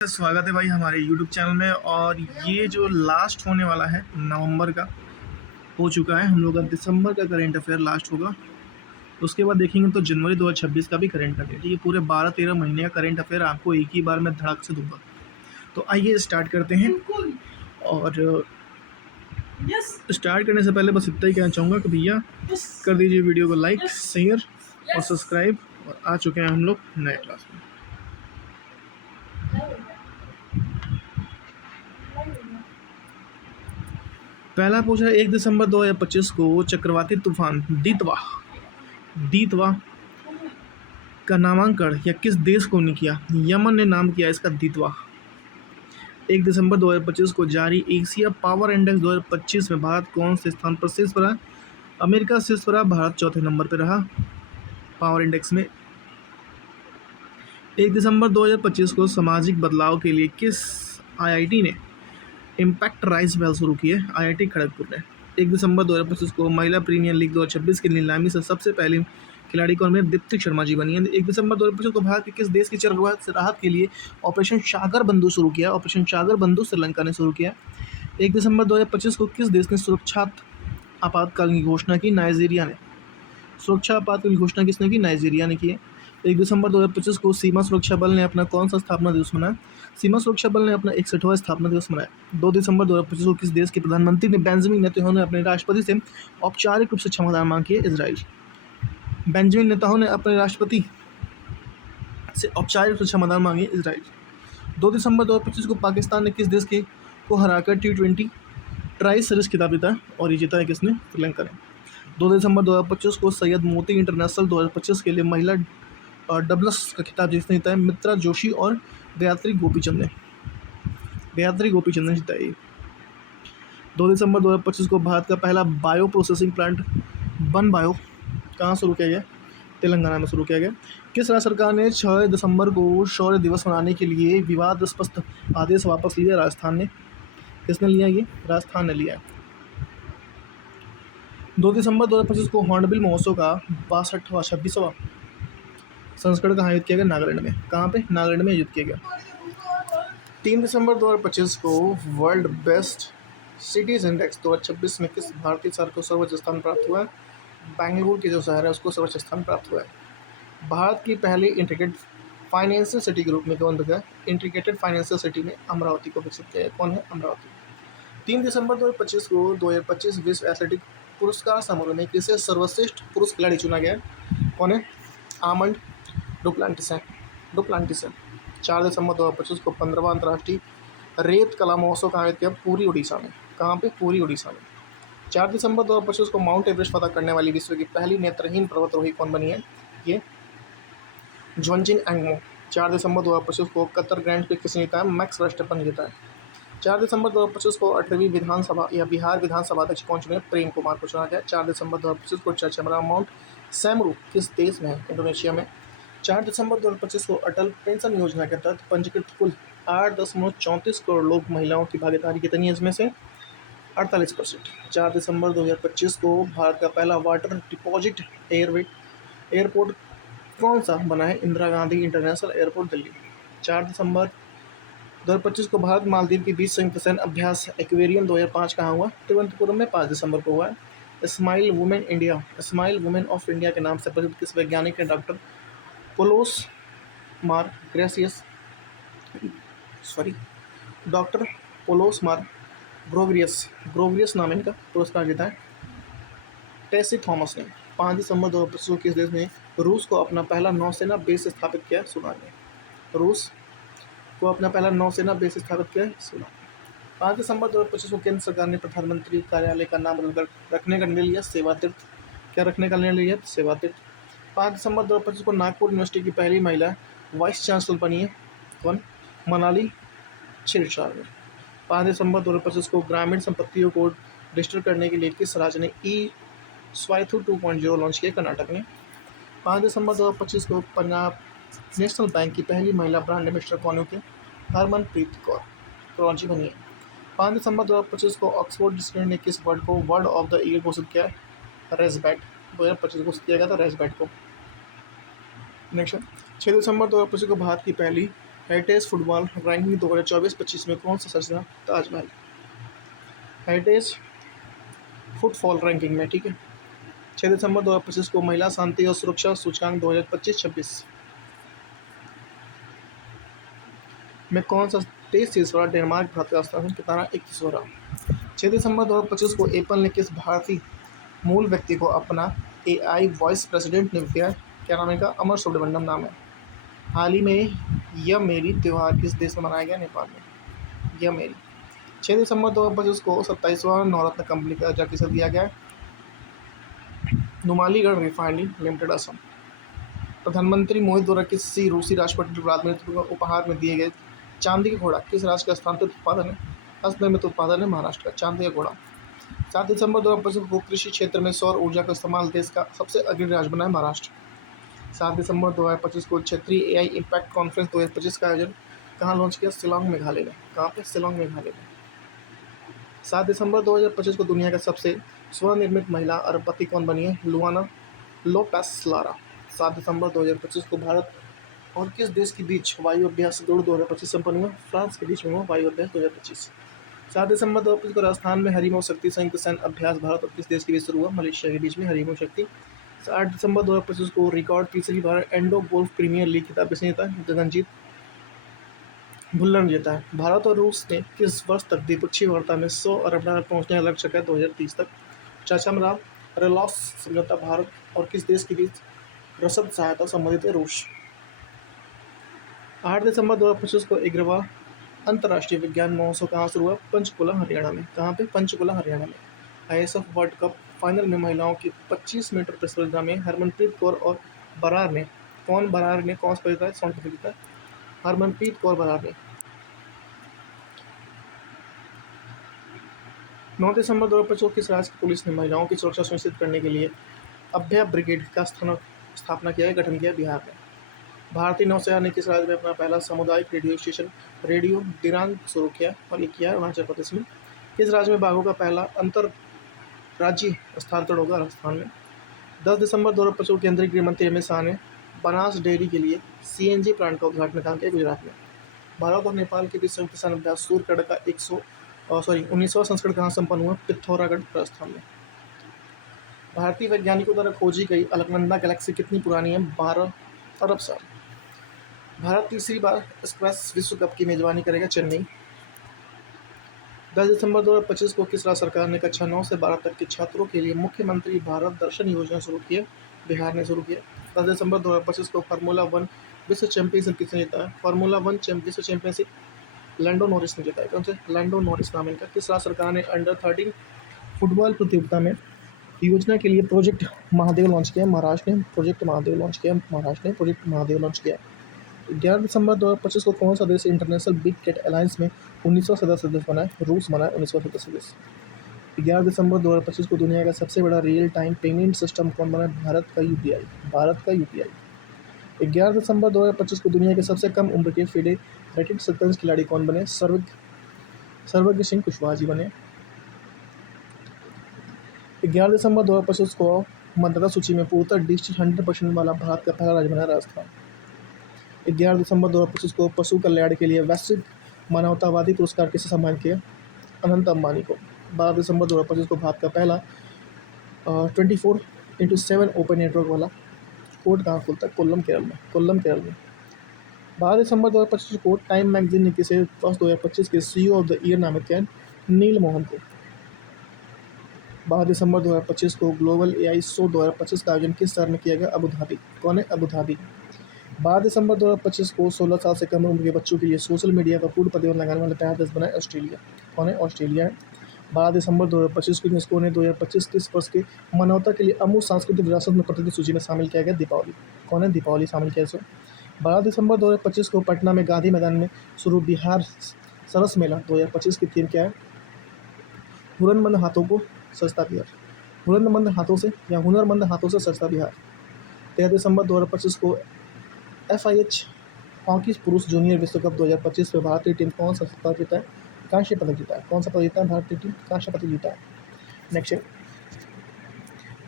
स्वागत है भाई हमारे YouTube चैनल में। और ये जो लास्ट होने वाला है नवंबर का हो चुका है, हम लोग का दिसंबर का करेंट अफेयर लास्ट होगा। उसके बाद देखेंगे तो जनवरी 2026 का भी करेंट अफेयर। ये पूरे 12-13 महीने का करेंट अफेयर आपको एक ही बार में धड़क से दूंगा। तो आइए स्टार्ट करते हैं। और स्टार्ट करने से पहले बस इतना ही कहना चाहूँगा कि भैया कर दीजिए वीडियो को लाइक, शेयर और सब्सक्राइब। और आ चुके हैं हम लोग नए क्लास में। पहला पूछा 1 दिसंबर 2025 को चक्रवाती तूफान दीतवा का नामांकन या किस देश को ने किया? यमन ने नाम किया इसका दीतवा। 1 दिसंबर 2025 को जारी एशिया पावर इंडेक्स 2025 में भारत कौन से स्थान पर शीर्ष पर रहा? अमेरिका शीर्ष पर रहा, भारत चौथे नंबर पर रहा पावर इंडेक्स में। 1 दिसंबर 2025 को सामाजिक बदलाव के लिए किस आईआईटी ने इम्पैक्ट राइस पहल शुरू की है? आईआईटी खड़गपुर ने। 1 दिसंबर 2025 को महिला प्रीमियर लीग 2026 की नीलामी से सबसे पहली खिलाड़ी कौन बनी? दीप्ति शर्मा जी बनी है। 1 दिसंबर 2025 को भारत के किस देश की चरवात राहत के लिए ऑपरेशन सागर बंधु शुरू किया? ऑपरेशन सागर बंधु श्रीलंका ने शुरू किया। 1 दिसंबर 2025 को किस देश ने सुरक्षा आपातकाल की घोषणा की? नाइजीरिया ने। सुरक्षा आपातकाल की घोषणा किसने की? नाइजीरिया ने की है। 1 दिसंबर 2025 को सीमा सुरक्षा बल ने अपना कौन सा स्थापना दिवस मनाया? सीमा सुरक्षा बल ने अपना 61वां स्थापना दिवस मनाया। 2 दिसंबर 2025 को किस देश के प्रधानमंत्री ने बेंजामिन नेतन्याहू ने अपने राष्ट्रपति से औपचारिक रूप से क्षमादान मांगी है? इजराइल। बेंजामिन नेतन्याहू ने अपने राष्ट्रपति से औपचारिक रूप से क्षमादान मांगी इजराइल। 2 दिसंबर 2025 को पाकिस्तान ने किस देश के को हराकर T20 ट्राई सीरीज खिताब जीता है? और ये जीता है किसने? श्रीलंका ने। 2 दिसंबर 2025 को सैयद मोती इंटरनेशनल 2025 के लिए महिला डबल्स का खिताब जिसने जीता है? मित्रा जोशी और गायत्री गोपीचंद ने जीता है। 2 दिसंबर 2025 को भारत का पहला बायो प्रोसेसिंग प्लांट बन बायो कहाँ शुरू किया गया? तेलंगाना में शुरू किया गया। किस राज्य सरकार ने 6 दिसंबर को शौर्य दिवस मनाने के लिए विवादास्पद आदेश वापस लिया? राजस्थान ने। किसने लिया? ये राजस्थान ने लिया। 2 दिसंबर 2025 को हॉर्नबिल महोत्सव का 62वां संस्करण कहाँ आयोजित किया गया? नागालैंड में। कहाँ पे? नागालैंड में आयोजित किया गया। 3 दिसंबर 2025 को वर्ल्ड बेस्ट सिटीज इंडेक्स 2026 में किस भारतीय शहर को सर्वोच्च स्थान प्राप्त हुआ है? बेंगलुरु के जो शहर है उसको सर्वोच्च स्थान प्राप्त हुआ है। भारत की पहली इंटीग्रेटेड फाइनेंशियल सिटी के रूप में कौन बना? इंटीग्रेटेड फाइनेंशियल सिटी में अमरावती को विकसित किया है। कौन है? अमरावती। 3 दिसंबर 2025 को 2025 विश्व एथलेटिक पुरस्कार समारोह में किसे सर्वश्रेष्ठ पुरुष खिलाड़ी चुना गया? कौन है? Almond Duplantis. 4 दिसंबर 2025 को 15वां अंतर्राष्ट्रीय रेत कला महोत्सव का आयोजित किया? पूरी उड़ीसा में। कहाँ पे? पूरी उड़ीसा में। 4 दिसंबर 2025 को माउंट एवरेस्ट फतह करने वाली विश्व की पहली नेत्रहीन पर्वतारोही कौन बनी है? ये ज्वांजिन एंगमो। 4 दिसंबर 2025 को कतर ग्रैंड प्रिक्स किसने जीता है? मैक्स वर्स्टेपन ने जीता है। 4 दिसंबर 2025 को 8वीं विधानसभा या बिहार विधानसभा अध्यक्ष कौन चुने? प्रेम कुमार को चुना गया। 4 दिसंबर 2025 को चर्चा माउंट सैमरू किस देश में है? इंडोनेशिया में। 4 दिसंबर 2025 को अटल पेंशन योजना के तहत पंजीकृत कुल 8.34 करोड़ लोग महिलाओं की भागीदारी कितनी है? इसमें से 48%। 4 दिसंबर 2025 को भारत का पहला वाटर डिपॉजिट एयरपोर्ट कौन सा बना है? Indira Gandhi international airport Delhi. 4 दिसंबर 2025 को भारत मालदीव के बीच संयुक्त सैन्य अभ्यास एक्वेरियम 2005 कहाँ हुआ? तिरुवनंतपुरम में 5 दिसंबर को हुआ है। स्माइल वुमेन ऑफ इंडिया के नाम से प्रसिद्ध किस वैज्ञानिक ने डॉक्टर पोलोसमार ग्रोगरियस नाम इनका पुरस्कार जीता है? टेसी थॉमस ने। 5 दिसंबर 2025 को किस देश ने रूस को अपना पहला नौसेना बेस स्थापित किया? सूडान ने। रूस को अपना पहला नौसेना बेस स्थापित किया? सूडान। 5 दिसंबर 2025 को केंद्र सरकार ने प्रधानमंत्री कार्यालय का नाम रखने का निर्णय लिया? सेवा तीर्थ। क्या रखने का निर्णय लिया? सेवा तीर्थ। 5 दिसंबर 2025 को नागपुर यूनिवर्सिटी की पहली महिला वाइस चांसलर बनी है? कौन? मनाली छिरसागर ने। 5 दिसंबर 2025 को ग्रामीण संपत्तियों को रजिस्टर करने के लिए किस राज्य ने स्वायत्तु 2.0 लॉन्च किया? कर्नाटक ने। 5 दिसंबर 2025 को पंजाब नेशनल बैंक की पहली महिला ब्रांड एम्बेसडर कौन होती है? हरमनप्रीत कौर कौरजी बनी है। 5 दिसंबर 2025 को ऑक्सफोर्ड डिक्शनरी ने किस वर्ड को वर्ड ऑफ द ईयर घोषित किया? रेस्बैट। 2025 को घोषित किया गया था रेस्बैट को। नेक्स्ट 6 दिसंबर 2025 को भारत की पहली हेरिटेज फुटबॉल रैंकिंग 2024-25 में कौन सा सजना ताजमहल। हेरिटेज फुटबॉल रैंकिंग में, ठीक है। 6 दिसंबर 2025 को महिला शांति और सुरक्षा सूचकांक 2025-26 में कौन सा देश शीर्ष रहा। डेनमार्क। भारत का स्थान कितना रहा, 21वां रहा। 6 दिसंबर 2025 को एप्पल ने किस भारतीय मूल व्यक्ति को अपना AI वॉइस प्रेसिडेंट नियुक्त किया है। क्या नाम है इनका, अमर सुब्रमण्यम नाम है। हाल ही में यह मेरी त्योहार किस देश में मनाया गया, नेपाल में। यह मेरी। 6 दिसंबर 2025 को 27वां नवरत्न कंपनी का दर्जा किसे दिया गया है। Numaligarh refinery limited, Assam. प्रधानमंत्री मोदी द्वारा किसी रूसी राष्ट्रपति व्लादिमीर पुतिन को उपहार में दिए गए चांदी का घोड़ा किस राज्य का स्थानांतरित उत्पादन है। हस्तनिर्मित उत्पादन है महाराष्ट्र का चांदी का घोड़ा। 7 दिसंबर 2025 को कृषि क्षेत्र में सौर ऊर्जा का इस्तेमाल देश का सबसे अग्रणी राज्य बना है महाराष्ट्र। 7 दिसंबर 2025 को क्षेत्रीय AI इम्पैक्ट कॉन्फ्रेंस 2025 का आयोजन कहाँ लॉन्च किया, शिलोंग मेघालय में। कहाँ पे, शिलोंग मेघालय में। 7 दिसंबर 2025 को दुनिया का सबसे स्वनिर्मित महिला अरबपति कौन बनी है, लुआना लोपेस लारा। 7 दिसंबर 2025 को भारत और किस देश के बीच वायु अभ्यास दौड़ 2025 संपन्न हुआ, फ्रांस के बीच में हुआ वायु अभ्यास 2025। 7 दिसंबर 2025 को राजस्थान में हरिमो शक्ति संयुक्त सैन्य अभ्यास भारत और किस देश के बीच शुरू हुआ, मलेशिया के बीच में हरिमो शक्ति। 8 दिसंबर 2025 को रिकॉर्ड तीसरी बार एंडो गोल्फ प्रीमियर लीग खिताब किसने जीता है, गगनजीत भुल्लर ने जीता है। भारत और रूस ने किस वर्ष तक द्विपक्षीय वार्ता में 100 अरब डॉलर पहुंचने का लक्ष्य रखा है, 2030 तक। चाचामराव रेलॉस समझौता भारत और किस देश के बीच रसद सहायता संबंधित है, रूस। 8 दिसंबर 2025 को 11वां अंतर्राष्ट्रीय विज्ञान महोत्सव कहाँ शुरू हुआ, पंचकुला हरियाणा में। कहाँ पे, पंचकुला हरियाणा में। ISF वर्ल्ड कप फाइनल में महिलाओं की 25 मीटर प्रतिस्पर्धा में हरमनप्रीत कौर और बरार ने कौन सा जीता है, स्वर्ण पदक जीता है, हरमनप्रीत कौर बरार ने। 9 दिसंबर 2025 को किस राज्य की पुलिस ने महिलाओं की सुरक्षा सुनिश्चित करने के लिए अभय ब्रिगेड का स्थापना किया है, गठन किया है, बिहार में। भारतीय नौसेना ने किस राज्य में अपना पहला सामुदायिक रेडियो स्टेशन रेडियो दिरांग शुरू किया और ये किया है अरुणाचल प्रदेश में। किस राज्य में बाघों का पहला अंतर राज्य स्थानांतरण होगा, राजस्थान में। 10 दिसंबर 2025 को केंद्रीय गृह मंत्री अमित शाह ने बनास डेयरी के लिए CNG प्लांट का उद्घाटन कहाँ किया, गुजरात में। भारत और नेपाल के बीच संयुक्त सैन्य अभ्यास सूर्यगढ़ का 19वां संस्करण कहाँ संपन्न हुआ, पिथौरागढ़, राजस्थान में। भारतीय वैज्ञानिकों द्वारा खोजी गई अलकनंदा गैलेक्सी कितनी पुरानी है, 12 अरब साल। भारत तीसरी बार स्क्वैश विश्व कप की मेजबानी करेगा, चेन्नई। 10 दिसंबर 2025 को किस राज्य सरकार ने कक्षा 9 से 12 तक के छात्रों के लिए मुख्यमंत्री भारत दर्शन योजना शुरू की है, बिहार ने शुरू किया। 10 दिसंबर 2025 को फार्मूला 1 विश्व चैंपियनशिप किसने जीता है, फार्मूला 1 विश्व चैंपियनशिप लैंडो नॉरिस ने जीता है। कौन से, लैंडो नॉरिस नाम इनका। किस राज्य सरकार ने अंडर-13 फुटबॉल प्रतियोगिता में योजना के लिए प्रोजेक्ट महादेव लॉन्च किया, महाराष्ट्र ने प्रोजेक्ट महादेव लॉन्च किया। 11 दिसंबर 2025 को कौन सा देश इंटरनेशनल बिग कैट अलायंस में 19वां सदस्य देश बना है, रूस बना है 19वां सदस्य देश। 11 दिसंबर 2025 को दुनिया का सबसे बड़ा रियल टाइम पेमेंट सिस्टम कौन बना है, भारत का UPI। 11 दिसंबर 2025 को दुनिया के सबसे कम उम्र के फेडरेटेड शतरंज खिलाड़ी कौन बने, सर्वज्ञ सिंह कुशवाहा जी बने। 11 दिसंबर 2025 को मतदाता सूची में पूर्णतः डिजिटल 100% वाला भारत का पहला राज्य बना राजस्थान। 11 दिसंबर 2025 को पशु कल्याण के लिए वैश्विक मानवतावादी पुरस्कार किसे सम्मानित किया, अनंत अंबानी को। 12 दिसंबर 2025 को भारत का पहला 24/7 ओपन नेटवर्क वाला कोर्ट कहाँ खुलता है, कोल्लम, केरल में। 12 दिसंबर 2025 को टाइम मैगजीन ने किसे वर्ष 2025 के CEO ऑफ द ईयर नामित किया, नील मोहन को। 12 दिसंबर 2025 को ग्लोबल AI शो 2025 का आयोजन किस शहर में किया गया, अबू धाबी। कौन है, अबू धाबी। 12 दिसंबर 2025 को 16 साल से कम उम्र के बच्चों के लिए सोशल मीडिया पर पूर्ण प्रतिबंध लगाने वाला पहला देश बना है ऑस्ट्रेलिया। कौन है, ऑस्ट्रेलिया है। 12 दिसंबर 2025 को यूनेस्को ने 2025 30 वर्ष के मानवता के लिए अमूल्य सांस्कृतिक विरासत में प्रतिनिधि सूची में शामिल किया गया दीपावली। कौन है, दीपावली शामिल किया इसे। 12 दिसंबर 2025 को पटना में गांधी मैदान में शुरू बिहार सरस मेला 2025 की थीम क्या है, हुनरमंद हाथों को सजता बिहार। हुनरमंद हाथों से सजता बिहार। 13 दिसंबर 2025 को FIH हॉकी पुरुष जूनियर विश्व कप 2025 में भारतीय टीम कौन सा पदक जीता है, कांस्य पदक जीता है। कौन सा पदक जीता है, भारतीय टीम कांस्य पदक जीता है। नेक्स्ट,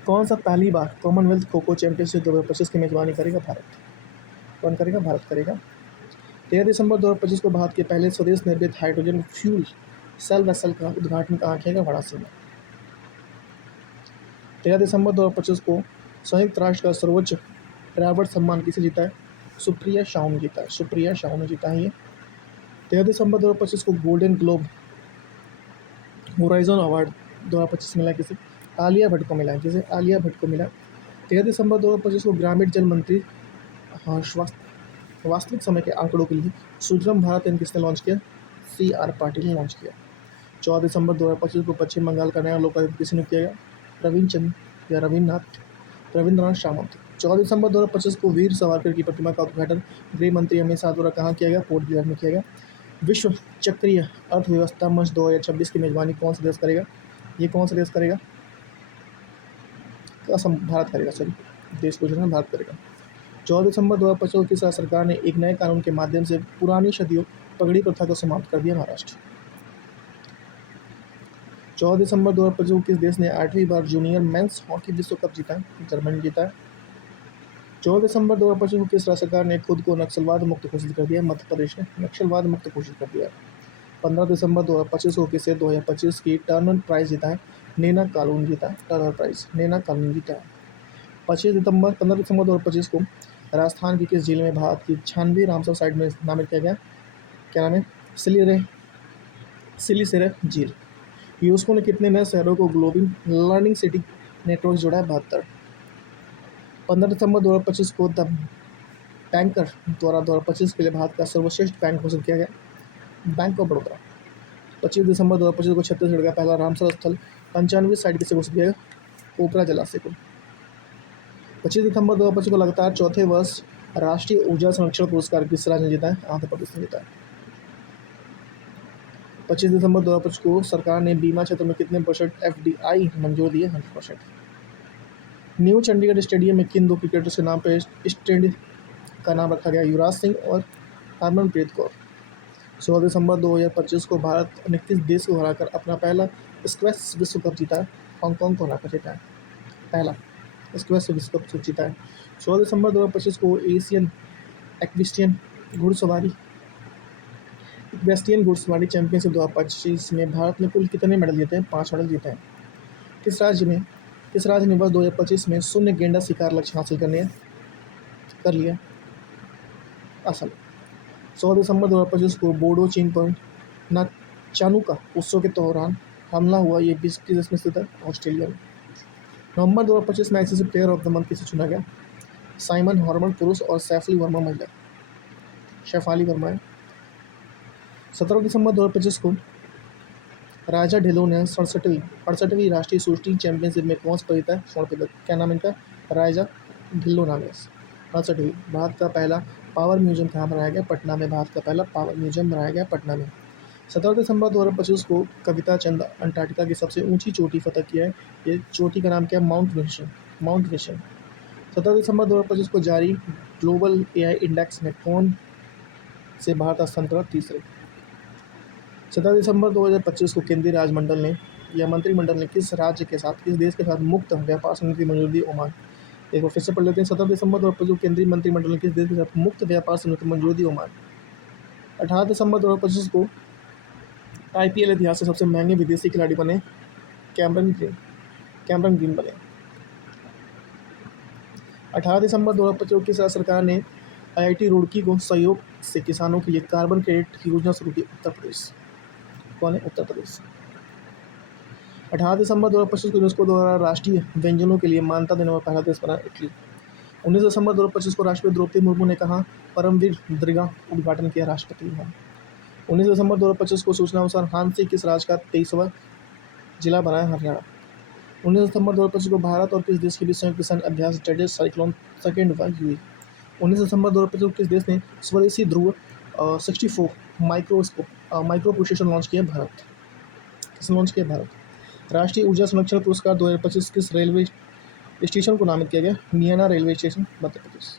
कौन सा पहली बार कॉमनवेल्थ खो खो चैंपियनशिप 2025 की मेजबानी करेगा, भारत। कौन करेगा, भारत करेगा। 13 दिसंबर 2025 को भारत के पहले स्वदेश निर्मित हाइड्रोजन फ्यूल सेल वेसल का उद्घाटन कहाँ किया गया? वाराणसी में। 13 दिसंबर 2025 को संयुक्त राष्ट्र का सर्वोच्च पर्यावरण सम्मान किसे जीता है? सुप्रिया शाहू ने जीता है। सुप्रिया शाहू ने जीता है ये। 13 दिसंबर 2025 को गोल्डन ग्लोब होराइजन अवार्ड 2025 मिला किसे? आलिया भट्ट को मिला है। किसे? आलिया भट्ट को मिला। 13 दिसंबर 2025 को ग्रामीण जल मंत्री वास्तविक समय के आंकड़ों के लिए सुजलम भारत एन किसने लॉन्च किया? CR पाटिल ने लॉन्च किया। 14 दिसंबर 2025 को पश्चिम बंगाल का नया लोकायुक्त किसे नियुक्त किया गया? रविंद्रनाथ सावंत। 14 दिसंबर 2025 को वीर सावरकर की प्रतिमा का उद्घाटन गृह मंत्री अमित शाह द्वारा कहाँ किया गया? पोर्ट ब्लेयर में किया गया। विश्व चक्रीय अर्थव्यवस्था मंच 2026 की मेजबानी कौन सा देश करेगा? ये कौन सा देश करेगा? असम भारत करेगा। सॉरी, देश को जो है भारत करेगा। 14 दिसंबर 2025 को किस राज्य सरकार ने एक नए कानून के माध्यम से पुरानी सदियों पगड़ी प्रथा को समाप्त कर दिया? महाराष्ट्र। 14 दिसंबर 2025 को किस देश ने 8वीं बार जूनियर मेंस हॉकी विश्व कप जीता है? जर्मनी जीता है। 14 दिसंबर 2025 को किस राज्य सरकार ने खुद को नक्सलवाद मुक्त घोषित कर दिया? मध्य प्रदेश ने नक्सलवाद मुक्त घोषित कर दिया। 15 दिसंबर 2025 को किसे 2025 की टर्नर प्राइज जीता है? नैना कानून जीता है। टर्नर प्राइज नैना कानून जीता है। 15 दिसंबर 2025 को राजस्थान की किस झील में भारत की 96वीं रामसर साइट में नामित किया गया? क्या नाम है? सिलिसेरे झील। यूनेस्को ने कितने नए शहरों को ग्लोबल लर्निंग सिटी नेटवर्क जोड़ा है? 72। 15 दिसंबर 2025 को द बैंकर द्वारा 2025 के लिए भारत का सर्वश्रेष्ठ बैंक घोषित किया गया? Bank of Baroda. 25 दिसंबर 2025 को छत्तीसगढ़ का पहला रामसर स्थल 95वीं साइट किसे घोषित किया गया? कोपरा जलाशय को। 25 दिसंबर 2025 को लगातार चौथे वर्ष राष्ट्रीय ऊर्जा संरक्षण पुरस्कार किस राज्य ने जीता है? आंध्र प्रदेश ने जीता है। 25 दिसंबर 2025 को सरकार ने बीमा क्षेत्र में कितने % FDI मंजूर दिए? 100%। न्यू चंडीगढ़ स्टेडियम में किन 2 क्रिकेटर्स के नाम पर स्टेडियम का नाम रखा गया? युवराज सिंह और हरमनप्रीत कौर। 16 दिसंबर 2025 को भारत 29 देश को हराकर अपना पहला स्क्वैश विश्व कप जीता है। हांगकांग को हराकर जीता है। पहला स्क्वैश विश्व कप जीता है। 16 दिसंबर 2025 को एशियन इक्वेस्ट्रियन घुड़सवारी चैंपियनशिप 2025 में भारत ने कुल कितने मेडल जीते हैं? 5 मेडल जीते हैं। किस राज्य ने वर्ष 2025 में शून्य गेंडा शिकार लक्ष्य हासिल कर लिया? असम। 16 दिसंबर 2025 को बोडो चीन पर चानुका उत्सव के दौरान हमला हुआ। ये किस देश में स्थित है? ऑस्ट्रेलिया में। नवंबर 2025 में ICC player of the month किसे चुना गया? साइमन हॉर्मन पुरुष और सैफली वर्मा महिला। शेफाली वर्मा है। 17 दिसंबर 2025 को राजा ढिल्लों ने 68वीं राष्ट्रीय शूटिंग चैंपियनशिप में कौन सा जीता है? स्वर्ण पदक। क्या नाम इनका? राजा ढिल्लों नाम है। 68वीं। भारत का पहला पावर म्यूजियम कहाँ बनाया गया? पटना में। भारत का पहला पावर म्यूजियम बनाया गया पटना में। 17 दिसंबर 2025 को कविता चंद अंटार्कटिका की सबसे ऊंची चोटी फतह किया है। ये चोटी का नाम क्या है? Mount vision. 17 दिसंबर 2025 को जारी ग्लोबल AI इंडेक्स में कौन से भारत स्थान पर? तीसरे। 17 दिसंबर 2025 को केंद्रीय मंत्रिमंडल ने किस देश के साथ मुक्त व्यापार संधि की मंजूरी दी? ओमान। एक बार फिर से पढ़ लेते हैं। 17 दिसंबर 2025 को केंद्रीय मंत्रिमंडल ने किस देश के साथ मुक्त व्यापार संधि की मंजूरी दी? ओमान। 18 दिसंबर 2025 को IPL इतिहास से सबसे महंगे विदेशी खिलाड़ी बने कैमरन ग्रीन बने। 18 दिसंबर 2025 को किस राज्य सरकार ने IIT रुड़की को सहयोग से किसानों के लिए कार्बन क्रेडिट की योजना शुरू की? उत्तर प्रदेश। कौन है? उत्तर प्रदेश। 18 दिसंबर 2025 को यूनेस्को द्वारा राष्ट्रीय व्यंजनों के लिए मान्यता देने वाला पहला देश बना इटली। 19 दिसंबर 2025 को राष्ट्रपति द्रौपदी मुर्मू ने कहा परमवीर दरगाह उद्घाटन किया? राष्ट्रपति भवन। 19 दिसंबर 2025 को सूचना अनुसार हांसी किस राज्य का 23वां जिला बना है? हरियाणा। 19 दिसंबर 2025 को भारत और किस देश के बीच संयुक्त किसान अभ्यास डेजर्ट साइक्लोन सेकेंड हुआ? यूएई। 19 दिसंबर 2025 को किस देश ने स्वदेशी ध्रुव 64 माइक्रो प्रोसेसर लॉन्च किया? भारत। किसने लॉन्च किया? भारत। राष्ट्रीय ऊर्जा संरक्षण पुरस्कार 2025 किस रेलवे स्टेशन को नामित किया गया? मियाना रेलवे स्टेशन, मध्य प्रदेश।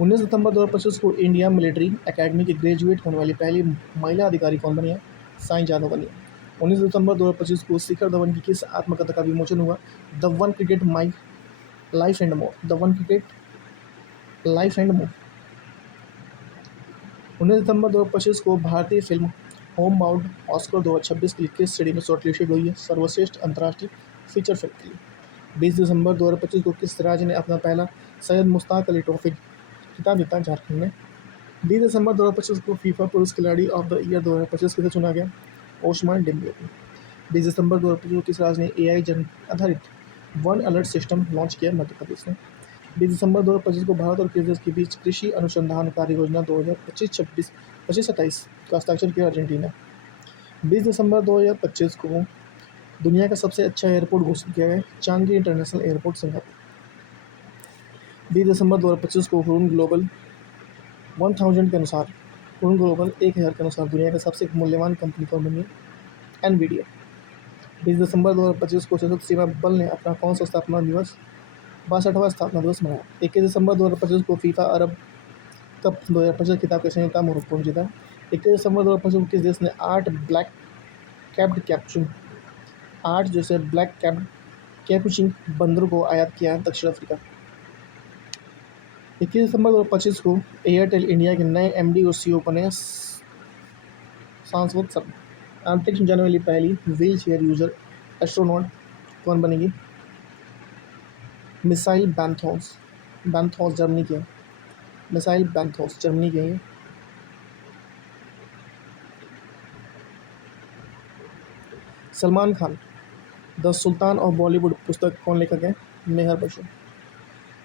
19 सितंबर 2025 को इंडिया मिलिट्री एकेडमी की ग्रेजुएट होने वाली पहली महिला अधिकारी कौन बनी है? साई जादव बनी है। 19 दिसंबर 2025 को शिखर धवन की किस आत्मकथा का विमोचन हुआ? The one cricket my life and more. The one cricket life and more. 19 सितंबर 2025 को भारतीय फिल्म होम बाउंड ऑस्कर 2026 के लिए किस श्रेणी में शॉर्टलिस्टेड हुई है? सर्वश्रेष्ठ अंतर्राष्ट्रीय फीचर फिल्म के लिए। 20 दिसंबर 2025 को किस राज्य ने अपना पहला सैयद मुश्ताक अली ट्रॉफी खिताब जीता? झारखंड ने। 20 दिसंबर 2025 को फीफा पुरुष खिलाड़ी ऑफ द ईयर 2025 किसे चुना गया? Ousmane Dembele. 20 दिसंबर 2025 को किस राज्य ने एआई जन आधारित वन अलर्ट सिस्टम लॉन्च किया? मध्य प्रदेश ने। 20 दिसंबर 2025 को भारत और किस देश के बीच कृषि अनुसंधान कार्य योजना 2025-27 का हस्ताक्षर किया? अर्जेंटीना। 20 दिसंबर 2025 को दुनिया का सबसे अच्छा एयरपोर्ट घोषित किया गया? Changi international airport Singapore. 20 दिसंबर 2025 को हुरून ग्लोबल 1000 के अनुसार हुरून ग्लोबल 1000 के अनुसार दुनिया का सबसे मूल्यवान कंपनी कौन बनी है? एनवीडिया। 20 दिसंबर 2025 को सशस्त्र सीमा बल ने अपना कौन सा स्थापना दिवस 62वां स्थापना दिवस मनाया? 21 दिसंबर 2025 को फीफा अरब कप 2025 खिताब किसने जीता? मोरक्को ने जीता। 21 दिसंबर 2025 को किस देश ने 8 ब्लैक कैप्ड कैप्चुन 8 जैसे ब्लैक कैप्ड कैपुचिन बंदरों को आयात किया है? दक्षिण अफ्रीका। 21 दिसंबर 2025 को एयरटेल इंडिया के नए एमडी और सीईओ बने सांसद शर्मा। अंतरिक्ष में जाने वाली पहली व्हील चेयर यूजर एस्ट्रोनॉट कौन बनेगी? मिसाइल बैंथोस जर्मनी के। मिसाइल बैंथोस जर्मनी के हैं। Salman Khan the sultan of Bollywood पुस्तक कौन लेखक है? मेहर बशर।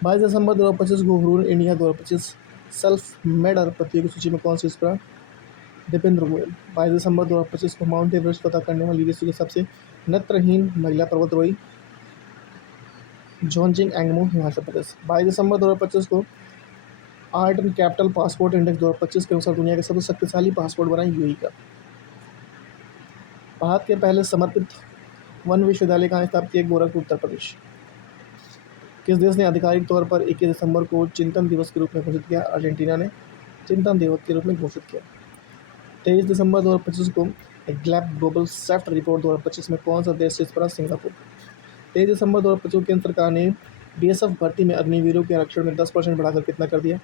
22 दिसंबर 2025 को हुरून इंडिया 2025 सेल्फ मेड अरबपतियों की सूची में कौन सी इस पर? दीपेंद्र गोयल। 22 दिसंबर 2025 को माउंट एवरेस्ट फतह करने वाली विश्व की सबसे नेत्रहीन महिला पर्वतारोही जॉन्जिंग एंगमो, हिमाचल प्रदेश। 22 दिसंबर 2025 को art and capital passport index 2025 के अनुसार दुनिया का सबसे शक्तिशाली पासपोर्ट बना यूएई का। भारत के पहले समर्पित वन विश्वविद्यालय कहाँ स्थापित किया? गोरखपुर, उत्तर प्रदेश। किस देश ने आधिकारिक तौर पर 21 दिसंबर को चिंतन दिवस के रूप में घोषित किया? अर्जेंटीना ने चिंतन दिवस के रूप में घोषित किया। 23 दिसंबर 2025 को ग्लैब ग्लोबल सेफ्ट रिपोर्ट 2025 में कौन सा देश शीर्ष पर? सिंगापुर। 23 दिसंबर 2025 को केंद्र सरकार ने बीएसएफ भर्ती में अग्निवीरों के आरक्षण में 10% बढ़ाकर कितना कर दिया?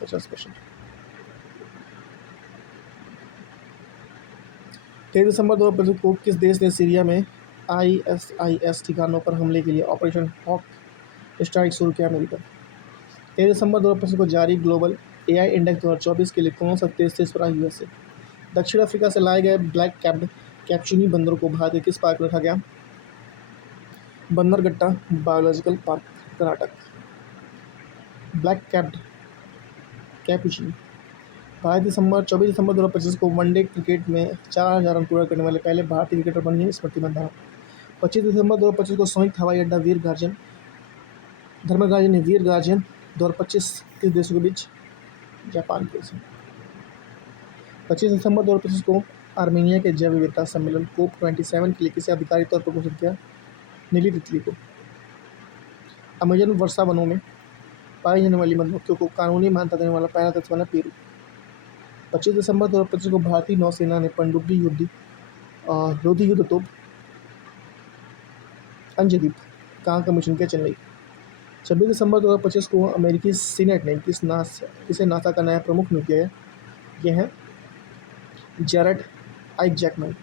50%। 23 दिसंबर 2025 को किस देश ने सीरिया में आईएसआईएस ठिकानों पर हमले के लिए ऑपरेशन हॉक स्ट्राइक शुरू किया? अमेरिका। 23 दिसंबर 2025 को जारी ग्लोबल एआई इंडेक्स 2024 के लिए कौन सा देश शीर्ष पर? यूएसए। दक्षिण अफ्रीका से लाए गए ब्लैक कैप्ड कैप्चुनी बंदरों को भारत के किस पार्क में रखा गया? Bannerghatta biological park, Karnataka. Black capped कैपुचिनी। 24 दिसंबर 2025 को वनडे क्रिकेट में 4000 रन पूरा करने वाले पहले भारतीय क्रिकेटर बनी है स्मृति मंदाना। 25 दिसंबर 2025 को संयुक्त हवाई अड्डा वीर गार्जन धर्मराजन ने वीर गार्जन 2025 किस देशों के बीच? जापान के बीच। 25 दिसंबर 2025 को आर्मेनिया के जैव विविधता सम्मेलन COP27 के लिए किसे आधिकारिक तौर पर घोषित किया? नीली तितली को। अमेजन वर्षा वनों में पाई जाने वाली मधुमक्खियों को कानूनी मान्यता देने वाला पहला देश बना पेरू। 25 दिसंबर 2025 को भारतीय नौसेना ने पनडुब्बी रोधी युद्ध तोप अंजदीप कहाँ का मिशन किया? चेन्नई। 26 दिसंबर 2025 को अमेरिकी सीनेट ने किसे नासा का नया प्रमुख नियुक्त किया? यह है जैरेड आइजैकमैन।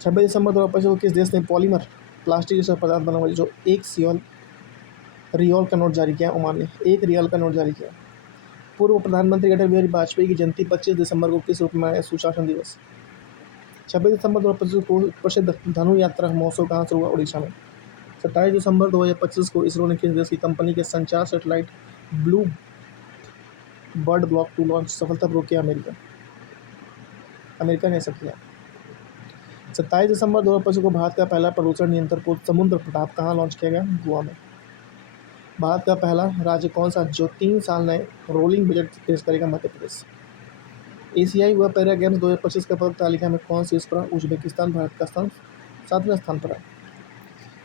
26 दिसंबर 2025 को किस देश ने पॉलीमर प्लास्टिक जैसा पदार्थ बना हुआ जो एक रियाल का नोट जारी किया? ओमान ने 1 रियाल का नोट जारी किया। पूर्व प्रधानमंत्री अटल बिहारी वाजपेयी की जयंती 25 दिसंबर को किस रूप में मनाया? सुशासन दिवस। 26 दिसंबर 2025 को प्रसिद्ध धनु यात्रा महोत्सव कहाँ से हुआ? उड़ीसा में। 27 दिसंबर 2025 को इसरो ने किस देश की कंपनी के संचार satellite blue bird block 2 launch सफलतापूर्वक किया? अमेरिका ने ऐसा किया। 27 दिसंबर 2025 को भारत का पहला प्रदूषण नियंत्रण पोत समुद्र प्रताप कहाँ लॉन्च किया गया? गोवा में। भारत का पहला राज्य कौन सा जो 3 साल नए रोलिंग बजट पेश करेगा? मध्य प्रदेश। एशियाई व पैरा गेम्स 2025 का पदक तालिका में कौन सी इस पर? उज्बेकिस्तान भारत का स्थान 7वें स्थान पर है।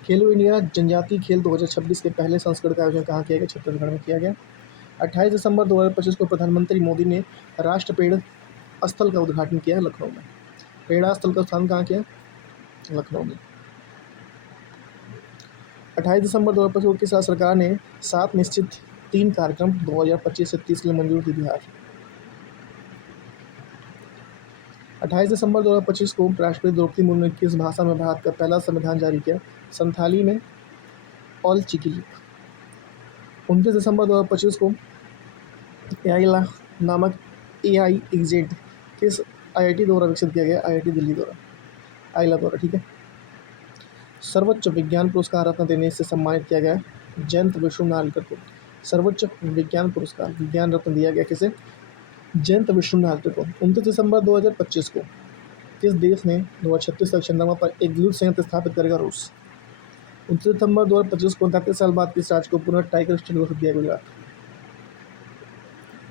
खेलो इंडिया जनजातीय खेल 2026 के पहले संस्करण का आयोजन कहाँ किया गया? छत्तीसगढ़ में किया गया। 28 दिसंबर 2025 को प्रधानमंत्री मोदी ने राष्ट्रपेड़ स्थल का उद्घाटन किया लखनऊ में। पेड़ा स्थल का स्थान कहाँ किया? लखनऊ में। 28 दिसंबर 2025 को किस राज्य सरकार ने 7 निश्चित 3 कार्यक्रम 2025 से 30 के लिए मंजूर दी? बिहार। 28 दिसंबर 2025 को राष्ट्रपति द्रौपदी मुर्मू ने किस भाषा में भारत का पहला संविधान जारी किया? संथाली में ऑल चिकी। 29 दिसंबर 2025 को एआईला नामक एआई एग्जेट किस आईआईटी द्वारा विकसित किया गया? आईआईटी दिल्ली द्वारा, आईला द्वारा, ठीक है। सर्वोच्च विज्ञान पुरस्कार रत्न देने से सम्मानित किया गया जयंत विश्व नागरकर को। सर्वोच्च विज्ञान पुरस्कार विज्ञान रत्न दिया गया किसे? जयंत विश्व नागरकर को। 29 दिसंबर 2025 को किस देश ने 2036 तक चंद्रमा पर एक विद्युत संयंत्र स्थापित करेगा? रूस। 29 सितंबर 2025 को 39 साल बाद किस राज्य को पुनः टाइगर स्टेट घोषित किया? गुजरात।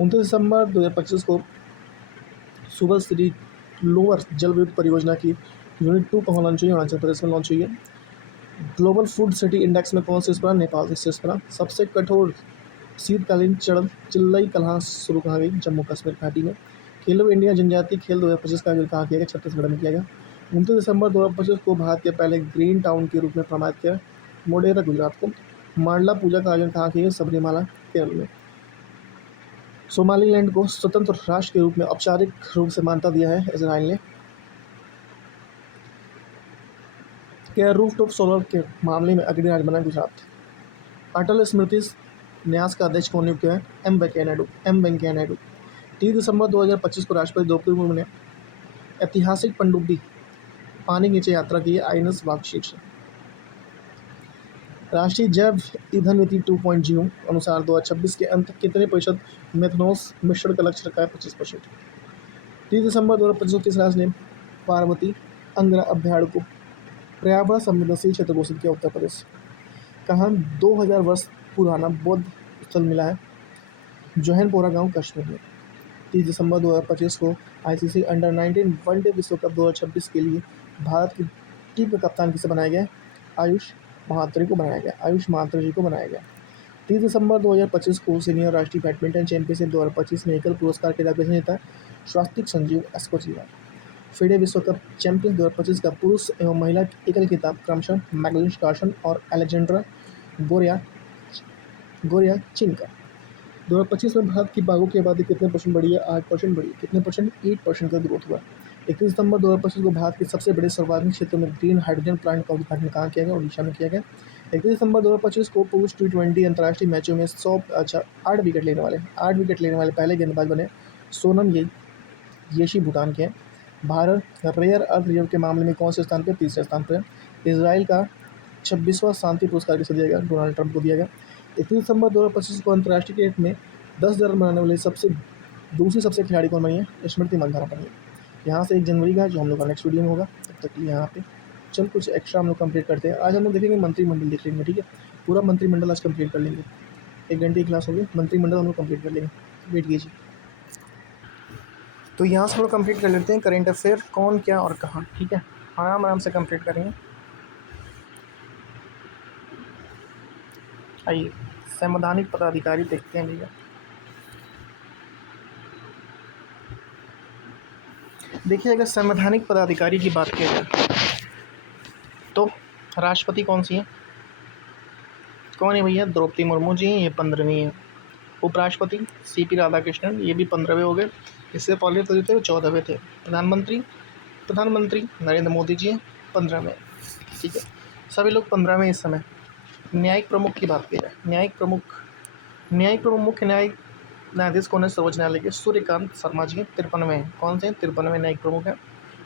29 दिसंबर 2025 को सुबह श्री लोअर जल विद्युत परियोजना की यूनिट 2 कहाँ लॉन्च हुई? अरुणाचल प्रदेश में लॉन्च हुई है। ग्लोबल फूड सिटी इंडेक्स में कौन से स्थान? नेपाल से शीर्ष पर। सबसे कठोर शीतकालीन चढ़ चिल्लई कहाँ शुरू कहाँ गई? जम्मू कश्मीर घाटी में। खेलो इंडिया जनजातीय खेल 2025 का आयोजन कहाँ किया गया? छत्तीसगढ़ में किया गया। 29 दिसंबर 2025 को भारत के पहले ग्रीन टाउन के रूप में प्रमाणित किया मोढेरा गुजरात को। मांडला पूजा का आयोजन कहाँ किया गया? सबरीमाला केरल में। सोमालीलैंड को स्वतंत्र राष्ट्र के रूप में औपचारिक रूप से मान्यता दिया है इजराइल ने। क्या रूफटॉप सोलर के मामले में अग्रणी राज्य बना गुजरात। अटल स्मृति न्यास का अध्यक्ष कौन नियुक्त किया है? एम वेंकैया नायडू। 30 दिसंबर 2025 को राष्ट्रपति द्रौपदी मुर्मू ने ऐतिहासिक पनडुब्बी पानी नीचे यात्रा की है आईएनएस वागशीर से। राष्ट्रीय जैव ईंधन नीति 2.0 अनुसार 2026 के अंत तक कितने प्रतिशत मेथनॉल मिश्रण का लक्ष्य रखा है? 25%। 30 दिसंबर 2025 को किस राज्य ने पार्वती अंगरा अभ्यारण्य को पर्यावरण संवेदनशील क्षेत्र घोषित किया? उत्तर प्रदेश। कहाँ 2000 वर्ष पुराना बौद्ध स्थल मिला है? जोहनपोरा गांव कश्मीर में। 30 दिसंबर 2025 को आईसीसी अंडर-19 वनडे विश्व कप 2026 के लिए भारत की टीम का कप्तान किसे बनाया गया? आयुष महात्री को बनाया गया। 30 दिसंबर 2025 को सीनियर राष्ट्रीय बैडमिंटन चैंपियनशिप 2025 में एकल पुरस्कार के दायरे जीता स्वास्तिक संजीव एस्कोचिया। फिडे विश्व कप चैंपियन 2025 का पुरुष एवं महिला एकल खिताब क्रमशः मैग्नस कार्लसन और अलेक्जेंड्रा गोरिया चीन का। 2025 में भारत की बाघों की आबादी कितने परसेंट बढ़ी है? 8% बढ़ी। कितने परसेंट? 8% का ग्रोथ हुआ। 31 सितंबर 2025 को भारत के सबसे बड़े सार्वजनिक क्षेत्र में ग्रीन हाइड्रोजन प्लांट का उद्घाटन कहाँ किया गया? ओडिशा में किया गया। 31 दिसंबर 2025 को पुरुष T20 अंतर्राष्ट्रीय मैचों में 8 विकेट लेने वाले पहले गेंदबाज बने सोनम येशी भूटान के हैं। भारत रेयर अर्थ रिजर्व के मामले में कौन से स्थान पर? तीसरे स्थान पर। इजराइल का 26वां शांति पुरस्कार किसे दिया गया? डोनाल्ड ट्रंप को दिया गया। 31 दिसंबर 2025 को अंतर्राष्ट्रीय क्रिकेट में 10 रन बनाने वाली दूसरी सबसे खिलाड़ी कौन बनी है? स्मृति मंधाना बनी है। यहाँ से 1 जनवरी का जो हम लोग का नेक्स्ट वीडियो में होगा, तब तक के लिए यहाँ पे चल कुछ एक्स्ट्रा हम लोग कंप्लीट करते हैं। आज हम लोग देखेंगे मंत्रिमंडल देख लेंगे, ठीक है। पूरा मंत्रिमंडल आज कंप्लीट कर लेंगे। 1 घंटे की क्लास होगी, मंत्रिमंडल हम लोग कंप्लीट कर लेंगे। वेट कीजिए। तो यहाँ से हम लोग कंप्लीट कर लेते हैं करेंट अफेयर कौन क्या और कहाँ, ठीक है। आराम से कंप्लीट करेंगे। आइए संवैधानिक पदाधिकारी देखते हैं भैया। देखिए, अगर संवैधानिक पदाधिकारी की बात की जाए तो राष्ट्रपति कौन सी है? कौन है भैया? द्रौपदी मुर्मू जी हैं, ये 15वीं है। उपराष्ट्रपति CP राधाकृष्णन, ये भी 15वें हो गए। इससे पहले तो जो थे वो 14वें थे। प्रधानमंत्री नरेंद्र मोदी जी हैं, 15वें, ठीक है। सभी लोग 15वें इस समय। न्यायिक प्रमुख की बात की जाए, न्यायिक प्रमुख मुख्य न्यायाधीश कौन है? सर्वोच्च न्यायालय के सूर्यकांत शर्मा जी हैं, 53वें हैं। कौन से? 53वें न्यायिक प्रमुख हैं।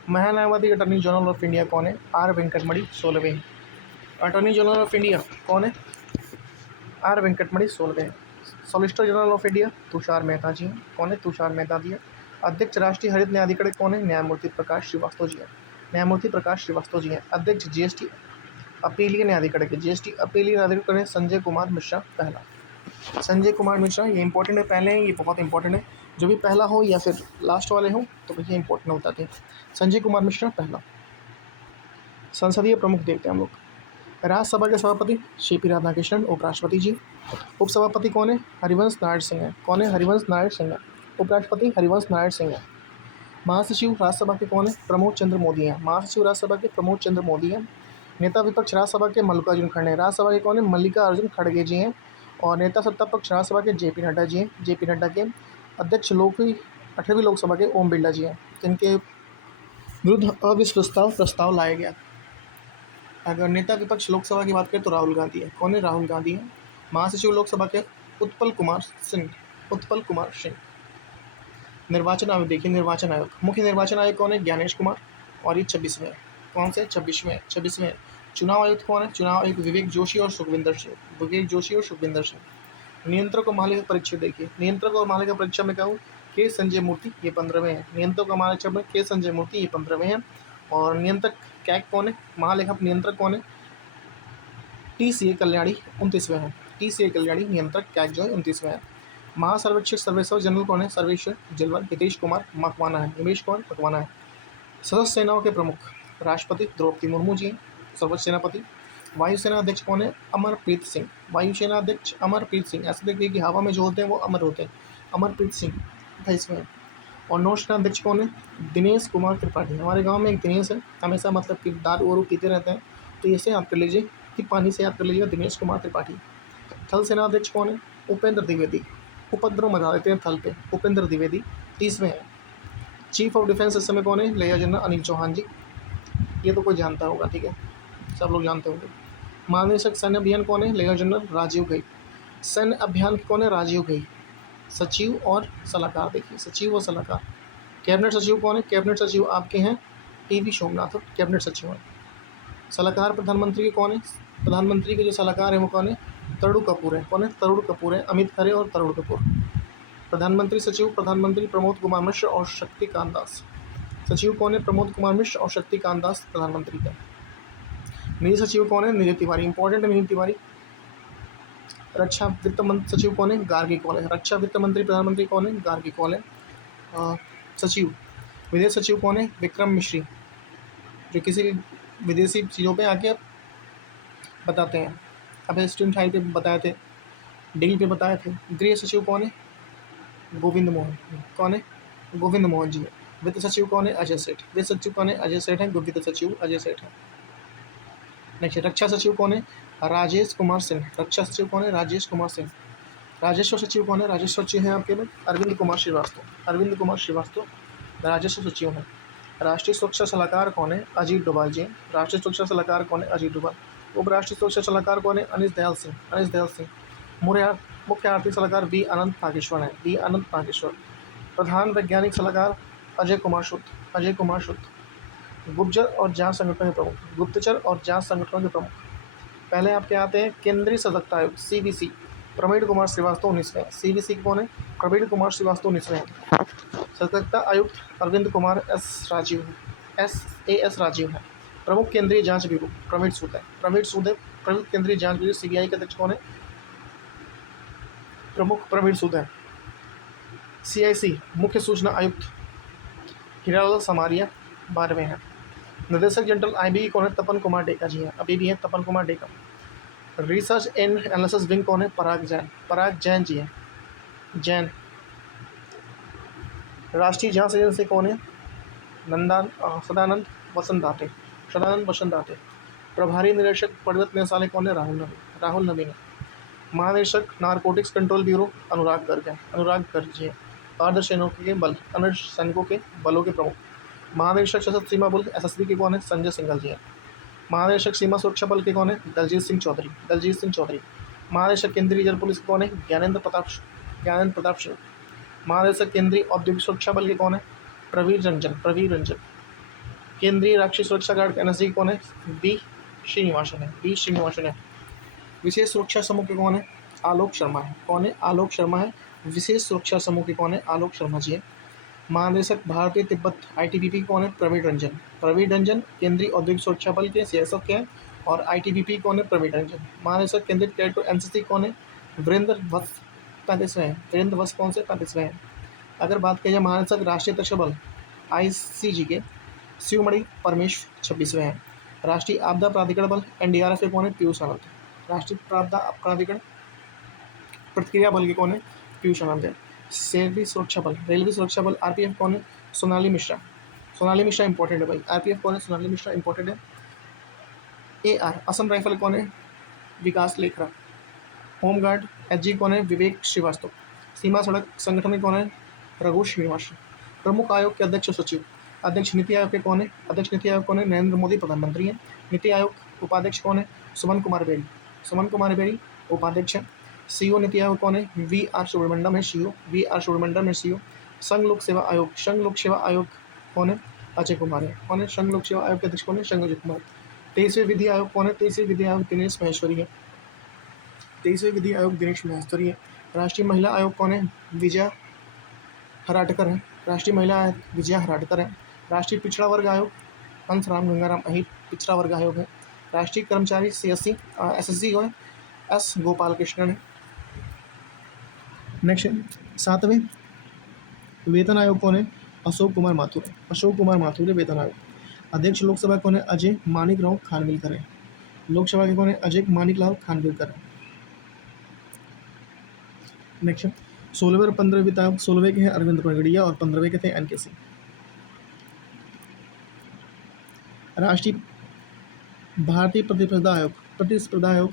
महान्यायवादी अटॉर्नी जनरल ऑफ इंडिया कौन है? R वेंकटमणि, 16वें। अटॉर्नी जनरल ऑफ इंडिया कौन है? R वेंकटमणि, 16वें। Solicitor general of India Tushar Mehta ji हैं। कौन है? तुषार मेहता जी हैं। अध्यक्ष राष्ट्रीय हरित न्यायाधिकरण कौन है? न्यायमूर्ति प्रकाश श्रीवास्तव जी हैं। अध्यक्ष GST अपीलीय न्यायाधिकरण के न्यायाधिकरण संजय कुमार मिश्रा, पहला। ये इंपॉर्टेंट है, पहले हैं, ये बहुत इंपॉर्टेंट है। जो भी पहला हो या फिर लास्ट वाले हो तो भैया इंपॉर्टेंट होता है। संजय कुमार मिश्रा, पहला। संसदीय प्रमुख देखते हैं हम लोग। राज्यसभा के सभापति CP राधाकृष्णन, उपराष्ट्रपति जी। उपसभापति कौन है? हरिवंश नारायण सिंह है। कौन है? हरिवंश नारायण सिंह है। उपराष्ट्रपति हरिवंश नारायण सिंह है। महासचिव राज्यसभा के कौन है? प्रमोद चंद्र मोदी हैं। नेता विपक्ष राज्यसभा के मल्लिकार्जुन खड़गे हैं। राज्यसभा के कौन है? मल्लिकार्जुन खड़गे जी हैं। और नेता सत्ता पक्ष राज्यसभा के JP नड्डा जी हैं। JP नड्डा के अध्यक्ष 8वीं लोकसभा के ओम बिरला जी हैं। इनके विरुद्ध अविश्वास प्रस्ताव लाया गया। अगर नेता विपक्ष लोकसभा की बात करें तो राहुल गांधी है। कौन है? राहुल गांधी है। महासचिव लोकसभा के उत्पल कुमार सिंह। उत्पल कुमार सिंह। निर्वाचन आयोग देखिए, निर्वाचन आयोग, मुख्य निर्वाचन आयोग कौन है? ज्ञानेश कुमार, और ये 26वें है। कौन से? 26वें। चुनाव आयुक्त कौन है? चुनाव आयुक्त विवेक जोशी और सुखविंदर सिंह। विवेक जोशी और सुखविंदर सिंह। नियंत्रक और महालेखा परीक्षक देखिए, नियंत्रक और महालेखा परीक्षा में कहूँ के संजय मूर्ति, ये 15वें हैं। नियंत्रक और महालेखा में के संजय मूर्ति, ये 15वें हैं। और नियंत्रक कैग कौन है? महालेखा नियंत्रक कौन है? टी.सी.ए. कल्याणी, 29वें हैं। टी.सी.ए. कल्याणी नियंत्रक कैग जो है 29वें हैं। महासर्वेक्षक सर्वेसर जनरल कौन है? सर्वेक्षक जनरल हितेश कुमार मकवाना है। हिमेश कुमार मकवाना है। सशस्त्र सेनाओं के प्रमुख राष्ट्रपति द्रौपदी मुर्मू जी हैं, सर्वोच्च सेनापति। वायुसेना अध्यक्ष कौन है? अमरप्रीत सिंह। वायुसेना अध्यक्ष अमरप्रीत सिंह। ऐसे देखिए कि हवा में जो होते हैं वो अमर होते हैं। अमरप्रीत सिंह 28वें हैं। और नौसेना अध्यक्ष कौन है? दिनेश कुमार त्रिपाठी। हमारे गांव में एक दिनेश है, हमेशा मतलब कि दारू वारू पीते रहते हैं, तो ऐसे याद कर लीजिए कि पानी से याद कर लीजिएगा, दिनेश कुमार त्रिपाठी। थल सेना अध्यक्ष कौन है? उपेंद्र द्विवेदी। उपद्रव मचा देते हैं थल पे, उपेंद्र द्विवेदी 30वें हैं। चीफ ऑफ डिफेंस इस समय कौन है? लेफ्टिनेंट जनरल अनिल चौहान जी। ये तो कोई जानता होगा, ठीक है, सब लोग जानते होंगे। महानिदेशक सैन्य अभियान कौन है? Lieutenant general Rajiv Ghai. सैन्य अभियान कौन है? राजीव घई। सचिव और सलाहकार देखिए, सचिव और सलाहकार। कैबिनेट सचिव कौन है? कैबिनेट सचिव आपके हैं टी.वी. सोमनाथ, कैबिनेट सचिव हैं। सलाहकार प्रधानमंत्री के कौन है? प्रधानमंत्री के जो सलाहकार हैं वो कौन है? तरुण कपूर है। कौन है? तरुण कपूर है। अमित खरे और तरुण कपूर। प्रधानमंत्री सचिव प्रधानमंत्री प्रमोद कुमार मिश्र और शक्तिकांत दास। सचिव कौन है? प्रमोद कुमार मिश्र और शक्तिकांत दास प्रधानमंत्री का। निधि सचिव कौन है? निधि तिवारी, इंपॉर्टेंट है निधि तिवारी। रक्षा वित्त मंत्री सचिव कौन है? गार्गी कौल है। रक्षा वित्त मंत्री प्रधानमंत्री कौन है? गार्गी कौल है। सचिव विदेश सचिव कौन है? विक्रम मिश्री, जो किसी भी विदेशी चीज़ों पे आके बताते हैं। अब स्टूडेंट हाई पे बताए थे, डील पे बताए थे। गृह सचिव कौन है? गोविंद मोहन। कौन है? गोविंद मोहन जी है। वित्त सचिव कौन है? अजय सेठ। वित्त सचिव कौन है? अजय सेठ है। वित्त सचिव अजय सेठ है। नेक्स्ट, रक्षा सचिव कौन है? राजेश कुमार सिंह। रक्षा सचिव कौन है? राजेश कुमार सिंह। राजस्व सचिव कौन है? राजस्व सचिव है आपके में अरविंद कुमार श्रीवास्तव। अरविंद कुमार श्रीवास्तव राजस्व सचिव हैं। राष्ट्रीय सुरक्षा सलाहकार कौन है? अजीत डोभाल जी। राष्ट्रीय सुरक्षा सलाहकार कौन है? अजीत डोभाल। उपराष्ट्रीय सुरक्षा सलाहकार कौन है? अनिश दयाल सिंह। अनिश दयाल सिंह। मुख्य आर्थिक सलाहकार बी अनंत नागेश्वर है। बी अनंत नागेश्वर। प्रधान वैज्ञानिक सलाहकार अजय कुमार शुद्ध। अजय कुमार शुद्ध। गुप्तचर और जांच संगठनों के प्रमुख। गुप्तचर और जांच संगठनों के प्रमुख पहले आपके आते हैं केंद्रीय सतर्कता आयोग CBC, प्रवीण कुमार श्रीवास्तव 19वें। CBC कौन है? प्रवीण कुमार श्रीवास्तव 19वें। सतर्कता आयुक्त अरविंद कुमार राजीव SAS राजीव है। प्रमुख केंद्रीय जांच ब्यूरो प्रवीण सूद है। प्रवीण सूद है प्रमुख केंद्रीय जांच ब्यूरो। CBI के अध्यक्ष कौन है? प्रमुख प्रवीण सूद है। CIC मुख्य सूचना आयुक्त हीरालाल समारिया 12वें हैं। निदेशक जनरल IB कौन है? तपन कुमार डेका जी हैं, अभी भी हैं Tapan Kumar Deka. Research and analysis wing कौन है? पराग जैन। पराग जैन जी हैं, जैन। राष्ट्रीय जांच एजेंसी कौन है? सदानंद वसंत दाते। सदानंद वसंत दाते। प्रभारी निदेशक परिवहन निदेशालय कौन है? राहुल नवीन है। महानिदेशक नारकोटिक्स कंट्रोल ब्यूरो अनुराग गर्ग है। अनुराग गर्ग जी हैं। अर्धसैनिकों के बलों के प्रमुख। महानिदेशक सशस्त्र सीमा बल SSB के कौन है? संजय सिंघल जी हैं। महानिदेशक सीमा सुरक्षा बल के कौन है? दलजीत सिंह चौधरी। दलजीत सिंह चौधरी। महानिदेशक केंद्रीय रिजर्व पुलिस के कौन है? ज्ञानेंद्र प्रताप सिंह। महानिदेशक केंद्रीय औद्योगिक सुरक्षा बल के कौन है? प्रवीर रंजन। केंद्रीय राष्ट्रीय सुरक्षा गार्ड NSG कौन है? बी श्रीनिवासन है। विशेष सुरक्षा समूह के कौन है? आलोक शर्मा है। कौन है? आलोक शर्मा है। विशेष सुरक्षा समूह के कौन है? आलोक शर्मा जी है। महानिदेशक भारतीय तिब्बत ITBP कौन है? प्रवीण रंजन केंद्रीय औद्योगिक सुरक्षा बल के CSF के हैं। और ITBP कौन है? प्रवीण रंजन। महानिदेशक केंद्रीय कैडेट NCC कौन है? वीरेंद्र वत्स 35वें हैं। वीरेंद्र वत्स कौन से? 35वें हैं। अगर बात की जाए महानिदेशक राष्ट्रीय तटरक्षक बल ICG के शिवमणि परमेश 26वें हैं। राष्ट्रीय आपदा प्राधिकरण बल NDRF के कौन है? पीयूष आनंद। राष्ट्रीय आपदा प्राधिकरण प्रतिक्रिया बल के कौन है? पीयूष आनंद है। रेलवे सुरक्षा बल RPF कौन है? सोनाली मिश्रा इंपॉर्टेंट है भाई। RPF कौन है? सोनाली मिश्रा इंपॉर्टेंट है। AR असम राइफल कौन है? विकास लेखरा। होमगार्ड HG कौन है? विवेक श्रीवास्तव। सीमा सड़क संगठन में कौन है? रघु श्रीनिवास। प्रमुख आयोग के अध्यक्ष सचिव अध्यक्ष नीति आयोग के कौन है? अध्यक्ष नीति आयोग कौन है? नरेंद्र मोदी प्रधानमंत्री हैं। नीति आयोग उपाध्यक्ष कौन है? सुमन कुमार बेरी। सुमन कुमार बेरी उपाध्यक्ष है। सीईओ नीति आयोग कौन है? वी आर सुब्रमण्यम है सीईओ। वी आर सुब्रमण्यम है सीईओ। संघ लोक सेवा आयोग, संघ लोक सेवा आयोग कौन है? अजय कुमार है। कौन है संघ लोक सेवा आयोग के अध्यक्ष? कौन है? संघ अजय कुमार। 23वें विधि आयोग कौन है? 23वें विधि आयोग दिनेश महेश्वरी है। 23वें विधि आयोग दिनेश महेश्वरी है। राष्ट्रीय महिला आयोग कौन है? विजया हराटकर है। राष्ट्रीय महिला आयोग विजया हराटकर है। राष्ट्रीय पिछड़ा वर्ग आयोग हंसराम गंगाराम अहिर पिछड़ा वर्ग आयोग है। राष्ट्रीय कर्मचारी सीएससी एसएससी को है एस गोपाल कृष्णन है। नेक्स्ट 7वें वेतन आयोग कौन है? अशोक कुमार माथुर है। अशोक कुमार माथुर है वेतन आयोग। अध्यक्ष लोकसभा कौन है? अजय मानिक राव खानविलकर है। लोकसभा के कौन है? अजय मानिक राव खानविलकर है। नेक्स्ट 16वें और 15वें वित्त आयोग, 16वें के हैं अरविंद पगड़िया और 15वें के थे एनके सिंह। राष्ट्रीय भारतीय प्रतिस्पर्धा आयोग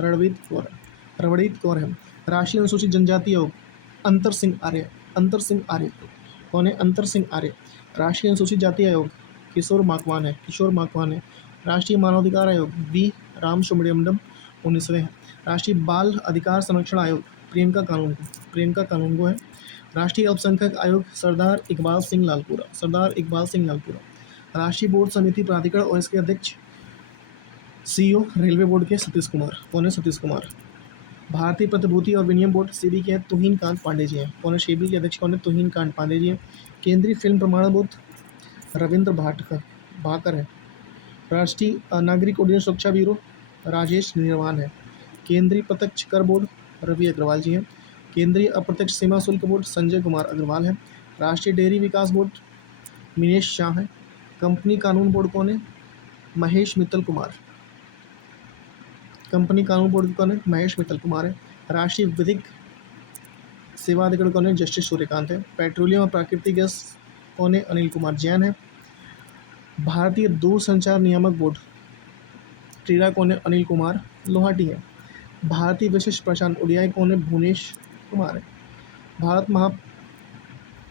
रणवीत कौर है। राष्ट्रीय अनुसूचित जनजाति आयोग अंतर सिंह आर्य कौन है? अंतर सिंह आर्य। राष्ट्रीय अनुसूचित जाति आयोग किशोर माकवान है। राष्ट्रीय मानवाधिकार आयोग वी राम सुब्रमण्यम 19वें है। राष्ट्रीय बाल अधिकार संरक्षण आयोग प्रियंका कानून है। राष्ट्रीय अल्पसंख्यक आयोग सरदार इकबाल सिंह लालपुरा। राष्ट्रीय बोर्ड समिति प्राधिकरण और इसके अध्यक्ष सीईओ रेलवे बोर्ड के सतीश कुमार। कौन है? सतीश कुमार। भारतीय प्रतिभूति और विनिमय बोर्ड सेबी के तुहिन कांत पांडे जी हैं। कौन है? सेबी के अध्यक्ष कौन है? तुहिन कांत पांडे जी हैं। केंद्रीय फिल्म प्रमाणन बोर्ड रविंद्र भाकर है। राष्ट्रीय नागरिक उड्डयन सुरक्षा ब्यूरो राजेश निर्वाण है। केंद्रीय प्रत्यक्ष कर बोर्ड रवि अग्रवाल जी हैं। केंद्रीय अप्रत्यक्ष सीमा शुल्क बोर्ड संजय कुमार अग्रवाल है। राष्ट्रीय डेयरी विकास बोर्ड मिनेश शाह है। कंपनी कानून बोर्ड कौन है? महेश मित्तल कुमार। कंपनी कानून बोर्ड कौन है? महेश मित्तल कुमार है। राष्ट्रीय विधिक सेवा अधिकरण कौन है? जस्टिस सूर्यकांत है। पेट्रोलियम और प्राकृतिक गैस कौन है? अनिल कुमार जैन है। भारतीय दूरसंचार नियामक बोर्ड ट्रीरा कौन है? अनिल कुमार लोहाटी है। भारतीय विशिष्ट पहचान ओडीआई कौन है? भुवनेश कुमार है। भारत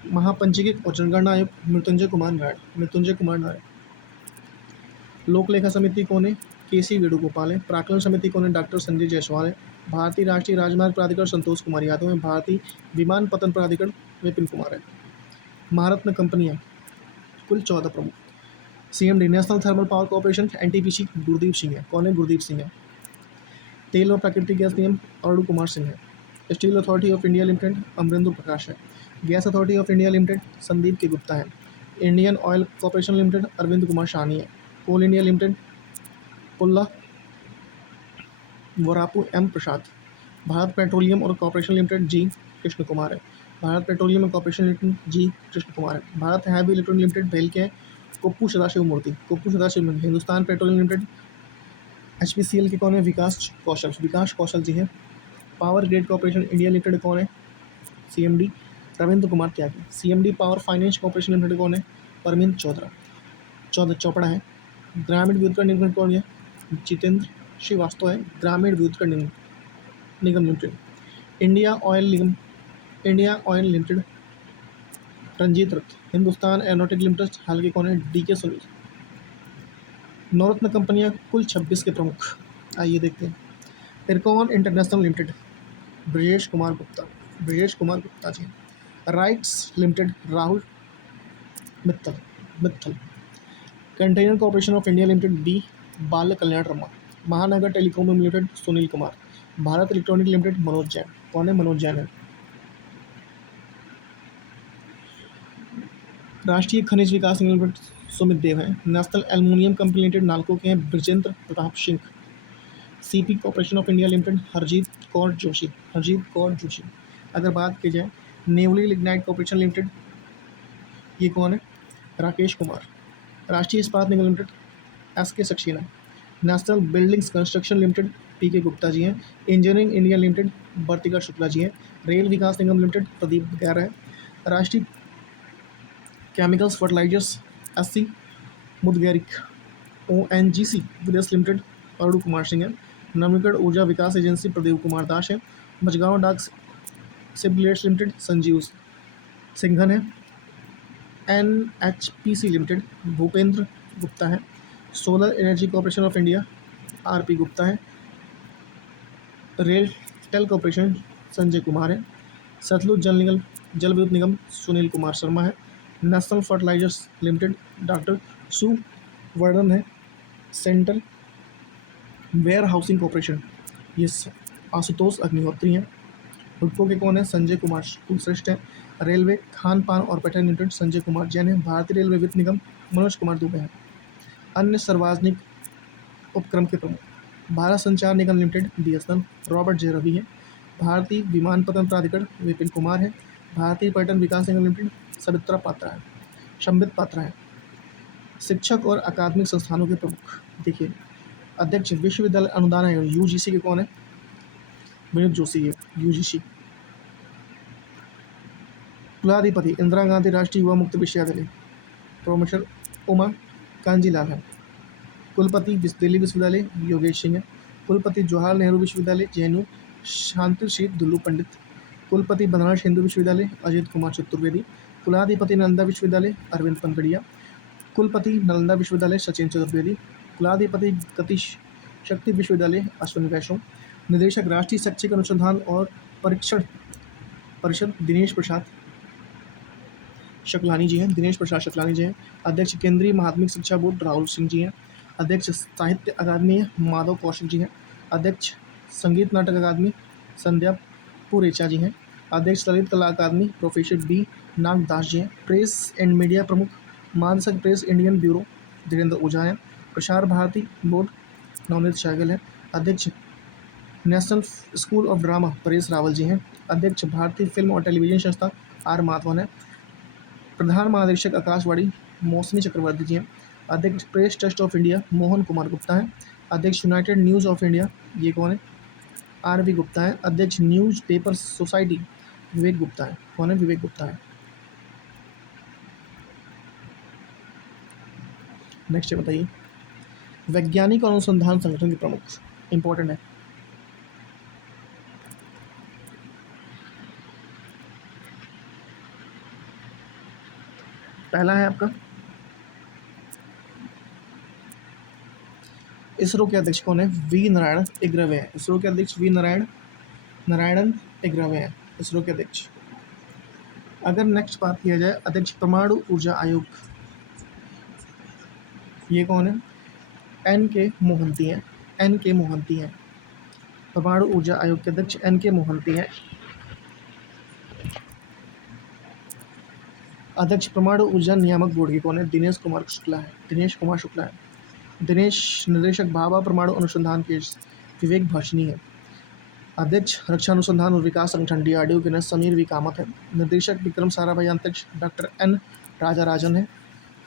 महापंजीकृत और जनगणना आयोग मृत्युंजय कुमार नारायण। लोक लेखा समिति कौन है? केसी वेणुगोपाल है। प्राक्कलन समिति कौन है? डॉक्टर संजय जायसवाल है। भारतीय राष्ट्रीय राजमार्ग प्राधिकरण संतोष कुमार यादव है। भारतीय विमानपत्तन प्राधिकरण विपिन कुमार है। महारत्न कंपनियां कुल 14 प्रमुख। CMD national thermal power corporation NTPC Gurdeep Singh है। कौन है? गुरदीप सिंह है। तेल और प्राकृतिक गैस नियम अरुण कुमार सिंह है। Steel authority of India limited Amarendra Prakash है। Gas authority of India limited Sandeep K Gupta है। Indian oil corporation limited Arvind Kumar Shani है। Coal India limited Pulla Varapu M Prasad. Bharat petroleum और corporation limited G Krishna Kumar है। भारत पेट्रोलियम और corporation limited G Krishna Kumar है। भारत हैवी इलेक्ट्रॉनिक लिमिटेड भेल K Kuppu Sadashiv Murthy. Hindustan petroleum limited HPCL के कौन है? विकास कौशल जी है। Power grid corporation India limited कौन है? CMD Ravindra Kumar Tyagi. CMD power finance corporation limited कौन है? परमिंद चोपड़ा है। ग्रामीण विद्युत निगम कौन है? जितेंद्र श्रीवास्तव है। ग्रामीण विद्युत निगम limited. India oil limited Ranjit Rath. Hindustan aeronautic limited हाल के कौन है? डीके सुनील। नवरत्न कंपनियां कुल 26 के प्रमुख। आइए देखते हैं। IRCON international limited Brajesh Kumar Gupta ji. RITES limited Rahul Mittal. Container corporation of India limited B Bal Kalyan Verma. Mahanagar telecom limited Sunil Kumar. Bharat electronic limited Manoj Jain. कौन है? मनोज जैन है। राष्ट्रीय खनिज विकास निगम लिमिटेड सुमित देव है। National aluminium company limited NALCO के हैं Brajendra Pratap Singh. CP corporation of India limited Harjeet Kaur Joshi. अगर बात की जाए नेवली लिग्नाइट कॉर्पोरेशन लिमिटेड, ये कौन है? राकेश कुमार। राष्ट्रीय इस्पात निगम लिमिटेड एस के Saxena. National buildings construction limited P के गुप्ता जी हैं। इंजीनियरिंग इंडिया लिमिटेड वर्तिका शुक्ला जी हैं। रेल विकास निगम लिमिटेड प्रदीप बघेल है। राष्ट्रीय केमिकल्स फर्टिलाइजर्स एससी मुदगैरिक। ओएनजीसी विदेश लिमिटेड अरुण कुमार सिंह है। नवीकरण ऊर्जा विकास एजेंसी प्रदीप कुमार दास है। मझगांव डाक सिबलेट्स लिमिटेड संजीव सिंघन है। NHPC लिमिटेड भूपेंद्र गुप्ता है। Solar energy corporation of India RP Gupta है। Rail tel corporation Sanjay Kumar है। सतलुज जल विद्युत निगम सुनील कुमार शर्मा है। National fertilizers limited doctor Suvardhan है। सेंट्रल वेयर हाउसिंग कॉर्पोरेशन ये आशुतोष अग्निहोत्री हैं। हुडको के कौन है? संजय कुमार कुलश्रेष्ठ है। रेलवे खान पान और पेट्रोल लिमिटेड संजय कुमार जैन है। भारतीय रेलवे वित्त निगम मनोज कुमार दुबे हैं। अन्य सार्वजनिक उपक्रम के प्रमुख Bharat Sanchar Nigam limited BSNL Robert J Ravi है। भारतीय विमानपत्तन प्राधिकरण विपिन कुमार है। भारतीय पर्यटन विकास निगम लिमिटेड संबित पात्रा है। शिक्षक और अकादमिक संस्थानों के प्रमुख देखिए, अध्यक्ष विश्वविद्यालय अनुदान आयोग UGC के कौन है? विनीत जोशी है UGC। कुलाधिपति इंदिरा गांधी राष्ट्रीय युवा मुक्त विश्वविद्यालय प्रोफेसर उमा कांजीलाल है। कुलपति दिल्ली विश्वविद्यालय योगेश सिंह है। कुलपति जवाहरलाल नेहरू विश्वविद्यालय JNU शांति श्री दुल्लू पंडित। कुलपति बनारस हिंदू विश्वविद्यालय अजित कुमार चतुर्वेदी। कुलाधिपति नालंदा विश्वविद्यालय अरविंद पनगड़िया। कुलपति नालंदा विश्वविद्यालय सचिन चतुर्वेदी। कुलाधिपति गति शक्ति विश्वविद्यालय अश्विनी वैष्णव। निदेशक राष्ट्रीय शैक्षिक अनुसंधान और परीक्षण परिषद दिनेश प्रसाद शुक्लानी जी हैं। अध्यक्ष केंद्रीय माध्यमिक शिक्षा बोर्ड राहुल सिंह जी हैं। अध्यक्ष साहित्य अकादमी माधव कौशिक जी हैं। अध्यक्ष संगीत नाटक अकादमी संध्या पुरेचा जी हैं। अध्यक्ष ललित कला अकादमी प्रोफेसर B नागदास जी हैं। प्रेस एंड मीडिया प्रमुख मानसिक press Indian bureau Dhirendra Ojha हैं। प्रसार भारती बोर्ड नवनीत सहगल है। अध्यक्ष national school of drama Paresh Rawal ji हैं। अध्यक्ष भारतीय फिल्म और टेलीविजन संस्था R माधवन है। प्रधान महानिदेशक आकाशवाणी मौसमी चक्रवर्ती जी हैं। अध्यक्ष press trust of India Mohan Kumar Gupta है। अध्यक्ष यूनाइटेड न्यूज़ ऑफ इंडिया ये कौन है? RV गुप्ता है। अध्यक्ष न्यूज़ पेपर सोसाइटी विवेक गुप्ता है। कौन है? विवेक गुप्ता है। नेक्स्ट बताइए, वैज्ञानिक और अनुसंधान संगठन के प्रमुख इंपॉर्टेंट है। पहला है आपका इसरो के अध्यक्ष कौन है? V नारायण इग्रवे हैं। इसरो के अध्यक्ष V नारायणन इग्रवे हैं इसरो के अध्यक्ष। अगर नेक्स्ट बात किया जाए, अध्यक्ष परमाणु ऊर्जा आयोग ये कौन है? N.K. मोहंती हैं। परमाणु ऊर्जा आयोग के अध्यक्ष N.K. मोहंती हैं। अध्यक्ष परमाणु ऊर्जा नियामक बोर्ड के कौन है? दिनेश कुमार शुक्ला है। दिनेश निदेशक भाभा परमाणु अनुसंधान के विवेक भाषिनी है। अध्यक्ष रक्षा अनुसंधान और विकास संगठन DRDO के समीर V कामत है। निर्देशक विक्रम साराभाई अंतरिक्ष डॉक्टर N राजाराजन है।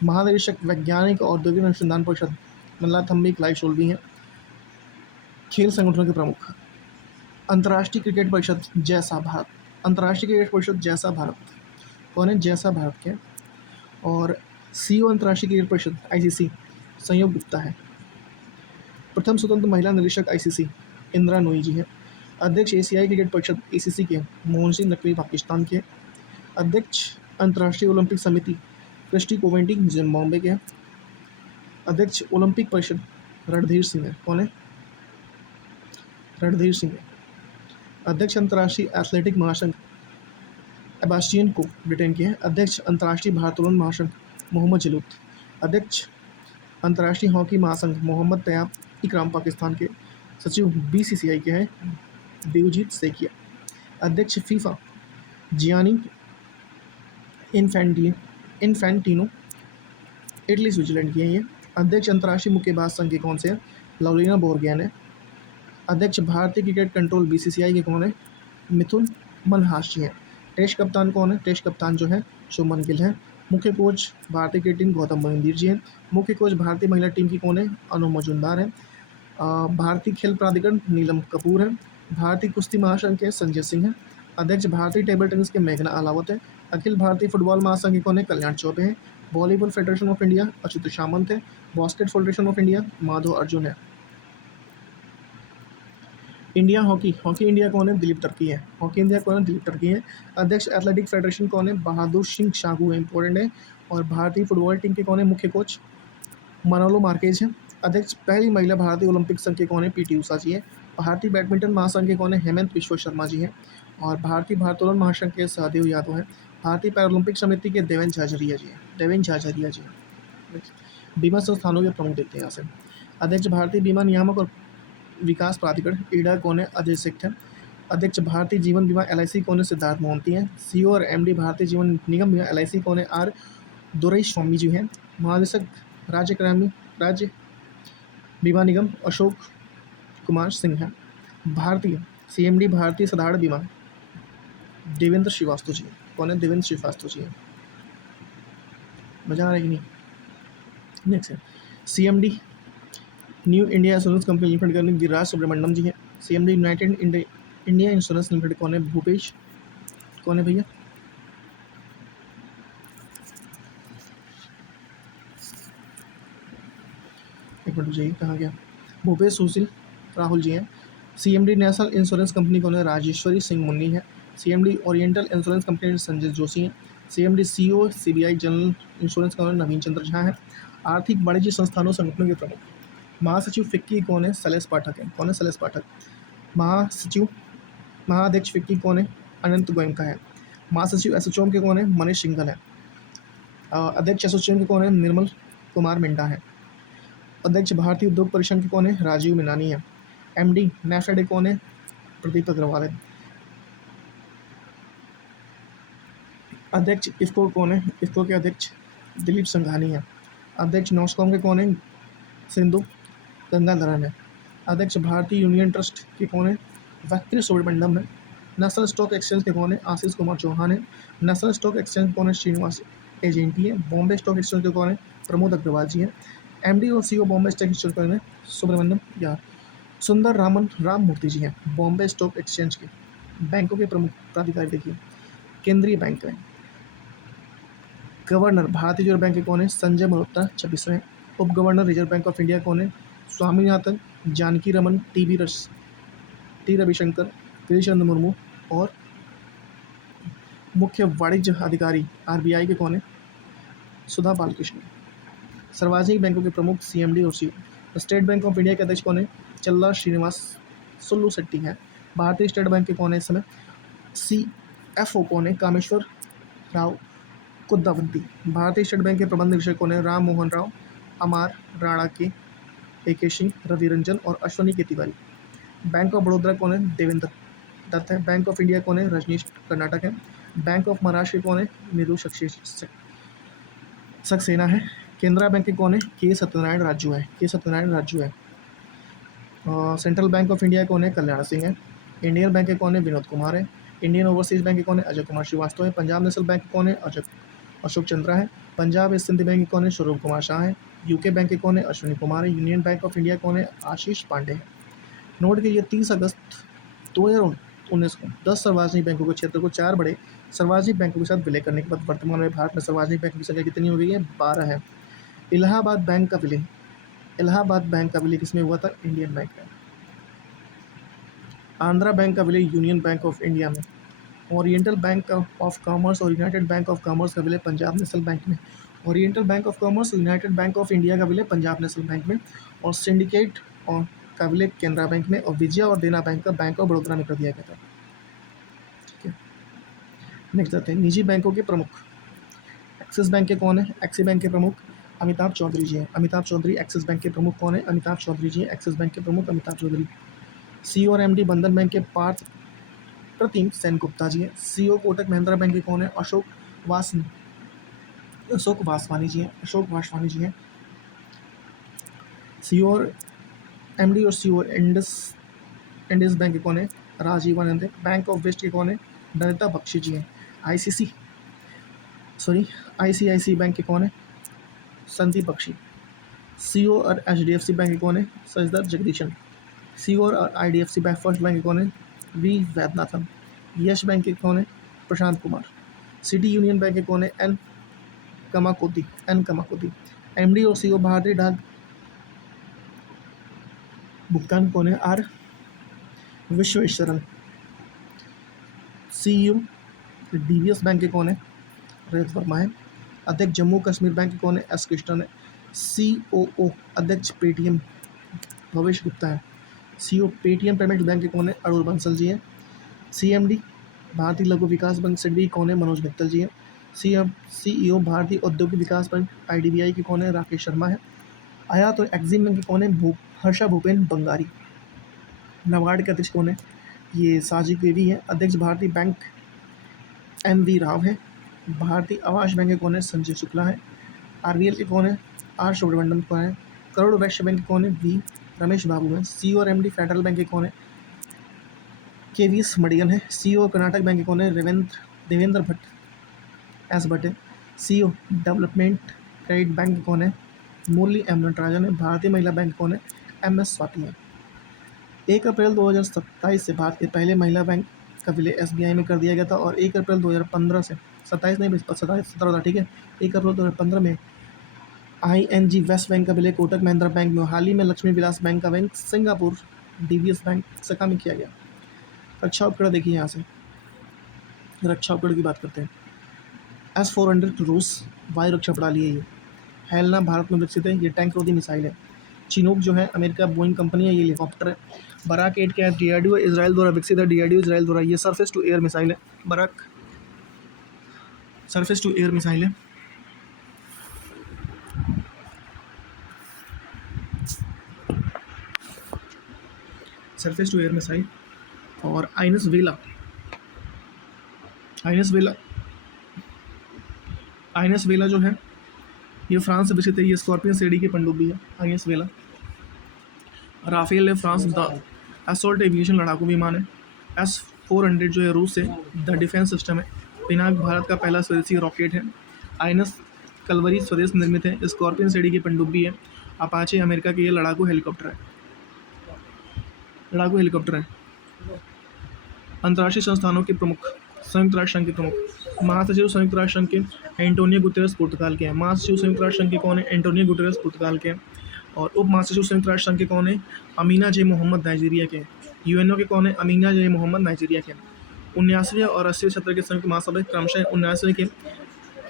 महानिदेशक वैज्ञानिक और औद्योगिक अनुसंधान परिषद मल्लाथम्बी क्लाई शोल्वी हैं। खेल संगठनों के प्रमुख अंतर्राष्ट्रीय क्रिकेट परिषद जैसा भारत कौन है? जैसा भारत के। और CEO अंतर्राष्ट्रीय क्रिकेट परिषद ICC संयोग गुप्ता है। प्रथम स्वतंत्र महिला निदेशक ICC इंदिरा नोई जी है। अध्यक्ष एशियाई क्रिकेट परिषद ACC के मोहन सिंह नकवी पाकिस्तान के। अध्यक्ष अंतर्राष्ट्रीय ओलंपिक समिति क्रिस्टी कोवेंटी जिम्बाब्वे के। अध्यक्ष ओलंपिक परिषद रणधीर सिंह है। कौन है? रणधीर सिंह है। अध्यक्ष अंतर्राष्ट्रीय एथलेटिक महासंघ एबास्टियन को ब्रिटेन के हैं। अध्यक्ष अंतर्राष्ट्रीय भारोत्तोलन महासंघ मोहम्मद जलूत। अध्यक्ष अंतर्राष्ट्रीय हॉकी महासंघ मोहम्मद तैयब इकराम पाकिस्तान के। सचिव BCCI के हैं देवजीत सेकिया। अध्यक्ष FIFA Gianni Infantino Italy Switzerland की हैं ये। अध्यक्ष अंतर्राष्ट्रीय मुक्केबाज संघ के कौन से हैं? लवलीना बोरगोहेन है। अध्यक्ष भारतीय क्रिकेट कंट्रोल BCCI के कौन है? मिथुन मनहास जी हैं। टेस्ट कप्तान कौन है? टेस्ट कप्तान जो है शुभमन गिल है। मुख्य कोच भारतीय क्रिकेट टीम गौतम गंभीर जी हैं। मुख्य कोच भारतीय महिला टीम की कौन है? अनु मजुमदार है। भारतीय खेल प्राधिकरण नीलम कपूर है। भारतीय कुश्ती महासंघ के संजय सिंह हैं। अध्यक्ष भारतीय टेबल टेनिस के मेघना अलावत है। अखिल भारतीय फुटबॉल महासंघ के कौन है? कल्याण चौबे हैं। Volleyball federation of India Achyuta Samanta है। Basket federation of India Madhav Arjun है। इंडिया हॉकी हॉकी इंडिया कौन है? दिलीप टर्की है। हॉकी इंडिया कौन है? दिलीप टर्की है। अध्यक्ष एथलेटिक फेडरेशन कौन है? बहादुर सिंह साहू है, इंपॉर्टेंट है। और भारतीय फुटबॉल टीम के कौन है मुख्य कोच? मनोलो मार्केज है। अध्यक्ष पहली महिला भारतीय ओलंपिक संघ के कौन है? पीटी उषा जी है। भारतीय बैडमिंटन महासंघ के कौन है? हेमंत विश्व शर्मा जी हैं। और भारतीय भारोत्तोलन महासंघ के सहदेव यादव हैं। भारतीय पैरालंपिक समिति के देवेंद्र झाझरिया जी हैं। देवेंद्र झाझरिया जी हैं। बीमा संस्थानों के प्रमुख देखते हैं यहाँ से। अध्यक्ष भारतीय बीमा नियामक और विकास प्राधिकरण ईडा कौन है? अजय सेठ है। अध्यक्ष भारतीय जीवन बीमा एलआईसी कौन है? सिद्धार्थ मोहंती हैं। सीईओ और एमडी भारतीय जीवन निगम बीमा एलआईसी कौन है? आर दोरई स्वामी जी हैं। महानिदेशक राज्य बीमा निगम अशोक कुमार सिंह है। भारतीय सीएमडी भारतीय साधारण बीमा देवेंद्र श्रीवास्तव जी। कौन है? देवेंद्र श्रीवास्तव जी है। मजा आ रहा है कि नहीं? नेक्स्ट है CMD new India insurance company limited का गिरिराज सुब्रमण्यम जी है। CMD United India insurance limited कौन है? भूपेश कौन है भैया? एक मिनट जाइए, कहाँ गया? भूपेश सुशील राहुल जी हैं। सीएमडी नेशनल इंश्योरेंस कंपनी कौन है? राजेश्वरी सिंह मुन्नी है। CMD oriental insurance company Sanjay Joshi हैं। CMD CEO CBI general insurance कौन है? नवीन चंद्र झा है। आर्थिक वाणिज्य संस्थानों संगठनों के प्रमुख महासचिव फिक्की कौन है? शैलेश पाठक है। कौन है? शैलेश पाठक। महासचिव महाअध्यक्ष फिक्की कौन है? अनंत गोयनका है। महासचिव एसोचैम के कौन है? मनीष सिंघल है। अध्यक्ष एसोचैम के कौन है? निर्मल कुमार मिंडा है। अध्यक्ष भारतीय उद्योग परिसंघ के कौन है? राजीव मीनानी है। एमडी नेफेड कौन है? प्रदीप अग्रवाल है। अध्यक्ष इफको कौन है? इफको के अध्यक्ष दिलीप संघानी है। अध्यक्ष नॉस्कॉम के कौन है? सिंधु गंगाधरन है। अध्यक्ष भारतीय यूनियन ट्रस्ट के कौन है? वक्त्री सुब्रमण्यम है। नेशनल स्टॉक एक्सचेंज के कौन है? आशीष कुमार चौहान है। नेशनल स्टॉक एक्सचेंज कौन है? श्रीनिवास एजेंटी है। बॉम्बे स्टॉक एक्सचेंज के कौन है? प्रमोद अग्रवाल जी हैं। एमडी और सीईओ बॉम्बे स्टॉक एक्सचेंज कौन है? सुब्रमण्यम यार सुंदर राम मूर्ति जी हैं। बॉम्बे स्टॉक एक्सचेंज के बैंकों के प्रमुख प्राधिकारी देखिए। केंद्रीय बैंक है। गवर्नर भारतीय रिजर्व बैंक के कौन है? संजय मल्होत्रा 26वें। उप governor reserve bank of India कौन है? स्वामीनाथन जानकी रमन टी रविशंकर गिरीशचंद्र मुर्मू। और मुख्य वाणिज्य अधिकारी आरबीआई के कौन है? सुधा बालकृष्ण। सार्वजनिक बैंकों के प्रमुख सीएमडी और CEO. State bank of India के अध्यक्ष कौन है? चल्ला श्रीनिवास सुल्लू शेट्टी हैं। भारतीय स्टेट बैंक के कौन है इस समय? सीएफओ कौन है? कामेश्वर राव कुद्दावंती। भारतीय स्टेट बैंक के प्रबंध निदेशक कौन है? राम मोहन राव, अमार राणा के AK सिंह, रवि रंजन और अश्वनी के तिवारी। बैंक ऑफ बड़ौदा कौन है? देवेंद्र दत्त है। बैंक ऑफ इंडिया कौन है? रजनीश कर्नाटक है। बैंक ऑफ महाराष्ट्र कौन है? मृदु सक्सेना है। केनरा बैंक के कौन है? के सत्यनारायण राजू है। के सत्यनारायण राजू है। सेंट्रल बैंक ऑफ इंडिया कौन है? कल्याण सिंह है। इंडियन बैंक के कौन है? विनोद कुमार है। इंडियन ओवरसीज बैंक के कौन है? अजय कुमार श्रीवास्तव है। पंजाब नेशनल बैंक के कौन है? अशोक चंद्रा है। पंजाब एंड सिंध बैंक के कौन है? स्वरूप कुमार शाह है। यूके बैंक के कौन है? अश्विनी कुमार है। यूनियन बैंक ऑफ इंडिया कौन है? आशीष पांडे है। नोट कीजिए 30 अगस्त 2019 को 10 सार्वजनिक बैंकों के क्षेत्र को 4 बड़े सार्वजनिक बैंकों के साथ विलय करने के बाद वर्तमान में भारत में सार्वजनिक बैंकों की संख्या कितनी हो गई है? 12 है। इलाहाबाद बैंक का विलय किसमें हुआ था? इंडियन बैंक में। आंध्रा बैंक का विलय यूनियन बैंक ऑफ इंडिया में। ओरिएंटल बैंक ऑफ कॉमर्स और यूनाइटेड बैंक ऑफ कॉमर्स का विलय पंजाब नेशनल बैंक में। ओरिएंटल बैंक ऑफ कॉमर्स और यूनाइटेड बैंक ऑफ इंडिया का विलय पंजाब नेशनल बैंक में। और सिंडिकेट और का विलय केनरा बैंक में। और विजया और देना बैंक का बैंक ऑफ बड़ौदा में कर दिया गया था। ठीक है, नेक्स्ट आते हैं निजी बैंकों के प्रमुख। एक्सिस बैंक के कौन है? एक्सिस बैंक के प्रमुख अमिताभ चौधरी जी हैं। अमिताभ चौधरी एक्सिस बैंक के प्रमुख कौन है? अमिताभ चौधरी जी हैं। एक्सिस बैंक के प्रमुख अमिताभ चौधरी। सीईओ और एमडी बंधन बैंक के पार्थ प्रतिम सेन गुप्ता जी हैं। सीईओ कोटक महिंद्रा बैंक के कौन है? अशोक वासवानी जी हैं। सीईओ और एमडी और सीईओ इंडस बैंक के कौन है? राजीव आनंद है। बैंक ऑफ वेस्ट के कौन है? नरिता बख्शी जी हैं। आईसीआईसी बैंक के कौन है? संदीप बख्शी। सीईओ और HDFC बैंक के कौन है? सजदर जगदीशन। सीईओ और IDFC बैंक फर्स्ट बैंक के कौन है? वी वैद्यनाथन। यश बैंक के कौन है? Prashant Kumar. City union bank के कौन है? एन कमाकोती। एमडी और सीईओ भारतीय डाक भुगतान कौन है? R Vishweshwaran. CEO DBS bank के कौन है? रोहित वर्मा है। अध्यक्ष जम्मू कश्मीर बैंक के कौन है? एस कृष्णन है। सीओओ अध्यक्ष पेटीएम भवेश गुप्ता है। सीईओ पेटीएम पेमेंट बैंक के कौन है? अरुण बंसल जी है। सीएमडी भारतीय लघु विकास बैंक सिडबी कौन है? मनोज मित्तल जी है। सीईओ भारतीय औद्योगिक विकास बैंक आईडीबीआई के कौन है? राकेश शर्मा है। आयात और एक्जिम बैंक के कौन है? हर्षा भूपेन बंगारी। नाबार्ड के अध्यक्ष कौन है? ये साजिद देवी है। अध्यक्ष भारतीय बैंक एम.वी. राव है। भारतीय आवास बैंक के कौन है? संजय शुक्ला है। आरबीएल के कौन है? आर सुब्रमण्यम कौन है? करोड़ वैश्य बैंक के कौन है? वी रमेश बाबू है। सीईओ और एमडी फेडरल बैंक के कौन है? केवीएस मडिगन है। सीईओ कर्नाटक बैंक के कौन है? देवेंद्र भट्ट एस भट्ट है। सीईओ डेवलपमेंट क्रेडिट बैंक के कौन है? मुरली एम नटराजन है। भारतीय महिला बैंक कौन है? एम.एस. स्वाति है। 1 अप्रैल 2027 से भारत के पहले महिला बैंक का विलय एसबीआई में कर दिया गया था और 1 अप्रैल 2015 से 27 नहीं 17 था, ठीक है। 1 अप्रैल 2015 में आईएनजी वेस्ट बैंक का विलय कोटक महिंद्रा बैंक में, हाल ही में लक्ष्मी विलास बैंक का बैंक सिंगापुर डीवीएस बैंक सका में किया गया। रक्षा उपकरण देखिए, यहाँ से रक्षा उपकरण की बात करते हैं। S-400 रूस वायु रक्षा प्रणाली है। ये हेलना भारत में विकसित है। ये टैंक रोधी मिसाइल है। चिनूक जो है अमेरिका बोइंग कंपनी है। ये हेलीकॉप्टर है। बराक 8 क्या है? डीआरडीओ इसराइल द्वारा विकसित है। डीआरडीओ इसराइल द्वारा, ये सरफेस टू एयर मिसाइल है। Barak surface to air missile है। Surface to air missile. और आइनस वेला जो है ये फ्रांस से विकसित है। ये स्कॉर्पियन श्रेणी के पनडुब्बी है। आइनस वेला। राफेल है फ्रांस द असॉल्ट एविएशन लड़ाकू विमान है। S-400 जो है रूस से द डिफेंस सिस्टम है। पिनाक भारत का पहला स्वदेशी रॉकेट है। आइनस कलवरी स्वदेश निर्मित है। स्कॉर्पियन श्रेणी की पनडुब्बी है। अपाचे अमेरिका के ये लड़ाकू हेलीकॉप्टर है। अंतर्राष्ट्रीय संस्थानों के प्रमुख। संयुक्त राष्ट्र संघ के प्रमुख। महासचिव संयुक्त राष्ट्र संघ के एंटोनियो गुतेरेस पुर्तगाल के हैं। महासचिव संयुक्त राष्ट्र संघ के कौन है? एंटोनियो गुतेरेस पुर्तगाल के हैं। और उप महासचिव संयुक्त राष्ट्र संघ के कौन है? अमीना जे मोहम्मद नाइजीरिया के हैं। यूएनओ के कौन है? अमीना जे मोहम्मद नाइजीरिया के। 79वें और 80वें सत्र के संयुक्त महासभा क्रमशः 79वें के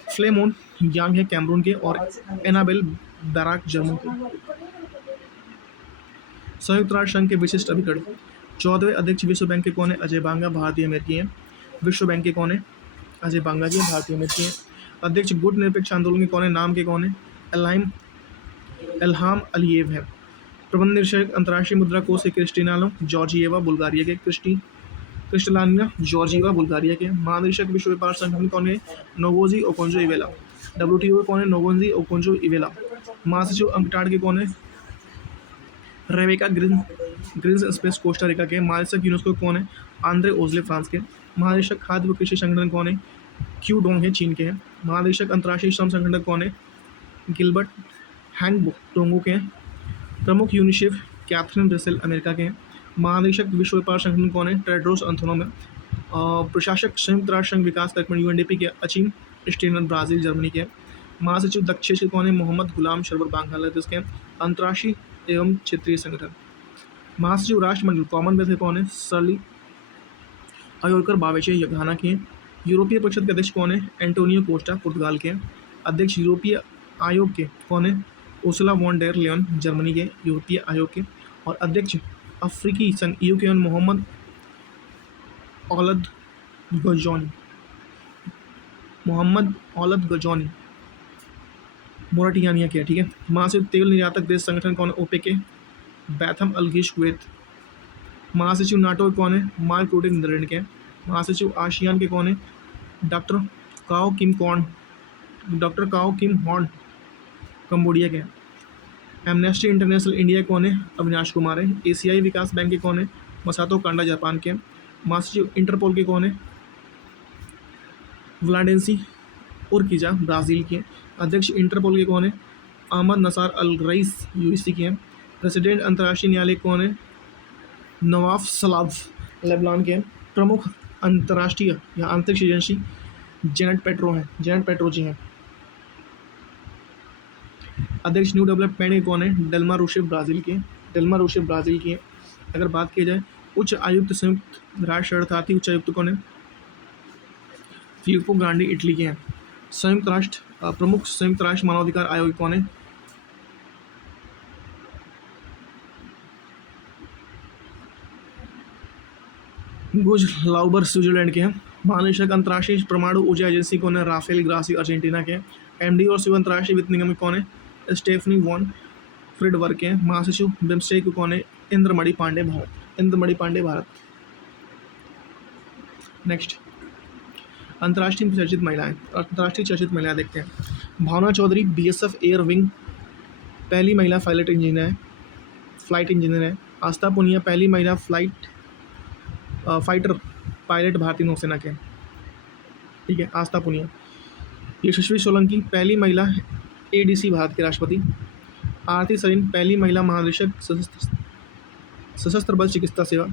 फ्लेमोन यांग है कैमरून के और एनाबेल बैराक जर्मन के। संयुक्त राष्ट्र संघ के विशिष्ट अभिकरण। 14वें अध्यक्ष विश्व बैंक के कौन है? अजय बांगा भारतीय अमेरिकी हैं। विश्व बैंक के कौन है? अजय बांगा जी भारतीय अमेरिकी हैं। अध्यक्ष गुट निरपेक्ष आंदोलन के कौन है? नाम के कौन है? इल्हाम अलीयेव है। प्रबंध निदेशक अंतर्राष्ट्रीय मुद्रा कोष के क्रिस्टिनालो जॉर्जिएवा बुल्गारिया के। क्रिस्टलानिना जॉर्जिएवा बुल्गारिया के। महानिदेशक विश्व व्यापार संगठन कौन है? नोगोजी ओकोंजो इवेला। WTO के कौन है? नोगोजी ओकोंजो इवेला। महासचिव अंकटाड के कौन है? Rebecca greens space Costa Rica के। महानिदेशक यूनेस्को कौन है? आंद्रे ओजले फ्रांस के। महानिदेशक खाद्य व कृषि संगठन कौन है? क्यू डोंग है चीन के हैं। महानिदेशक अंतर्राष्ट्रीय श्रम संगठन कौन है? गिलबर्ट हैंग टोंगो के हैं। प्रमुख यूनिसेफ कैथरीन ब्रेसेल अमेरिका के हैं। महानिदेशक विश्व व्यापार संगठन कौन है? टेड्रोस अधनॉम है। प्रशासक संयुक्त राष्ट्र संघ विकास कार्यक्रम UNDP के अचिम स्टेनर ब्राज़ील जर्मनी के हैं। महासचिव दक्षिण के कौन है? मोहम्मद गुलाम शरबत बांग्लादेश के। अंतर्राष्ट्रीय एवं क्षेत्रीय संगठन। महासचिव राष्ट्रमंडल कॉमनवेल्थ के कौन है? सर्ली अयोरकर बावेचे घाना के हैं। यूरोपीय परिषद के अध्यक्ष कौन है? एंटोनियो कोस्टा पुर्तगाल के। अध्यक्ष यूरोपीय आयोग के कौन है? Ursula von der Leyen Germany के यूरोपीय आयोग के। और अध्यक्ष अफ्रीकी संघ EU के मोहम्मद औलद गजौनी मोराटियानिया के, ठीक है। महासचिव तेल निर्यातक देश संगठन कौन है? ओपेक के बैथम अलगीश कुवैत। महासचिव नाटो के कौन है? मार्क रूटे नीदरलैंड के। महासचिव आसियान के कौन है? डॉक्टर काओ किम हॉर्न कंबोडिया के। एमनेस्टी इंटरनेशनल इंडिया कौन है? अविनाश कुमार है। एशियाई विकास बैंक के कौन है? मसातो कांडा जापान के। महासचिव इंटरपोल के कौन है? व्लाडेंसी उर्किजा ब्राज़ील के। अध्यक्ष इंटरपोल के कौन है? अहमद नसार अल रईस UAE के हैं। प्रेसिडेंट अंतर्राष्ट्रीय न्यायालय कौन है? नवाफ सलाव लेबनान के। प्रमुख अंतर्राष्ट्रीय या अंतरिक्ष एजेंसी जेनेट पेट्रो जी हैं। अध्यक्ष न्यू डेवलपमेंट के कौन है? डेल्मा रूशेफ ब्राज़ील के। अगर बात की जाए उच्च आयुक्त संयुक्त राष्ट्र अर्थार्थी उच्चायुक्त कौन है? फिलिप्पो ग्रांडी इटली के हैं। संयुक्त राष्ट्र प्रमुख संयुक्त राष्ट्र मानवाधिकार आयोग कौन है? गुज लाउबर स्विट्जरलैंड के हैं। महानिदेशक अंतर्राष्ट्रीय परमाणु ऊर्जा एजेंसी कौन है? राफेल ग्रासी अर्जेंटीना के हैं। एमडी और शिव अंतर्राष्ट्रीय वित्त निगम कौन है? स्टेफनी वॉन फ्रिडवर्क के हैं। महासचिव बिम्स्टेक कौन है? इंद्रमणि पांडे भारत। इंद्रमणि पांडे भारत। नेक्स्ट, अंतर्राष्ट्रीय चर्चित महिलाएं। अंतर्राष्ट्रीय चर्चित महिलाएं देखते हैं। भावना चौधरी बीएसएफ एयर विंग पहली महिला फ्लाइट इंजीनियर है। आस्था पुनिया पहली महिला फाइटर पायलट भारतीय नौसेना के, ठीक है, आस्था पुनिया। यशस्वी सोलंकी पहली महिला एडीसी भारत के राष्ट्रपति। आरती सरीन पहली महिला महानिदेशक सशस्त्र बल चिकित्सा सेवा।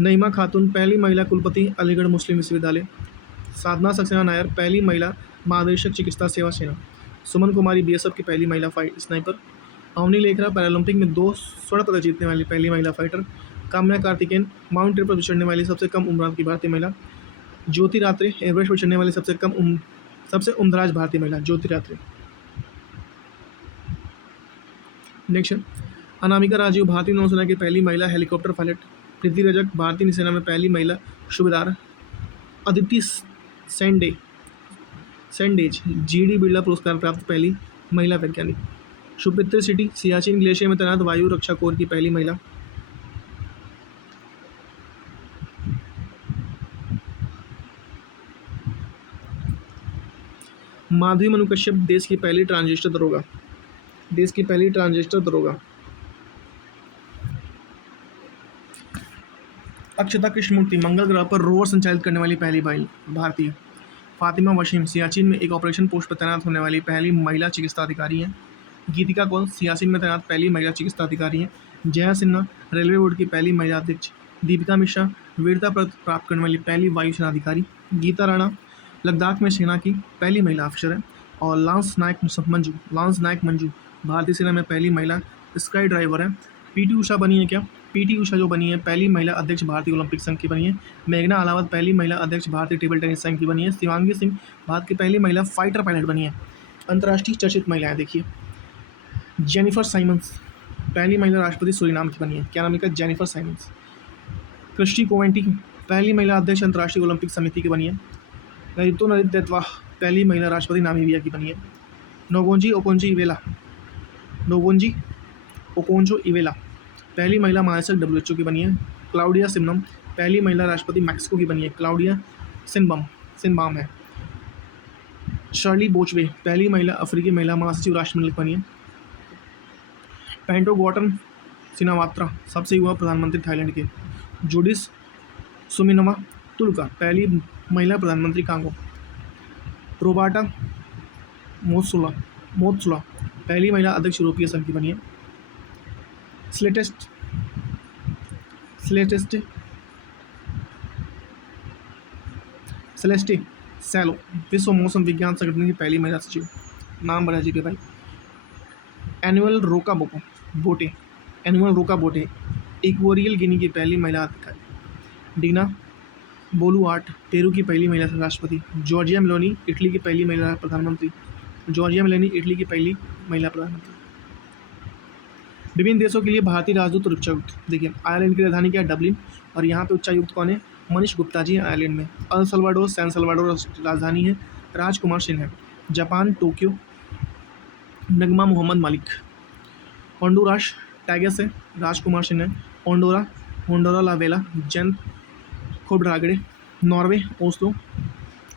नईमा खातून पहली महिला कुलपति अलीगढ़ मुस्लिम विश्वविद्यालय। साधना सक्सेना नायर पहली महिला महानिदेशक चिकित्सा सेवा सेना। सुमन कुमारी बीएसएफ की पहली महिला स्नाइपर। अवनी लेखरा पैरालंपिक में 2 स्वर्ण पदक जीतने वाली पहली महिला fighter. Kamya Karthikeyan mount Everest पर चढ़ने वाली सबसे कम उम्र की भारतीय महिला। ज्योति रात्रे एवरेस्ट पर चढ़ने वाली सबसे उम्रदराज भारतीय महिला ज्योति रात्रे। नेक्स्ट, अनामिका राजीव भारतीय नौसेना की पहली महिला हेलीकॉप्टर पायलट। प्रीति रजक भारतीय सेना में पहली महिला सूबेदार। अदिति सैंडेज जीडी बिरला पुरस्कार प्राप्त पहली महिला वैज्ञानिक। शुभमित्र सिटी सियाचिन ग्लेशियर में तैनात वायु रक्षा कोर की पहली महिला। माधवी मनु कश्यप देश की पहली ट्रांजिस्टर दरोगा। अक्षता कृष्णमूर्ति मंगल ग्रह पर रोवर संचालित करने वाली पहली भारतीय। फातिमा वसीम सियाचिन में एक ऑपरेशन पोस्ट पर तैनात होने वाली पहली महिला चिकित्सा अधिकारी हैं। गीतिका कौल सियाचिन में तैनात पहली महिला चिकित्सा अधिकारी हैं। जया सिन्हा रेलवे बोर्ड की पहली महिला अध्यक्ष। दीपिका मिश्रा वीरता प्राप्त करने वाली पहली वायुसेना अधिकारी। गीता राणा लद्दाख में सेना की पहली महिला अफसर है। और लांस नायक मंजू भारतीय सेना में पहली महिला स्काई ड्राइवर है। पीटी उषा बनी है क्या? पीटी उषा जो बनी है पहली महिला अध्यक्ष भारतीय ओलंपिक संघ की बनी है। मेघना अलावत पहली महिला अध्यक्ष भारतीय टेबल टेनिस संघ की बनी है। शिवांगी सिंह भारत की पहली महिला फाइटर पायलट बनी है। अंतर्राष्ट्रीय चर्चित महिलाएं देखिए, जेनिफर साइमंस पहली महिला राष्ट्रपति सूरीनाम की बनी है। क्या नाम है? Jennifer Symonds. क्रिस्टी कोवेंटी पहली महिला अध्यक्ष अंतर्राष्ट्रीय ओलंपिक समिति की बनी है। नरितो नरिदेत्वा पहली महिला राष्ट्रपति नामीबिया की बनी है। नोगोंजी ओकोंजो इवेला पहली महिला महानिदेशक डब्ल्यूएचओ की बनी है। क्लाउडिया सिम्बम पहली महिला राष्ट्रपति मैक्सिको की बनी है। क्लाउडिया सिनबाम है। शर्ली बोचवे पहली महिला अफ्रीकी महिला महासचिव राष्ट्रमंडल की बनी है। पेंटो गॉटन सिनावात्रा सबसे युवा प्रधानमंत्री थाईलैंड के। जूडिस सुमिनवा तुलका पहली महिला प्रधानमंत्री कांगो। रोबार्टा मोत्सुला पहली महिला अध्यक्ष यूरोपीय संघ की बनी है। सेलेस्टे सैलो विश्व मौसम विज्ञान संगठन की पहली महिला सचिव। नाम बड़ा अजीब है भाई। एनुअल रोका बोटे इक्वेरियल गिनी की पहली महिला अधिकारी। डीना बोलुआर्ट पेरू की पहली महिला राष्ट्रपति। जॉर्जिया मेलोनी इटली की पहली महिला प्रधानमंत्री। विभिन्न देशों के लिए भारतीय राजदूत और उच्चायुक्त देखिए, आयरलैंड की राजधानी क्या है? डबलिन। और यहाँ पे उच्चायुक्त कौन है? मनीष गुप्ता जी हैं आयरलैंड में। अल सल्वाडोर सैन सल्वाडोर राजधानी है। राजकुमार सिंह है। जापान टोक्यो नगमा मोहम्मद मालिक। होंडुरास टैगस है। राजकुमार सिंह है। होंडोरा लावेला जैन खोबरागड़े। Norway Oslo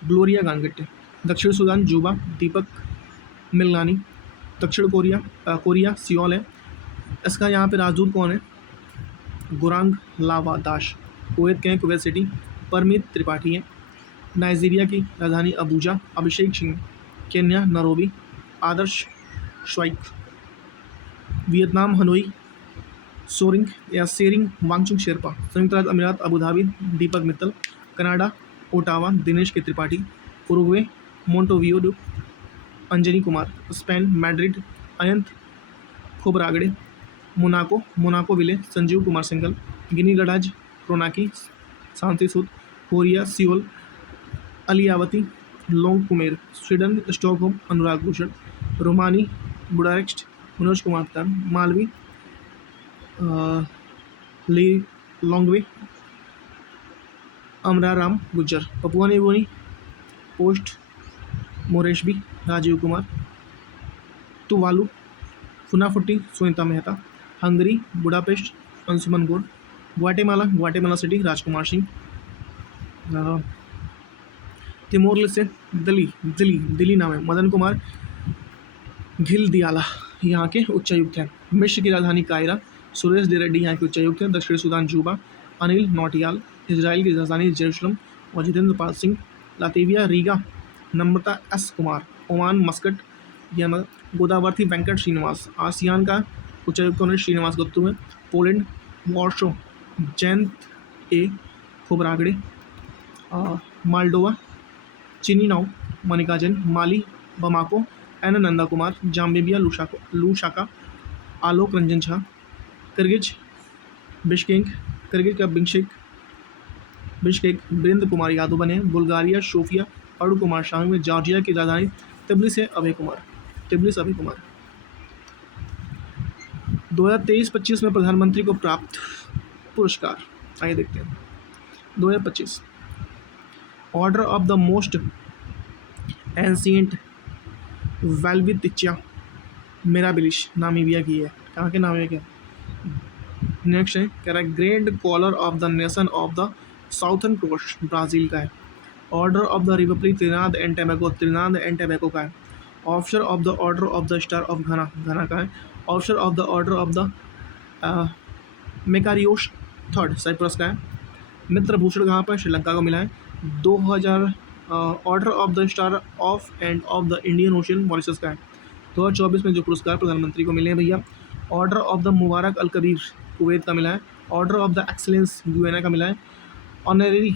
Gloria Gangte. दक्षिण सूडान जुबा दीपक मिलनानी। दक्षिण कोरिया सियोल है। इसका यहाँ पे राजदूत कौन है? गुरांग लावा दाश। कुवैत के हैं कुवैत सिटी परमीत त्रिपाठी है। नाइजीरिया की राजधानी Abuja Abhishek Singh. Kenya Nairobi Adarsh Swaika. Vietnam Hanoi Shering Wangchuk Sherpa. संयुक्त राज्य अमीरात Abu Dhabi Deepak Mittal. Canada Ottawa Dinesh K Tripathi. Uruguay Montevideo Anjani Kumar. Spain Madrid Jayant Khobragade. Monaco ville Sanjeev Kumar Singhal. Guinea गडाज, Conakry, Shanti Sood, Korea, Seoul, अलियावती, लोंग कुमेर, Sweden, Stockholm, Anurag Bhushan, Romania, Bucharest, Manoj Kumar Pathan, Malawi, Lilongwe, Amra Ram Gujjar, Papua New Guinea, post मोरेशबी, Rajeev Kumar, Tuvalu, Funafuti, Sunita Mehta, Hungary, Budapest, Anshuman Gaur, Guatemala City, Rajkumar Singh, Timor Leste, Dili नाम है मदन कुमार घिल दियाला यहाँ के उच्चायुक्त हैं। मिस्र की राजधानी कायरा, सुरेश दे रेड्डी यहाँ के उच्चायुक्त हैं। दक्षिण सूडान जूबा, अनिल नौटियाल, इजराइल की राजधानी जेरूसलम और जितेंद्र पाल सिंह, लातविया रीगा, नम्रता एस कुमार, ओमान मस्कट, यह गोदावर्थी वेंकट श्रीनिवास, आसियान का उच्चायुक्त होने श्रीनिवास गुप्तू है। Poland Warsaw, Jayant A Khobragade, Moldova Chisinau, Manika Jain, Mali Bamako, N Nanda Kumar, Zambia Lusaka, Alok Ranjan Jha, Kyrgyz Bishkek, Kyrgyz का बिश्केक वीरेंद्र कुमार यादव बने। बुल्गारिया शोफिया अरुण कुमार शामिल में। जॉर्जिया की राजधानी तिब्लिस अभय कुमार। 2023-25 में प्रधानमंत्री को प्राप्त पुरस्कार आइए देखते हैं। 2025 order of the most ancient welwitschia mirabilis, Namibia की है। कहाँ के नामीबिया के। नेक्स्ट है कह रहा है grand collar of the nation of the southern coast, Brazil का है। Order of the republic Trinidad and Tobago का है। Officer of the order of the star of Ghana का है। Officer of the order of the Makarios third, Cyprus का है। मित्र भूषण कहाँ पर, श्रीलंका को मिला है। 2000 order of the star of end of the Indian ocean, Mauritius का है। 2024 में जो पुरस्कार प्रधानमंत्री को मिले हैं भैया, order of the Mubarak al Kabir, Kuwait का मिला है। Order of the excellence, Guyana का मिला है। Honorary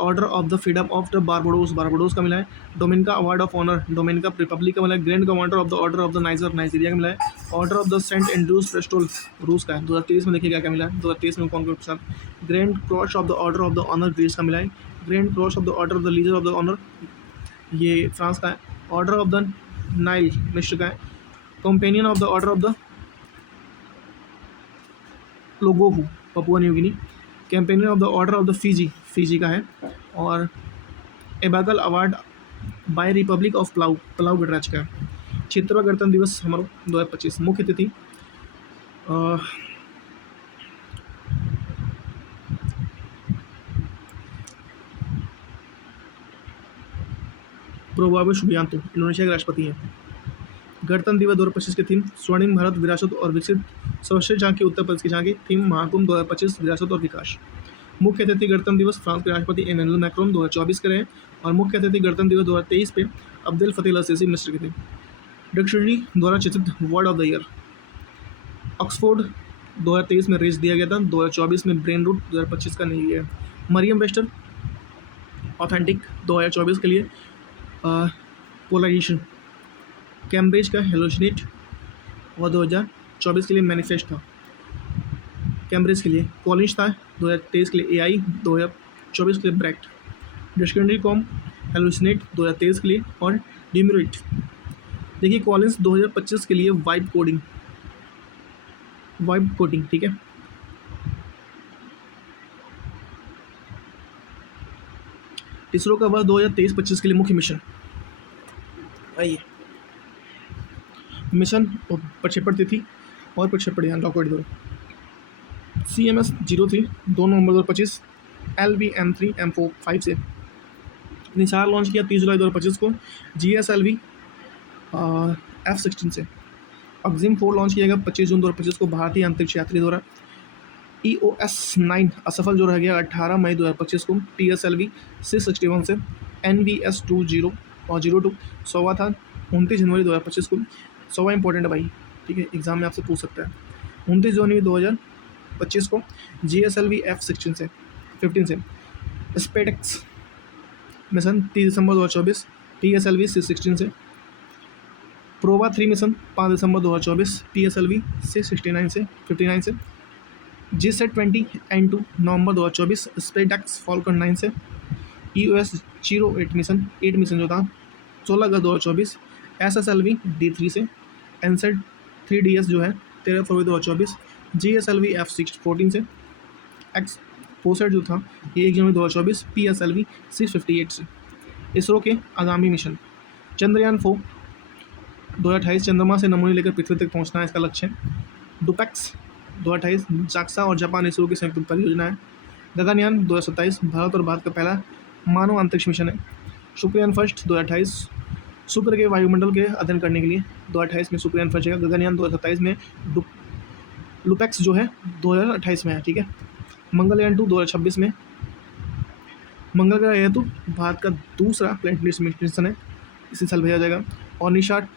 order of the freedom of the Barbados का मिला है। Dominica award of honour, Dominica republic का मिला है। Grand commander of the order of the Niger, Nigeria का मिला है। Order of the Saint Andrews प्रेस्टोल, रूस का है। 2023 में देखिए क्या मिला है। 2023 में कौन कौन के साथ। Grand cross of the order of the honour, Greece का मिला है। Grand cross of the order of the legion of the honour, ये फ्रांस का है। ऑर्डर ऑफ द नाइल, मिस्र का है। Companion of the order of the Logohu, Papua New Guinea. Companion of the order of the Fiji का है। और Ebakl award by republic of Palau गणराज्य का है। 76वां गणतंत्र दिवस हमारा 2025। मुख्य तिथि प्रोबाबो सुबियांतो, इंडोनेशिया के राष्ट्रपति हैं। गणतंत्र दिवस 2025 की थीम स्वर्णिम भारत, विरासत और विकसित। सर्वश्रेष्ठ झांकी उत्तर प्रदेश की झांकी। थीम महाकुंभ 2025, विरासत और विकास। मुख्य अतिथि गणतंत्र दिवस फ्रांस के राष्ट्रपति एमेनुअल मैक्रोन 2024 के रहे। और मुख्य अतिथि गणतंत्र दिवस 2023 पे अब्देल फतेह अल सीसी, मिस्र के थे। डिक्शनरी द्वारा चित्रित word of the year, Oxford 2023 में रेस दिया गया था। 2024 में ब्रेन रूट, 2025 का नहीं है। मरियम वेस्टर ऑथेंटिक 2024 के लिए। पोलराइजेशन कैम्ब्रिज का हेलोजिनेट और 2024 के लिए मैनिफेस्ट था। कैम्ब्रिज के लिए कॉलिंस था 2023 के लिए। एआई 2024 के लिए ब्रैक्ट। डिस्क्रिमिनेटरी कॉम हेलोजिनेट 2023 के लिए। और डिम्यूरेट देखिए कॉलिंस 2025 के लिए वाइब कोडिंग, ठीक है। इसरो का वर्ष 2023-25 के लिए मुख्य मिशन, आइए मिशन और प्रक्षेपण तिथि और प्रक्षेपण यान रॉकेट दो। CMS 03 2 नवंबर 2025 LV-M3 M4 5 से। निसार लॉन्च किया 30 जुलाई 2025 को GSLV F-16 से। अक्जिम 4 लॉन्च किया गया 25 जून 2025 को भारतीय अंतरिक्ष यात्री द्वारा। EOS-9 असफल जो रह गया 18 मई 2025 को TSLV C-61 से। NVS-20 और 02 100वां था 29 जनवरी 2025 को। 100वां इंपॉर्टेंट है भाई, ठीक है, एग्जाम में आपसे पूछ सकता है। 29 जनवरी 2025 को GSLV F-16 से 15 से। स्पेडेक्स मिशन 30 दिसंबर 2024 PSLV C-16 से। प्रोवा 3 मिशन 5 दिसंबर 2024 PSLV C-59 से 59 से। G-SAT-20 नवंबर 2024, स्पेसडेक्स फॉल्कन 9 से, EOS जीरो 8 मिशन जो था 16 अगस्त 2024, SSLV D3 से, एनसेट 3DS जो है 13 फरवरी 2024, GSLV F614 से, एक्स पोसेट जो था ये 1 जनवरी 2024, PSLV 658 से। इसरो के आगामी मिशन चंद्रयान 4 2028, चंद्रमा से नमूने लेकर पृथ्वी तक पहुंचना है इसका लक्ष्य है। डुपैक्स 2028 जाक्सा और जापान इसरो की संयुक्त परियोजना है। गगनयान 2027 भारत और भारत का पहला मानव अंतरिक्ष मिशन है। शुक्रयान फर्स्ट 2028 शुक्र के वायुमंडल के अध्ययन करने के लिए 2028 में शुक्रयान फर्स्ट है। गगनयान 2027 में लुपैक्स जो है 2028 में है, ठीक है। मंगलयान 2 2026 में मंगल ग्रह हेतु भारत का दूसरा प्लैनेटरी मिशन है, इसी साल भेजा जाएगा। और निशाट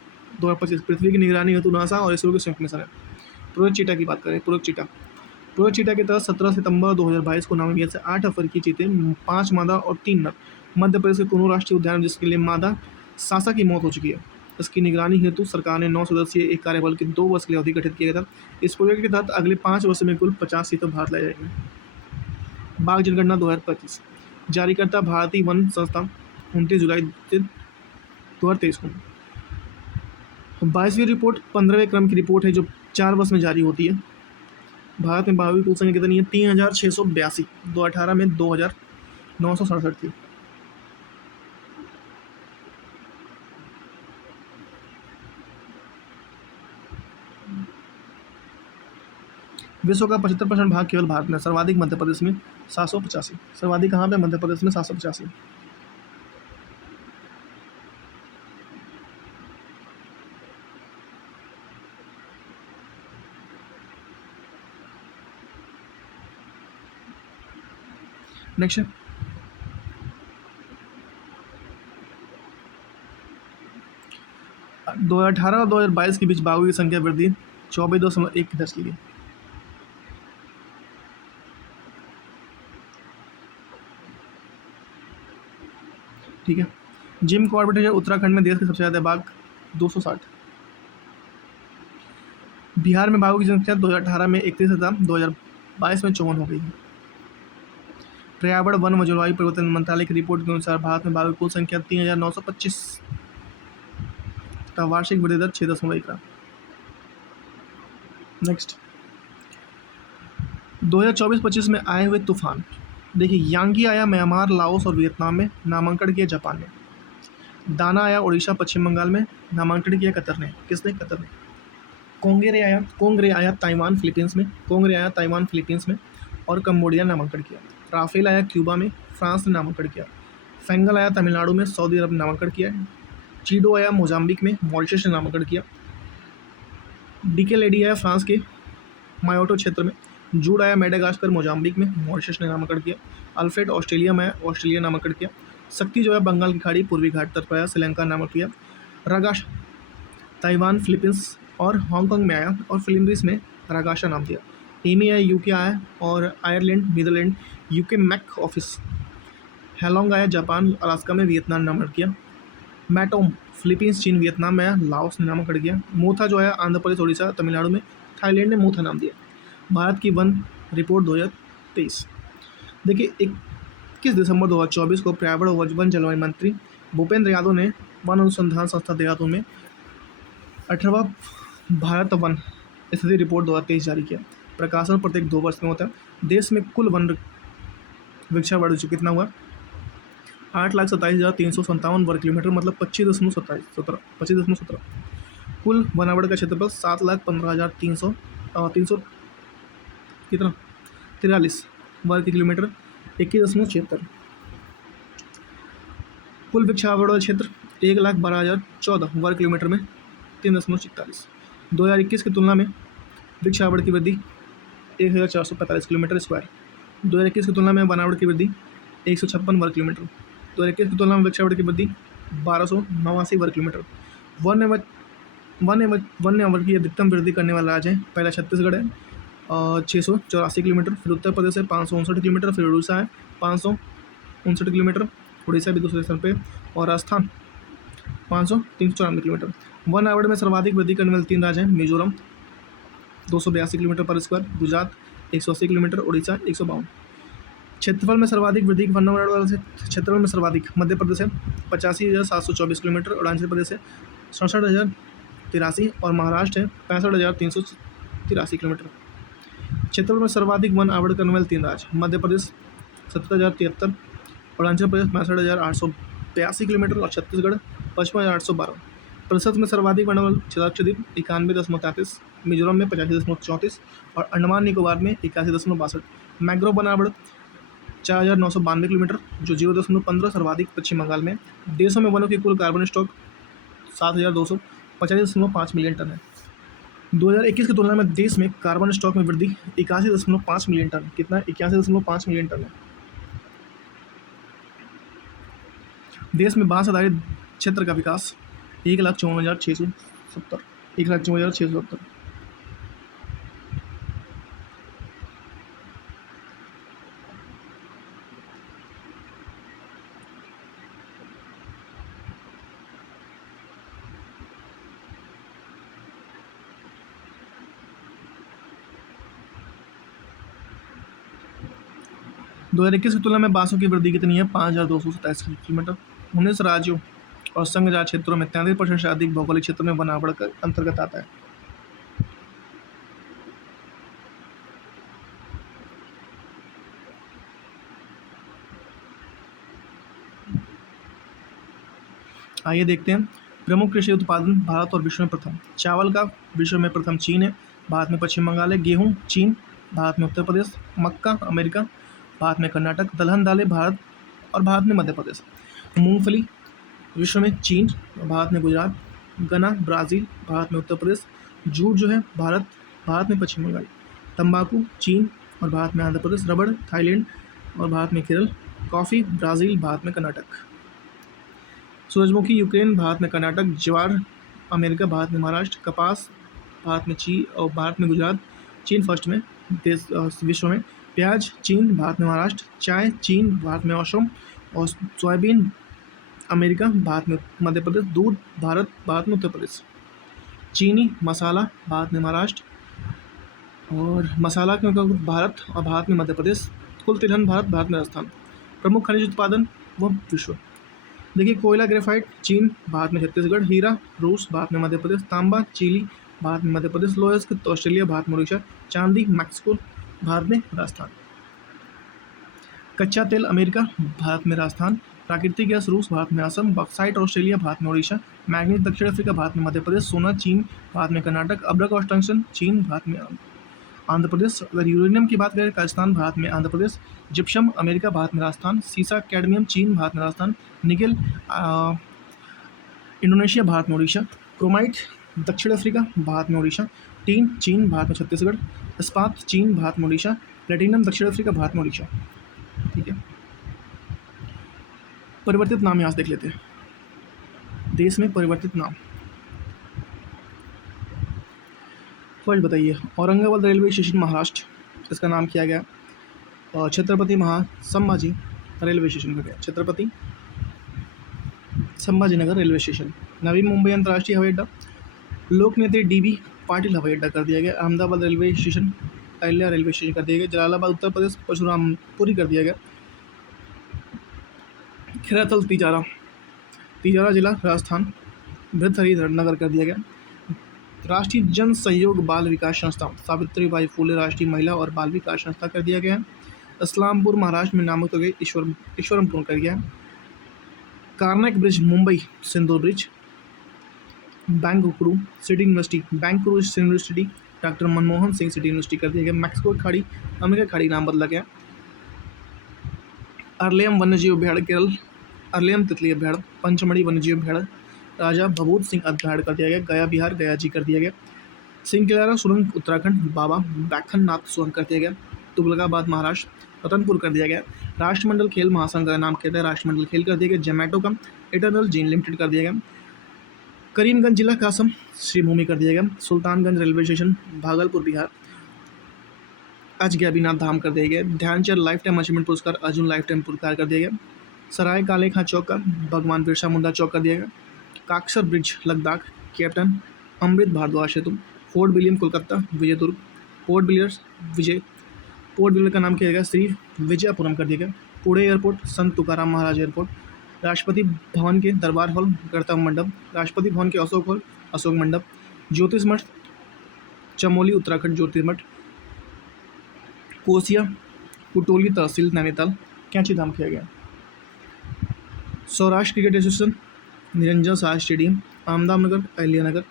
2025 पृथ्वी की निगरानी हेतु नासा और इसरो के संयुक्त मिशन है। प्रोजेक्ट चीटा की बात करें, प्रोजेक्ट चीटा के तहत 17 सितंबर 2022 को नामीबिया से 8 अफ्रीकी चीते, 5 मादा और 3 नर मध्य प्रदेश के कुनू राष्ट्रीय उद्यान, जिसके लिए मादा सासा की मौत हो चुकी है। इसकी निगरानी हेतु सरकार ने 9 सदस्यीय एक कार्यबल के 2 वर्ष के लिए अवधि गठित किया गया था। इस प्रोजेक्ट के तहत अगले 5 वर्ष में कुल 50 सीटों भारत लाई जाएंगे। बाघ जनगणना 2025 जारीकर्ता भारतीय वन संस्था 29 जुलाई 2023 को। 22वीं रिपोर्ट 15वें क्रम की रिपोर्ट है जो 4 वर्ष में जारी होती है। भारत में बाघों की कुल संख्या कितनी है? 3682। 2018 में 2967 थी। विश्व का 75% भाग केवल भारत में, सर्वाधिक मध्य प्रदेश में 785। सर्वाधिक कहाँ पे? मध्य प्रदेश में 785। नेक्स्ट 2018 और 2022 के बीच बाघों की संख्या वृद्धि 24.1 दर्ज की गई। ठीक है। जिम कॉर्बेट है उत्तराखंड में देश के सबसे ज़्यादा बाघ 260। बिहार में बाघों की संख्या 2018 में 31 था, 2022 में 54 हो गई है। पर्यावरण वन व जलवायु परिवर्तन मंत्रालय की रिपोर्ट के अनुसार भारत में बाघों की कुल संख्या 3925 का वार्षिक वृद्धि दर 6.1 रहा। नेक्स्ट 2024-25 में आए हुए तूफान देखिए, यांगी आया म्यांमार, लाओस और वियतनाम में, नामांकन किया जापान ने। दाना आया उड़ीसा, पश्चिम बंगाल में, नामांकन किया कतर ने। किसने? कतर ने। कोंगरे आया ताइवान, फिलीपींस में। कोंगरे आया ताइवान, फिलीपींस में और कंबोडिया नामांकन किया। राफेल आया क्यूबा में, फ्रांस ने नामांकन किया। फेंगल आया तमिलनाडु में, सऊदी अरब ने नामांकन किया है। चीडो आया मोजाम्बिक में, मॉरिशस ने नामांकन किया। डीके लेडी आया फ्रांस के मायोटो क्षेत्र में। जूड आया मेडागास्कर, मोजाम्बिक में, मॉरिशस ने नामांकन किया। अल्फ्रेड ऑस्ट्रेलिया में आया, ऑस्ट्रेलिया नामांकन किया। शक्ति जो है बंगाल की खाड़ी पूर्वी घाट तट पर आया, श्रीलंका नामांकन किया। रागाश ताइवान, फिलीपींस और हांगकांग में आया और फिलीपींस में रागाशा नाम दिया। एमी आया यूके आया और आयरलैंड, नीदरलैंड, यूके मैक ऑफिस। हैलोंग आया जापान, अलास्का में, वियतनाम नामांकन किया। मैटोम फिलीपींस, चीन, वियतनाम में आया, लाओस ने नामांकन किया। मोथा जो है आंध्र प्रदेश, उड़ीसा, तमिलनाडु में, थाईलैंड ने मोथा नाम दिया। भारत की वन रिपोर्ट 2023 देखिए, 21 दिसंबर 2024 को पर्यावरण व वन जलवायु मंत्री भूपेंद्र यादव ने वन अनुसंधान संस्था देहरादून में 18वां भारत वन स्थिति रिपोर्ट 2023 जारी किया। प्रकाशन प्रत्येक 2 वर्ष में होता है। देश में कुल वन वृक्षावरण कितना हुआ? 8,27,357 वर्ग किलोमीटर, मतलब 25.17। कुल वनावरण का क्षेत्रफल 7,15,300 कितना 43 वर्ग किलोमीटर, 21.76। कुल वृक्षावरण क्षेत्र 1,12,014 वर्ग किलोमीटर में 3.41। 2021 की तुलना में वृक्षावरण की वृद्धि 1,445 किलोमीटर स्क्वायर। 2021 की तुलना में वनावरण की वृद्धि 156 वर्ग किलोमीटर। 2021 की तुलना में वृक्षावरण की वृद्धि 1289 वर्ग किलोमीटर। वन्यवर्ण की अधिकतम वृद्धि करने वाला राज्य है, पहला छत्तीसगढ़ है 684 किलोमीटर, फिर उत्तर प्रदेश है 559 किलोमीटर, फिर उड़ीसा है 559 किलोमीटर, उड़ीसा भी दूसरे स्थान पे, और राजस्थान 394 किलोमीटर। वन आवरण में सर्वाधिक वृद्धि करने वाले 3 राज्य हैं, मिजोरम 282 किलोमीटर पर स्क्वायर, गुजरात 180 किलोमीटर, उड़ीसा 152। क्षेत्रफल में सर्वाधिक वृद्धि करने वाला से क्षेत्रफल में सर्वाधिक मध्य प्रदेश है 85,724 किलोमीटर, अरुणाचल प्रदेश है 67,083 और महाराष्ट्र है 65,383 किलोमीटर। क्षेत्रफल में सर्वाधिक वन आवरण करने वाले 3 राज्य मध्य प्रदेश 70,073, अरुणाचल प्रदेश 65,882 किलोमीटर और छत्तीसगढ़ 55,812। प्रतिशत में सर्वाधिक वन वाले लक्षद्वीप 91.33, मिजोरम में 85.34 और अंडमान निकोबार में 81.62। मैंग्रोव वन आवरण 4,992 किलोमीटर जो 0.15 सर्वाधिक पश्चिम बंगाल में। देशों में वनों की कुल कार्बन स्टॉक 7,285.5 मिलियन टन है। 2021 की तुलना में देश में कार्बन स्टॉक में वृद्धि 81.5 मिलियन टन, कितना 81.5 मिलियन टन है। देश में बांस आधारित क्षेत्र का विकास 1,54,670 1,54,670। दो हज़ार 21 की तुलना में बांसों की वृद्धि कितनी है 5,227 किलोमीटर। 19 राज्यों और संघ राज्य क्षेत्रों में 33% से अधिक भौगोलिक क्षेत्र में वन आवरण का अंतर्गत आता है। आइए देखते हैं प्रमुख कृषि उत्पादन भारत और विश्व में प्रथम। चावल का विश्व में प्रथम चीन है, भारत में पश्चिम बंगाल है। गेहूं चीन, भारत में उत्तर प्रदेश। मक्का अमेरिका, भारत में कर्नाटक। दलहन दालें भारत और भारत में मध्य प्रदेश। मूंगफली विश्व में चीन, भारत में गुजरात। गन्ना ब्राज़ील, भारत में उत्तर प्रदेश। जूट जो है भारत में पश्चिम बंगाल। तंबाकू चीन और भारत में आंध्र प्रदेश। रबड़ थाईलैंड और भारत में केरल। कॉफ़ी ब्राज़ील, भारत में कर्नाटक। सूरजमुखी यूक्रेन, भारत में कर्नाटक। ज्वार अमेरिका, भारत में महाराष्ट्र। कपास भारत में चीन और भारत में गुजरात, चीन फर्स्ट में देश विश्व में। प्याज चीन, भारत में महाराष्ट्र। चाय चीन, भारत में असम और सोयाबीन अमेरिका, भारत में मध्य प्रदेश। दूध भारत में उत्तर प्रदेश। चीनी मसाला भारत में महाराष्ट्र और मसाला क्योंकि भारत और भारत में मध्य प्रदेश। कुल तिलहन भारत में राजस्थान। प्रमुख खनिज उत्पादन व विश्व देखिए कोयला ग्रेफाइट चीन, भारत में छत्तीसगढ़। हीरा रूस, भारत में मध्य प्रदेश। तांबा चिली, भारत में मध्य प्रदेश। लोहा इस्पात ऑस्ट्रेलिया, भारत में उड़ीसा। चांदी मैक्सिको, भारत में राजस्थान। कच्चा तेल अमेरिका, भारत में राजस्थान। प्राकृतिक गैस रूस, भारत में असम। बॉक्साइट ऑस्ट्रेलिया, भारत में उड़ीसा। मैग्नीज दक्षिण अफ्रीका, भारत में मध्य प्रदेश। सोना चीन, भारत में कर्नाटक। अब्रक और टंगस्टन चीन, भारत में आंध्र प्रदेश। अगर यूरेनियम की बात करें राजस्थान, भारत में आंध्र प्रदेश। जिप्सम अमेरिका, भारत में राजस्थान। सीसा कैडमियम चीन, भारत में राजस्थान। निकेल इंडोनेशिया, भारत में उड़ीसा। क्रोमाइट दक्षिण अफ्रीका, भारत में उड़ीसा। टीन चीन, भारत में छत्तीसगढ़। इस्पात चीन, भारत में उड़ीसा। प्लेटिनम दक्षिण अफ्रीका, भारत में उड़ीसा। ठीक है, परिवर्तित नाम यहाँ से देख लेते हैं। देश में परिवर्तित नाम फर्स्ट बताइए। औरंगाबाद रेलवे स्टेशन महाराष्ट्र, इसका नाम किया गया। और छत्रपति संभाजी रेलवे स्टेशन का गया छत्रपति संभाजीनगर रेलवे स्टेशन। नवी मुंबई अंतर्राष्ट्रीय हवाई अड्डा लोकनेत्री DB पाटिल हवाई अड्डा कर दिया गया। Ahmedabad railway station Ahilya railway station कर दिया गया। जलालाबाद उत्तर प्रदेश परशुरामपुरी कर दिया गया। खिरातल तिजारा जिला राजस्थान भृतहरि नगर कर दिया गया। राष्ट्रीय जन सहयोग बाल विकास संस्था सावित्रीबाई फुले राष्ट्रीय महिला और बाल विकास संस्था कर दिया गया। इस्लामपुर महाराष्ट्र में नामक गए ईश्वरमपुर कर गया। Carnac bridge Mumbai Sindoor bridge. Bengaluru city university doctor Manmohan Singh city university कर दिया गया। मैक्सिको खाड़ी अमेरिका खाड़ी नाम बदला गया। अर्लेम वन्यजीव अभ्यारण्य केरल, अर्लेम तितली अभ्यारण्य। पंचमढ़ी वन्यजीव अभ्यारण्य राजा भभूत सिंह अभ्यारण्य कर दिया गया। गया बिहार गया जी कर दिया गया। सिंहकिलारा सुरंग उत्तराखंड बाबा बैखननाथ सुरंग कर दिया गया। तुगलकाबाद महाराष्ट्र रतनपुर कर दिया गया। राष्ट्रमंडल खेल महासंघ का नाम कहता है राष्ट्रमंडल खेल कर दिया गया। जोमेटो का इटरनल जीन लिमिटेड कर दिया गया। करीमगंज जिला कासम श्रीभूमि कर दिया गया। सुल्तानगंज रेलवे स्टेशन भागलपुर बिहार अजगैबीनाथ धाम कर दिया गया। ध्यानचंद लाइफ टाइम अचीवमेंट पुरस्कार अर्जुन लाइफ टाइम पुरस्कार कर दिया गया। सराय काले खां चौक का भगवान बिरसा मुंडा चौक कर दिया गया। काक्सर ब्रिज लद्दाख कैप्टन अमृत भारद्वाज सेतु। फोर्ट विलियम कोलकाता विजय दुर्ग। पोर्ट ब्लेयर विजय पोर्ट ब्लेयर का नाम किया गया श्री विजयपुरम कर दिया गया। पुणे एयरपोर्ट संत तुकाराम महाराज एयरपोर्ट। राष्ट्रपति भवन के दरबार हॉल गणतंत्र मंडप। राष्ट्रपति भवन के अशोक हॉल अशोक मंडप। ज्योतिष चमोली उत्तराखंड ज्योतिर्मठ। कोसिया कुटोली तहसील नैनीताल कैंची धाम किया गया। सौराष्ट्र क्रिकेट एसोसिएशन निरंजन साहब स्टेडियम अहमदाबाद अहिल्यानगर।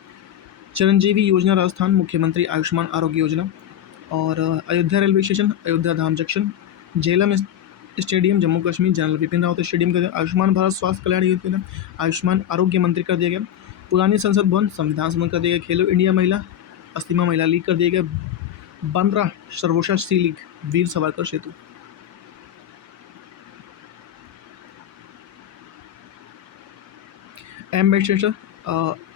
चिरंजीवी योजना राजस्थान मुख्यमंत्री आयुष्मान आरोग्य योजना। और Ayodhya railway station Ayodhya Dham junction. Jhelum stadium Jammu Kashmir general Bipin Rawat stadium कर दिया। आयुष्मान भारत स्वास्थ्य कल्याण योजना आयुष्मान आरोग्य मंत्री कर दिया गया। पुरानी संसद भवन संविधान सभा कर दिया गया। खेलो इंडिया महिला अस्तिमा महिला लीग कर दिया गया। बांद्रा सर्वोषा सी लीग वीर सावरकर सेतु। एम्बेसडर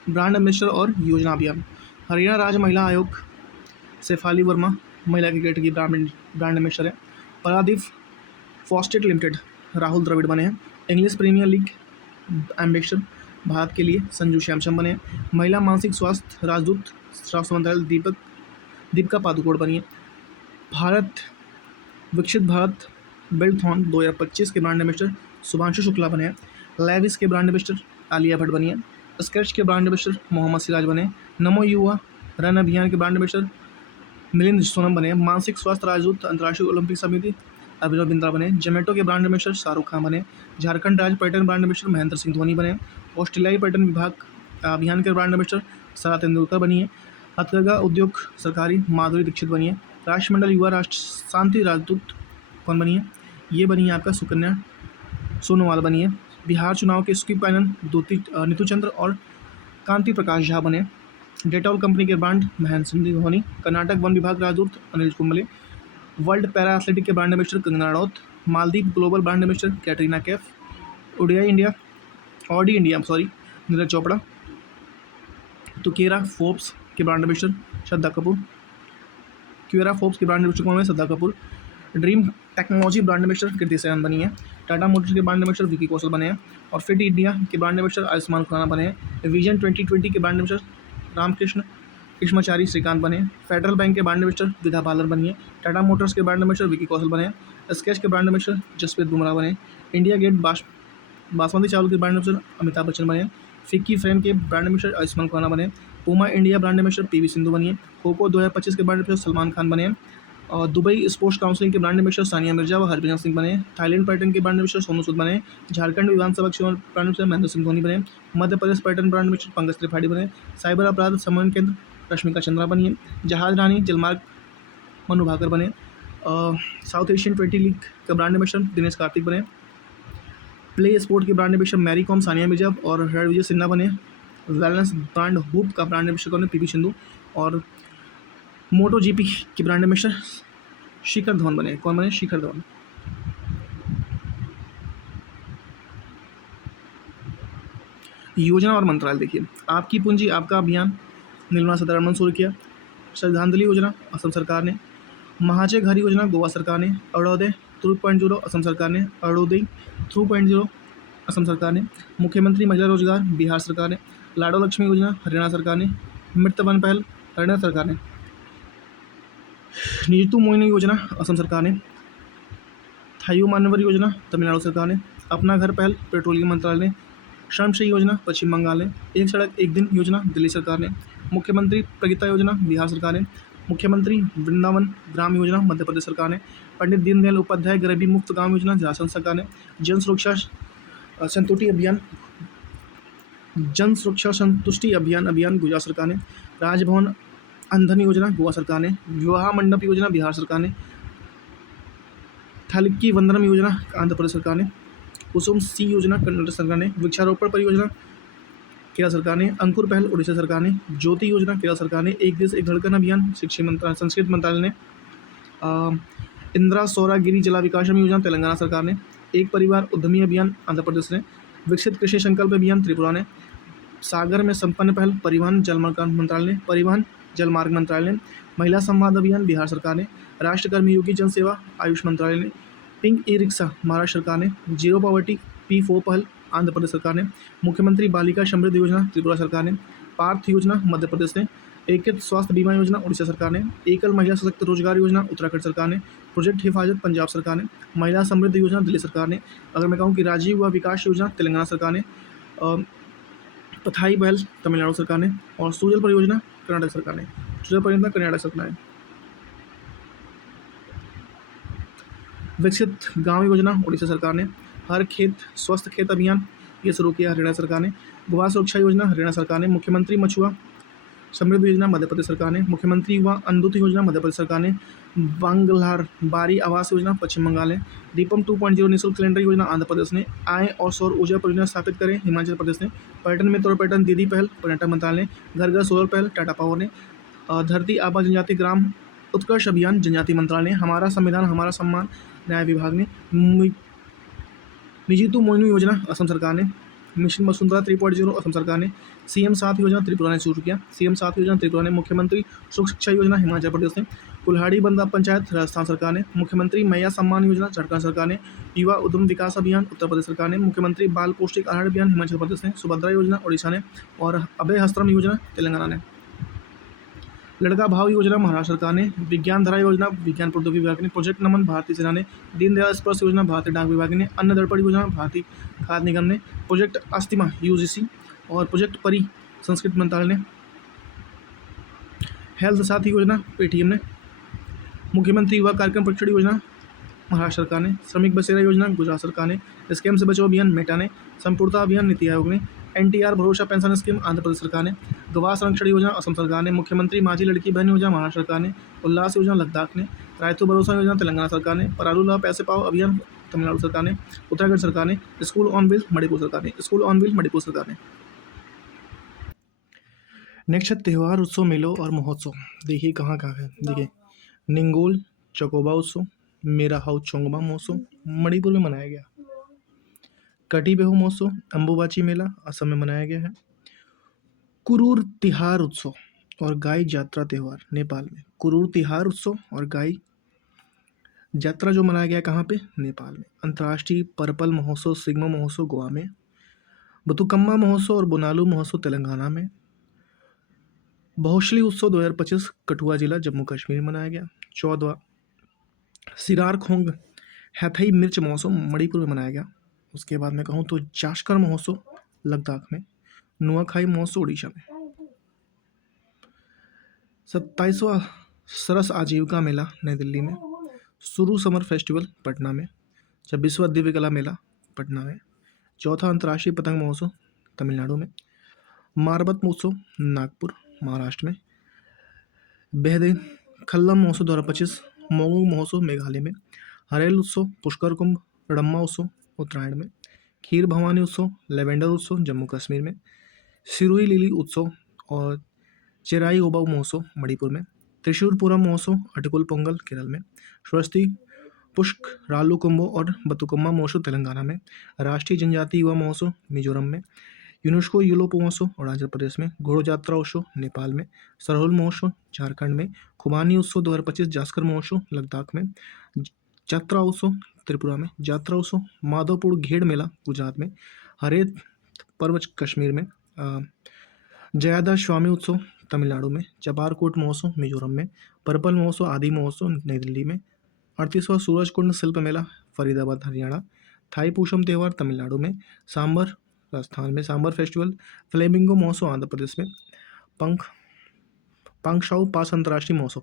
ब्रांड एम्बेसडर और योजना अभियान। हरियाणा राज्य महिला आयोग शेफाली वर्मा महिला क्रिकेट की ब्रांड एम्बेसडर है। पारादीप फॉस्टेट लिमिटेड राहुल द्रविड़ बने हैं। English premier league ambassador Bharat के लिए संजू सैमसन बने हैं। महिला मानसिक स्वास्थ्य राजदूत स्वास्थ्य मंत्रालय दीपिका पादुकोण बनी है। भारत विकसित भारत बेल्टथॉन 2025 के ब्रांड एम्बेसडर शुभांशु शुक्ला बने हैं। लेविस के ब्रांड एम्बेसडर आलिया भट्ट बनी है। स्केच के ब्रांड एम्बेसडर मोहम्मद सिराज बने। नमो युवा रन अभियान के ब्रांड एम्बेसडर मिलिंद सोनम बने। मानसिक स्वास्थ्य राजदूत अंतर्राष्ट्रीय ओलंपिक समिति अभिनव बिंद्रा बने। जोमेटो के ब्रांड एम्बेसडर शाहरुख खान बने। झारखंड राज्य पर्यटन ब्रांड एम्बेसडर महेंद्र सिंह धोनी बने। ऑस्ट्रेलियाई पर्यटन विभाग अभियान के ब्रांड एम्बेसडर सरा तेंदुलकर बनी है। हथकरघा उद्योग सरकारी माधुरी दीक्षित बनी है। राष्ट्रमंडल युवा राष्ट्र शांति राजदूत कौन बनी है? ये बनी है आपका सुकन्या सोनोवाल बनी है। बिहार चुनाव के स्वीप पैनल नीतू चंद्र और कांति प्रकाश झा बने। डेटॉल कंपनी के ब्रांड महेंद्र सिंह धोनी। कर्नाटक वन विभाग राजदूत Anil Kumble. World para athletic के brand ambassador Kangana Ranaut. Maldives global brand ambassador Katrina Kaif. Audi India Neeraj Chopra. तुकेरा फोर्ब्स के ब्रांड एम्बेसडर श्रद्धा कपूर। क्यूरा फोर्ब्स के ब्रांड एम्बेसडर कौन है? Shraddha Kapoor. Dream technology brand ambassador Kirti Sen बनी है। टाटा मोटर्स के ब्रांड एम्बेसडर विकी कौशल बने हैं। और फिट इंडिया के ब्रांड एम्बेसडर आयुष्मान खुराना बने हैं। विजन 2020 के ब्रांड एम्बेसडर रामकृष्ण कृष्णाचारी श्रीकांत बने। फेडरल बैंक के ब्रांड एम्बेसडर विधा बालर बनी है। टाटा मोटर्स के ब्रांड एम्बेसडर विकी कौशल बने। स्केच के ब्रांड एम्बेसडर जसप्रीत बुमराह बने। इंडिया गेट बासमती चावल के ब्रांड एम्बेसडर अमिताभ बच्चन बने। फिक्की फ्रेम के ब्रांड एम्बेसडर आयुष्मान खुराना बने। Puma India brand ambassador PV Sindhu बनी है। खो 2025 के ब्रांड एम्बेसडर सलमान खान बने। और दुबई स्पोर्ट्स काउंसिल के ब्रांड एम्बेसडर सानिया मिर्जा व हरभजन सिंह बने। थाईलैंड पर्यटन के ब्रांड एम्बेसडर सोनू सूद बने। झारखंड विधानसभा के ब्रांड एम्बेसडर महेंद्र सिंह धोनी बने। मध्य प्रदेश पर्यटन ब्रांड एम्बेसडर पंकज त्रिपाठी बने। साइबर अपराध समन्वय केंद्र रश्मिका चंद्रा बनी है। जहाज रानी जलमार्ग मनु भाकर बने। साउथ एशियन 20 लीग का ब्रांड एम्बेसडर दिनेश कार्तिक बने। प्ले स्पोर्ट के ब्रांड एम्बेसडर मैरी कॉम सानिया मिर्जा और रणविजय सिन्हा बने। वेलनेस ब्रांड हुप का ब्रांड एम्बेसडर कौन है? पीवी सिंधु। और मोटो जीपी के ब्रांड एम्बेसडर शिखर धवन बने। कौन बने? शिखर धवन। योजना और मंत्रालय देखिए। आपकी पूंजी आपका अभियान निर्मला सीतारमण शुरू किया। श्रद्धांजलि योजना असम सरकार ने। महाजय घर योजना गोवा सरकार ने। अरुणोदय 3.0 असम सरकार ने। अरुणोदय 3.0 असम सरकार ने। मुख्यमंत्री महिला रोजगार बिहार सरकार ने। लाडो लक्ष्मी योजना हरियाणा सरकार ने। मृत वन पहल हरियाणा सरकार ने। नीतू मोहिनी योजना असम सरकार ने। थायू मानवर योजना तमिलनाडु सरकार ने। अपना घर पहल पेट्रोलियम मंत्रालय ने। श्रमश्री योजना पश्चिम बंगाल ने। एक सड़क एक दिन योजना दिल्ली सरकार ने। मुख्यमंत्री प्रगति योजना बिहार सरकार ने। मुख्यमंत्री वृंदावन ग्राम योजना मध्य प्रदेश सरकार ने। पंडित दीनदयाल उपाध्याय गरीबी मुक्त गांव योजना झारखंड सरकार ने। जन सुरक्षा संतुष्टि अभियान गुजरात सरकार ने। राजभवन अंधन योजना गोवा सरकार ने। विवाह मंडप योजना बिहार सरकार ने। थलक्की वंदनम योजना आंध्र प्रदेश सरकार ने। कुसुम सी योजना कर्नाटक सरकार ने। वृक्षारोपण परियोजना केरल सरकार ने। अंकुर पहल उड़ीसा सरकार ने। ज्योति योजना केरल सरकार ने। एक देश एक धड़कन अभियान संस्कृत मंत्रालय ने। इंदिरा सौरागिरी जला विकासम योजना तेलंगाना सरकार ने। एक परिवार उद्यमी अभियान आंध्र प्रदेश ने। विकसित कृषि संकल्प अभियान त्रिपुरा ने। सागर में संपन्न पहल परिवहन जलमार्ग मंत्रालय ने। महिला संवाद अभियान बिहार सरकार ने। राष्ट्रकर्मी योगी जन सेवा आयुष मंत्रालय ने। पिंक ई रिक्शा महाराष्ट्र सरकार ने। जीरो पॉवर्टी P4 पहल आंध्र प्रदेश सरकार ने। मुख्यमंत्री बालिका समृद्धि योजना त्रिपुरा सरकार ने। पार्थ योजना मध्य प्रदेश ने। एकीकृत स्वास्थ्य बीमा योजना उड़ीसा सरकार ने। एकल महिला सशक्त रोजगार योजना उत्तराखंड सरकार ने। प्रोजेक्ट हिफाजत पंजाब सरकार ने, महिला समृद्धि योजना दिल्ली सरकार ने, अगर मैं कहूँ कि राजीव युवा विकास योजना तेलंगाना सरकार ने, पथाई बहल तमिलनाडु सरकार ने, और सूजल परियोजना कर्नाटक सरकार ने। सूजल परियोजना कर्नाटक सरकार ने। विकसित गांव योजना उड़ीसा सरकार ने, हर खेत स्वस्थ खेत अभियान ये शुरू किया हरियाणा सरकार ने, गोवा सुरक्षा योजना हरियाणा सरकार ने, मुख्यमंत्री मछुआ समृद्धि योजना मध्य प्रदेश सरकार ने, मुख्यमंत्री युवा अंधुति योजना मध्य प्रदेश सरकार ने, बांग्लार बारी आवास योजना पश्चिम बंगाल ने, दीपम 2.0 निःशुल्क सिलेंडर योजना आंध्र प्रदेश ने, आय और सौर ऊर्जा परियोजना स्थापित करें हिमाचल प्रदेश ने, पर्यटन में तौर पर्यटन दीदी पहल पर्यटन मंत्रालय ने, घर घर सोलर पहल टाटा पावर ने, धरती आबा जनजाति ग्राम उत्कर्ष अभियान जनजाति मंत्रालय ने, हमारा संविधान हमारा सम्मान न्याय विभाग ने, निजीतू मोइनू योजना असम सरकार ने, मिशन वसुंधरा 3.0 असम सरकार ने, सीएम 7 योजना त्रिपुरा ने शुरू किया, सीएम 7 योजना त्रिपुरा ने, मुख्यमंत्री सुख शिक्षा योजना हिमाचल प्रदेश ने, कुल्हाड़ी बंदा पंचायत राजस्थान सरकार ने, मुख्यमंत्री मैया सम्मान योजना झारखंड सरकार ने, युवा उद्यम विकास अभियान उत्तर प्रदेश सरकार ने, मुख्यमंत्री बाल पौष्टिक आहार अभियान हिमाचल प्रदेश ने, सुभद्रा योजना ओडिशा ने, और अभय हस्त्रम योजना तेलंगाना ने, लड़का भाव योजना महाराष्ट्र सरकार ने, विज्ञान धारा योजना विज्ञान प्रौद्योगिकी विभाग ने, प्रोजेक्ट नमन भारतीय सेना ने, दीनदयाल स्पर्श योजना भारतीय डाक विभाग ने, अन्न दर्पण योजना भारतीय खाद्य निगम ने, प्रोजेक्ट अस्तिमा यूजीसी और प्रोजेक्ट परी संस्कृत मंत्रालय ने, हेल्थ साथी योजना पेटीएम ने, मुख्यमंत्री युवा कार्यक्रम प्रशिक्षण योजना महाराष्ट्र सरकार ने, श्रमिक बसेरा योजना गुजरात सरकार ने, स्कैम से बचाओ अभियान मेटा ने, संपूर्णता अभियान नीति आयोग ने, एनटीआर भरोसा पेंशन स्कीम आंध्र प्रदेश सरकार ने, गवाह संरक्षण योजना असम सरकार ने, मुख्यमंत्री माझी लड़की बहन योजना महाराष्ट्र सरकार ने, उल्लास योजना लद्दाख ने, रायतु भरोसा योजना तेलंगाना सरकार ने, परालू लाभ पैसे पाओ अभियान तमिलनाडु सरकार ने, उत्तराखंड सरकार ने, स्कूल ऑन व्हील मणिपुर सरकार ने, स्कूल ऑन व्हील मणिपुर सरकार ने। नेक्स्ट है त्यौहार उत्सव मेलों और महोत्सव। देखिए कहाँ कहाँ है। देखिए निंगोल चकोबा उत्सव, मेरा हाउ चोंगबा महोत्सव मणिपुर में मनाया गया, कटी बेहू महोत्सव अम्बुबाची मेला असम में मनाया गया है, कुरूर तिहार उत्सव और गाय यात्रा त्यौहार नेपाल में, कुरूर तिहार उत्सव और गाय यात्रा जो मनाया गया कहाँ पे, नेपाल में, अंतर्राष्ट्रीय पर्पल महोत्सव सिग्मा महोत्सव गोवा में, बतुकम्मा महोत्सव और बोनालू महोत्सव तेलंगाना में, बहुशली उत्सव 2025 कठुआ जिला जम्मू कश्मीर में मनाया गया, 14वां सिरार खोंग हैथई मिर्च महोत्सव मणिपुर में मनाया गया। उसके बाद मैं कहूँ तो जाश्कर महोत्सव लद्दाख में, नुआखाई महोत्सव उड़ीसा में, 27वां सरस आजीविका मेला नई दिल्ली में, सुरू समर फेस्टिवल पटना में, 26वां दिव्य कला मेला पटना में, 4था अंतर्राष्ट्रीय पतंग महोत्सव तमिलनाडु में, मारबत महोत्सव नागपुर महाराष्ट्र में, बेहदे खल्लम महोत्सव 2025 मोंगू महोत्सव मेघालय में, हरेल उत्सव पुष्कर कुंभ रडम्मा उत्सव उत्तरायण में, खीर भवानी उत्सव लेवेंडर उत्सव जम्मू कश्मीर में, सिरुई लिली उत्सव और चेराई ओबा महोत्सव मणिपुर में, त्रिशूरपुरम महोत्सव अटकुल पोंगल केरल में, स्वस्ति पुष्क रालू कुंभो और बतुकम्मा महोत्सव तेलंगाना में, राष्ट्रीय जनजातीय युवा महोत्सव मिजोरम में, यूनेस्को यूलोप महोत्सव अरुणाचल प्रदेश में, घोड़ो यात्रा उत्सव नेपाल में, सरहुल महोत्सव झारखंड में, खुबानी उत्सव 2025 जास्कर महोत्सव लद्दाख में, यात्रा उत्सव त्रिपुरा में, यात्रा उत्सव माधवपुर घेड़ मेला गुजरात में, हरेत पर्व कश्मीर में, जयादा स्वामी उत्सव तमिलनाडु में, चपारकोट महोत्सव मिजोरम में, पर्पल महोत्सव आदि महोत्सव नई दिल्ली में, 38वां सूरजकुंड शिल्प मेला फरीदाबाद हरियाणा, थाई पूषम त्यौहार तमिलनाडु में, सांबर राजस्थान में, सांबर फेस्टिवल फ्लेमिंगो महोत्सव आंध्र प्रदेश में, पांगशाऊ पास अंतर्राष्ट्रीय महोत्सव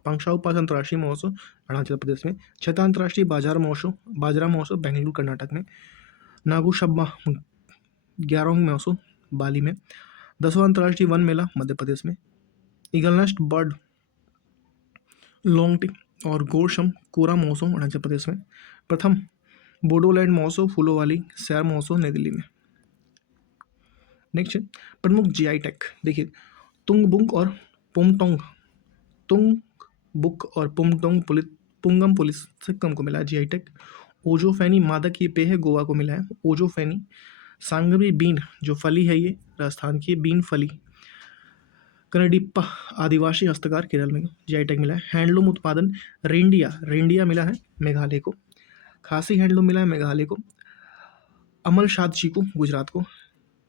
अरुणाचल प्रदेश में, 6वां अंतर्राष्ट्रीय बाजरा महोत्सव बेंगलुरु कर्नाटक में, नागुशब्बा ग्यारोंग महोत्सव बाली में, 10वां अंतर्राष्ट्रीय वन मेला मध्य प्रदेश में, ईगलनेस्ट बर्ड लोंगटिंग और गोरशम कोरा महोत्सव अरुणाचल प्रदेश में, प्रथम बोडोलैंड महोत्सव फूलों वाली सैर महोत्सव नई दिल्ली में। नेक्स्ट है प्रमुख जीआई टैग। देखिए तुंगबुक और पुंगम पुलिस सिक्किम को मिला है जीआई टैग। ओजोफेनी मादक ये पेय है गोवा को मिला है ओजोफेनी। सांगरी बीन जो फली है ये राजस्थान की बीन फली। कनडिप्पा आदिवासी हस्तकार केरल में जीआई टैग मिला है। हैंडलूम उत्पादन रेंडिया मिला है मेघालय को। खासी हैंडलूम मिला है मेघालय को। अमल शाद चीकू गुजरात को।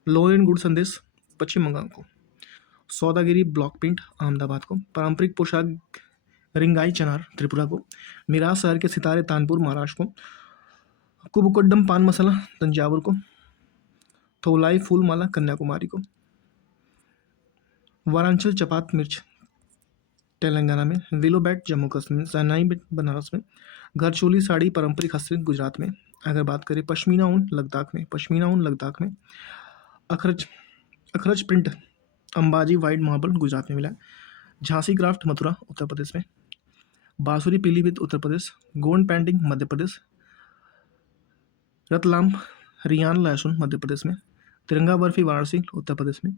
लो एंड गुड संदेश पश्चिम बंगाल को। सौदागिरी ब्लॉक प्रिंट अहमदाबाद को। पारंपरिक पोशाक रिंगाई चनार त्रिपुरा को, मिराज शहर के सितारे तानपुर महाराष्ट्र को, कुबुकोड्डम पान मसाला तंजावुर को, थोलाई फूल माला कन्याकुमारी को, वारांचल चपात मिर्च तेलंगाना में, विलोबैट जम्मू कश्मीर, सनाई बनारस में, घरचोली साड़ी पारंपरिक हस्तशिल्प गुजरात में। अगर बात करें पश्मीना ऊन लद्दाख में, अखरज अखरज print Ambaji white marble Gujarat में मिला है। झांसी क्राफ्ट मथुरा उत्तर प्रदेश में, बांसुरी पीलीभीत उत्तर प्रदेश, गोंड पेंटिंग मध्य प्रदेश, रतलाम रियान लहसुन मध्य प्रदेश में, तिरंगा बर्फी वाराणसी उत्तर प्रदेश में,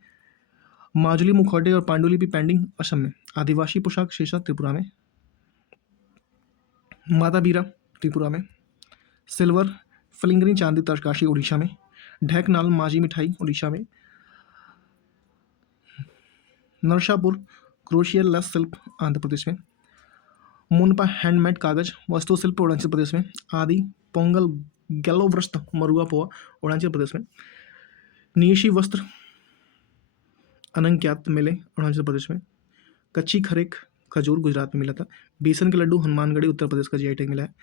माजुली मुखौटे और पांडुलिपि पेंटिंग असम में, आदिवासी पोशाक शेषा त्रिपुरा में, माता बीरा त्रिपुरा में, सिल्वर फिलिंगरी चांदी तरकाशी उड़ीसा में, ढेकनाल माझी मिठाई उड़ीसा में, नरसापुर क्रोशियल लस शिल्प आंध्र प्रदेश में, मुनपा हैंडमेड कागज वस्तु शिल्प अरुणाचल प्रदेश में, आदि पोंगल गैलो व्रस्त मरुआ पोआ अरुणाचल प्रदेश में, नियशी वस्त्र अनंक्यात मेले अरुणाचल प्रदेश में, कच्ची खरेक खजूर गुजरात में मिला था, बेसन के लड्डू हनुमानगढ़ी उत्तर प्रदेश का जीआई टैग मिला है,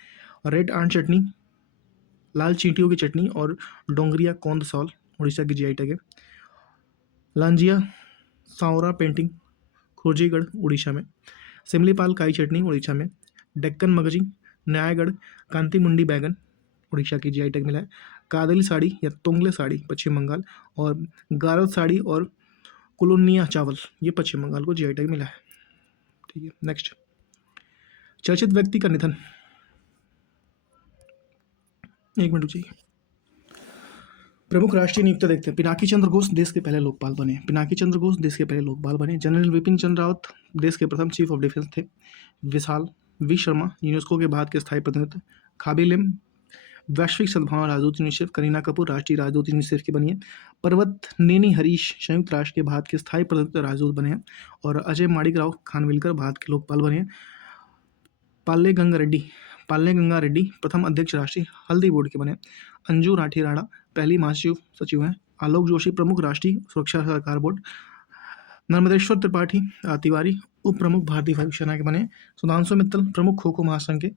रेड आंट चटनी लाल चींटियों की चटनी और डोंगरिया कौंद सॉल उड़ीसा की जीआई टैग है, लांजिया सांवरा पेंटिंग खुर्जीगढ़ उड़ीसा में, सिमलीपाल काई चटनी उड़ीसा में, डेक्कन मगजी न्यायगढ़ कांति मुंडी बैगन उड़ीसा की जीआई टैग मिला है, कादली साड़ी या तोंगले साड़ी पश्चिम बंगाल और गारद साड़ी और कुलोनिया चावल ये पश्चिम बंगाल को जीआई टैग मिला है। ठीक है, नेक्स्ट चर्चित व्यक्ति का निधन, एक मिनट रुकिए। प्रमुख राष्ट्रीय नियुक्तियां देखते हैं। पिनाकी चंद्र घोष देश के पहले लोकपाल बने। पिनाकी चंद्र घोष देश के पहले लोकपाल बने। जनरल विपिन चंद्र रावत देश के प्रथम चीफ ऑफ डिफेंस थे। विशाल वी शर्मा यूनेस्को के बाद के स्थायी प्रतिनिधि। खाबी लिम वैश्विक सद्भावना राजदूत यूनिसेफ। करीना कपूर राष्ट्रीय राजदूत यूनिसेफ की बनी है। पर्वत नेनी हरीश संयुक्त राष्ट्र के भारत के स्थायी प्रतिनिधि राजदूत बने हैं। और अजय माणिक राव खानविलकर भारत के लोकपाल बने हैं। पाल्ले गंगा रेड्डी प्रथम अध्यक्ष राष्ट्रीय हल्दी बोर्ड के बने। अंजू राठी राणा पहली महासचिव सचिव हैं। आलोक जोशी प्रमुख राष्ट्रीय सुरक्षा सलाहकार बोर्ड। नर्मदेश्वर त्रिपाठी तिवारी उप प्रमुख भारतीय वायुसेना के बने। सुधांशु मित्तल प्रमुख खो खो महासंघ के।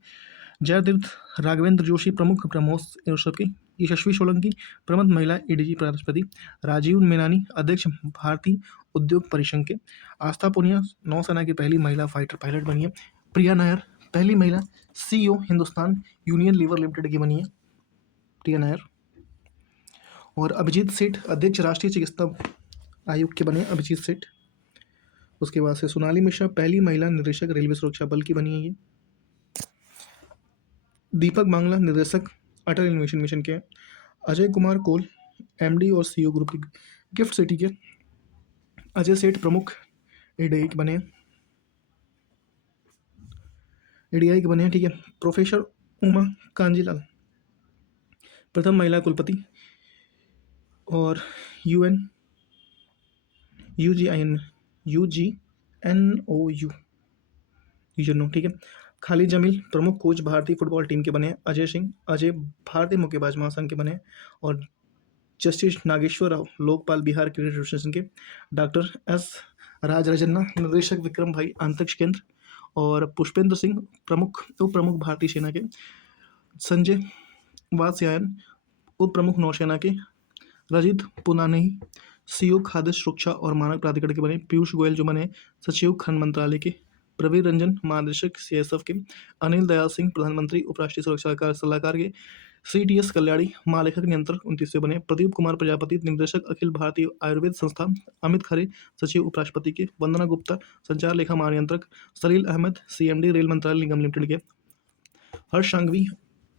जयतीर्थ राघवेंद्र जोशी प्रमुख ब्रह्मोस उत्सव की। यशस्वी सोलंकी प्रमुख महिला एडीजी राष्ट्रपति। राजीव मेनानी अध्यक्ष भारतीय उद्योग परिसंघ के। आस्था पुनिया नौसेना की पहली महिला फाइटर पायलट बनी है। प्रिया नायर पहली महिला CEO Hindustan Unilever limited की बनी है, प्रिया नायर। और अभिजीत सेठ अध्यक्ष राष्ट्रीय चिकित्सा आयोग के बने अभिजीत सेठ। उसके बाद से सोनाली मिश्रा पहली महिला निदेशक रेलवे सुरक्षा बल की बनी है ये। दीपक बांग्ला निर्देशक अटल इनोवेशन मिशन के। अजय कुमार कोल एमडी और सीईओ ग्रुप की गिफ्ट सिटी के। अजय सेठ प्रमुख एडीआई के बने, एडीआई के बने हैं। ठीक है, प्रोफेसर उमा कांजीलाल प्रथम महिला कुलपति। और यूजीएनओयू। ठीक है, खालिद जमील प्रमुख कोच भारतीय फुटबॉल टीम के बने। अजय सिंह अजय भारतीय मुक्केबाज महासंघ के बने। और justice Nageshwar Rao Lokpal Bihar cricket association के। डॉक्टर एस राजरजन्ना निर्देशक विक्रम भाई अंतरिक्ष केंद्र। और पुष्पेंद्र सिंह प्रमुख उप प्रमुख भारतीय सेना के। संजय वात्स्यायन उप प्रमुख नौसेना के। रजित पुनानी सीईओ खाद्य सुरक्षा और मानक प्राधिकरण के बने। पीयूष गोयल जो बने सचिव खनन मंत्रालय के। प्रवीर रंजन महानिदेशक सीएसएफ के। अनिल दयाल सिंह प्रधानमंत्री उपराष्ट्रीय सुरक्षा सलाहकार के। सीटीएस कल्याणी महालेखक नियंत्रक 29वें बने। प्रदीप कुमार प्रजापति निर्देशक अखिल भारतीय आयुर्वेद संस्थान। अमित खरे सचिव उपराष्ट्रपति के। वंदना गुप्ता संचार लेखा महानियंत्रक। सलील अहमद सीएमडी रेल मंत्रालय निगम लिमिटेड के। हर्ष संघवी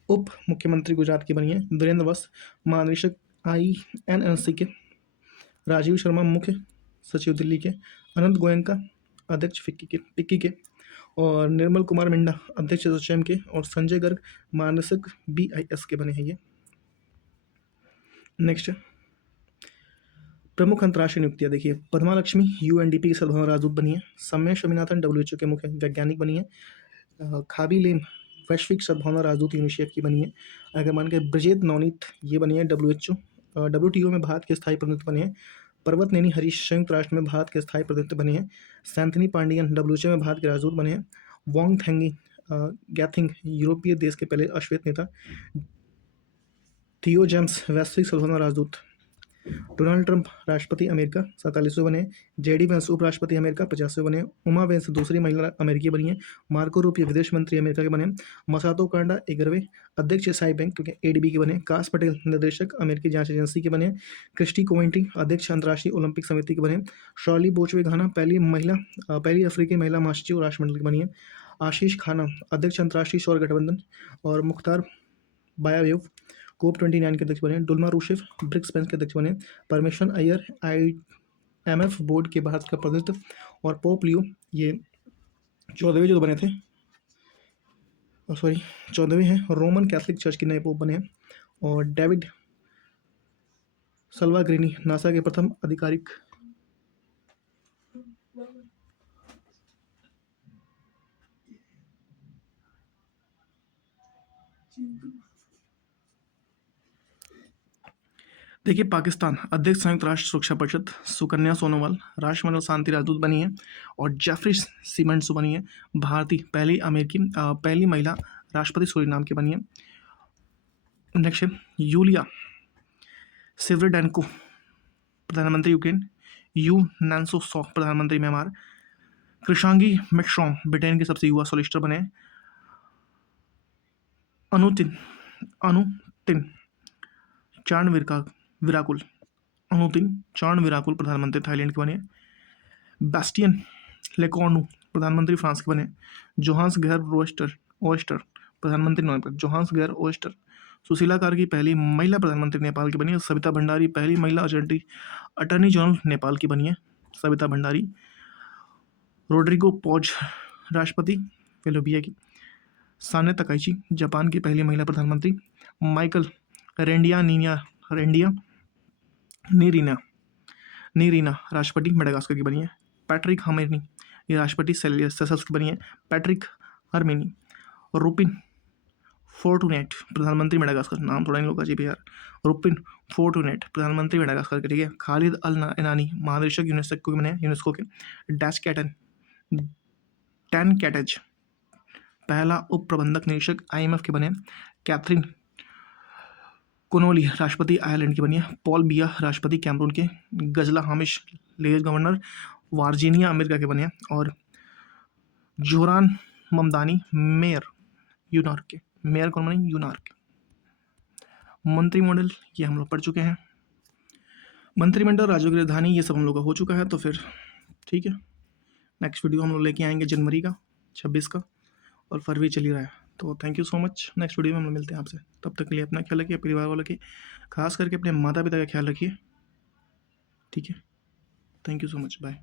उप मुख्यमंत्री गुजरात की बनी है। वीरेंद्र वस महानिदेशक INNC के। राजीव शर्मा मुख्य सचिव दिल्ली के। अनंत गोयंका अध्यक्ष पिक्की के। और निर्मल कुमार मिंडा अध्यक्ष SHM के। और संजय गर्ग महानिदेशक BIS के बने हैं ये। नेक्स्ट प्रमुख अंतर्राष्ट्रीय नियुक्तियां देखिए। पद्मा लक्ष्मी UNDP की सद्भावना राजदूत बनी है। सम्य स्वामीनाथन WHO के मुख्य वैज्ञानिक बनी है। खाबी लेम वैश्विक सद्भावना राजदूत यूनिसेफ की बनी है। अगर मान के ब्रजेत नवनीत ये बनी है WTO में भारत के स्थायी प्रतिनिधि बने हैं। पर्वत नेनी हरीश संयुक्त राष्ट्र में भारत के स्थायी प्रतिनिधि बने हैं। सैंथनी पांडियन WHO में भारत के राजदूत बने हैं। वोंग थेंगी गैथिंग यूरोपीय देश के पहले अश्वेत नेता। थियो जेम्स वैश्विक सलाहकार राजदूत। डोनाल्ड ट्रंप राष्ट्रपति अमेरिका 47वें बने। जेडी वेंस उपराष्ट्रपति अमेरिका 50वें बने। उमा वेंस दूसरी महिला अमेरिकी बनी है। मार्को रूबियो विदेश मंत्री अमेरिका के बने। मसातो कांडा 11वें अध्यक्ष साई बैंक क्योंकि एडीबी के बने। कास पटेल निर्देशक अमेरिकी जांच एजेंसी के बने। क्रिस्टी कोवेंटी अध्यक्ष अंतर्राष्ट्रीय ओलंपिक समिति के बने। शॉली बोचवे घाना पहली अफ्रीकी महिला महासचिव राष्ट्रमंडल की बनी है। आशीष खाना अध्यक्ष अंतर्राष्ट्रीय सौर गठबंधन। और मुख्तार बायावेव COP29 के अध्यक्ष बने। डुल्मा रूशेफ ब्रिक्स बैंक के अध्यक्ष बने। परमेश्वर अय्यर IMF बोर्ड के भारत का प्रतिनिधित्व। और पोप लियो ये 14वें जो बने थे, सॉरी 14वें हैं, रोमन कैथोलिक चर्च के नए पोप बने हैं। और डेविड सल्वाग्रिनी नासा के प्रथम आधिकारिक। देखिए, पाकिस्तान अध्यक्ष संयुक्त राष्ट्र सुरक्षा परिषद सुकन्या सोनोवाल राष्ट्रमंडल शांति राजदूत बनी है। और जेफरी सीमेंट्स बनी है भारतीय पहली महिला राष्ट्रपति सूरीनाम की बनी है। नेक्स्ट है यूलिया सेवरडेंको प्रधानमंत्री यूक्रेन। यू नैंसो सॉक प्रधानमंत्री म्यांमार। कृषांगी मिश्रा ब्रिटेन के सबसे युवा सोलिसिटर बने। अनुतिन चार्नविराकुल प्रधानमंत्री थाईलैंड के बने। बास्टियन लेकॉर्नु प्रधानमंत्री फ्रांस के बने। जोहान्स गेहर ओएस्टर प्रधानमंत्री नेपाल। जोहान्स गेहर ओएस्टर। सुशीला कार्की पहली महिला प्रधानमंत्री नेपाल की बनी है। सविता भंडारी पहली महिला अटॉर्नी जनरल नेपाल की बनी है। सविता भंडारी। रोड्रिगो पॉज राष्ट्रपति कोलंबिया की। साने तकाइची जापान की पहली महिला प्रधानमंत्री। माइकल नीरीना राष्ट्रपति मेडागास्कर की बनी है। पैट्रिक हमेनी ये राष्ट्रपति सेशल्स की बनी है। पैट्रिक हरमेनी। रुपिन फोर्टुनेट प्रधानमंत्री मेडागास्कर, नाम थोड़ा इन लोगों का अजीब है यार। रुपिन फोर्टुनेट प्रधानमंत्री मेडागास्कर के, ठीक है। खालिद अल इनानी महानिदेशक यूनेस्को के। टैन कैटेज पहला उप प्रबंधक निदेशक IMF के बने। कैथरीन कोनोली राष्ट्रपति आयरलैंड की बनी है। पॉल बिया राष्ट्रपति कैमरून के। गजला हामिश लेज गवर्नर वर्जीनिया अमेरिका के बने हैं। और जोहरान ममदानी मेयर यूनार्क के। मेयर कौन बने? यूनार्क। मंत्रिमंडल ये हम लोग पढ़ चुके हैं। मंत्रिमंडल, राज्यों की राजधानी, ये सब हम लोग का हो चुका है। तो फिर ठीक है, नेक्स्ट वीडियो हम लोग लेके आएंगे जनवरी का 26 का, और फरवरी चल ही रहा है। तो thank you so much. Next video में हम लोग मिलते हैं आपसे। तब तक के लिए अपना ख्याल रखिए, परिवार वालों के, खास करके अपने माता पिता का ख्याल रखिए, ठीक है। Thank you so much, bye.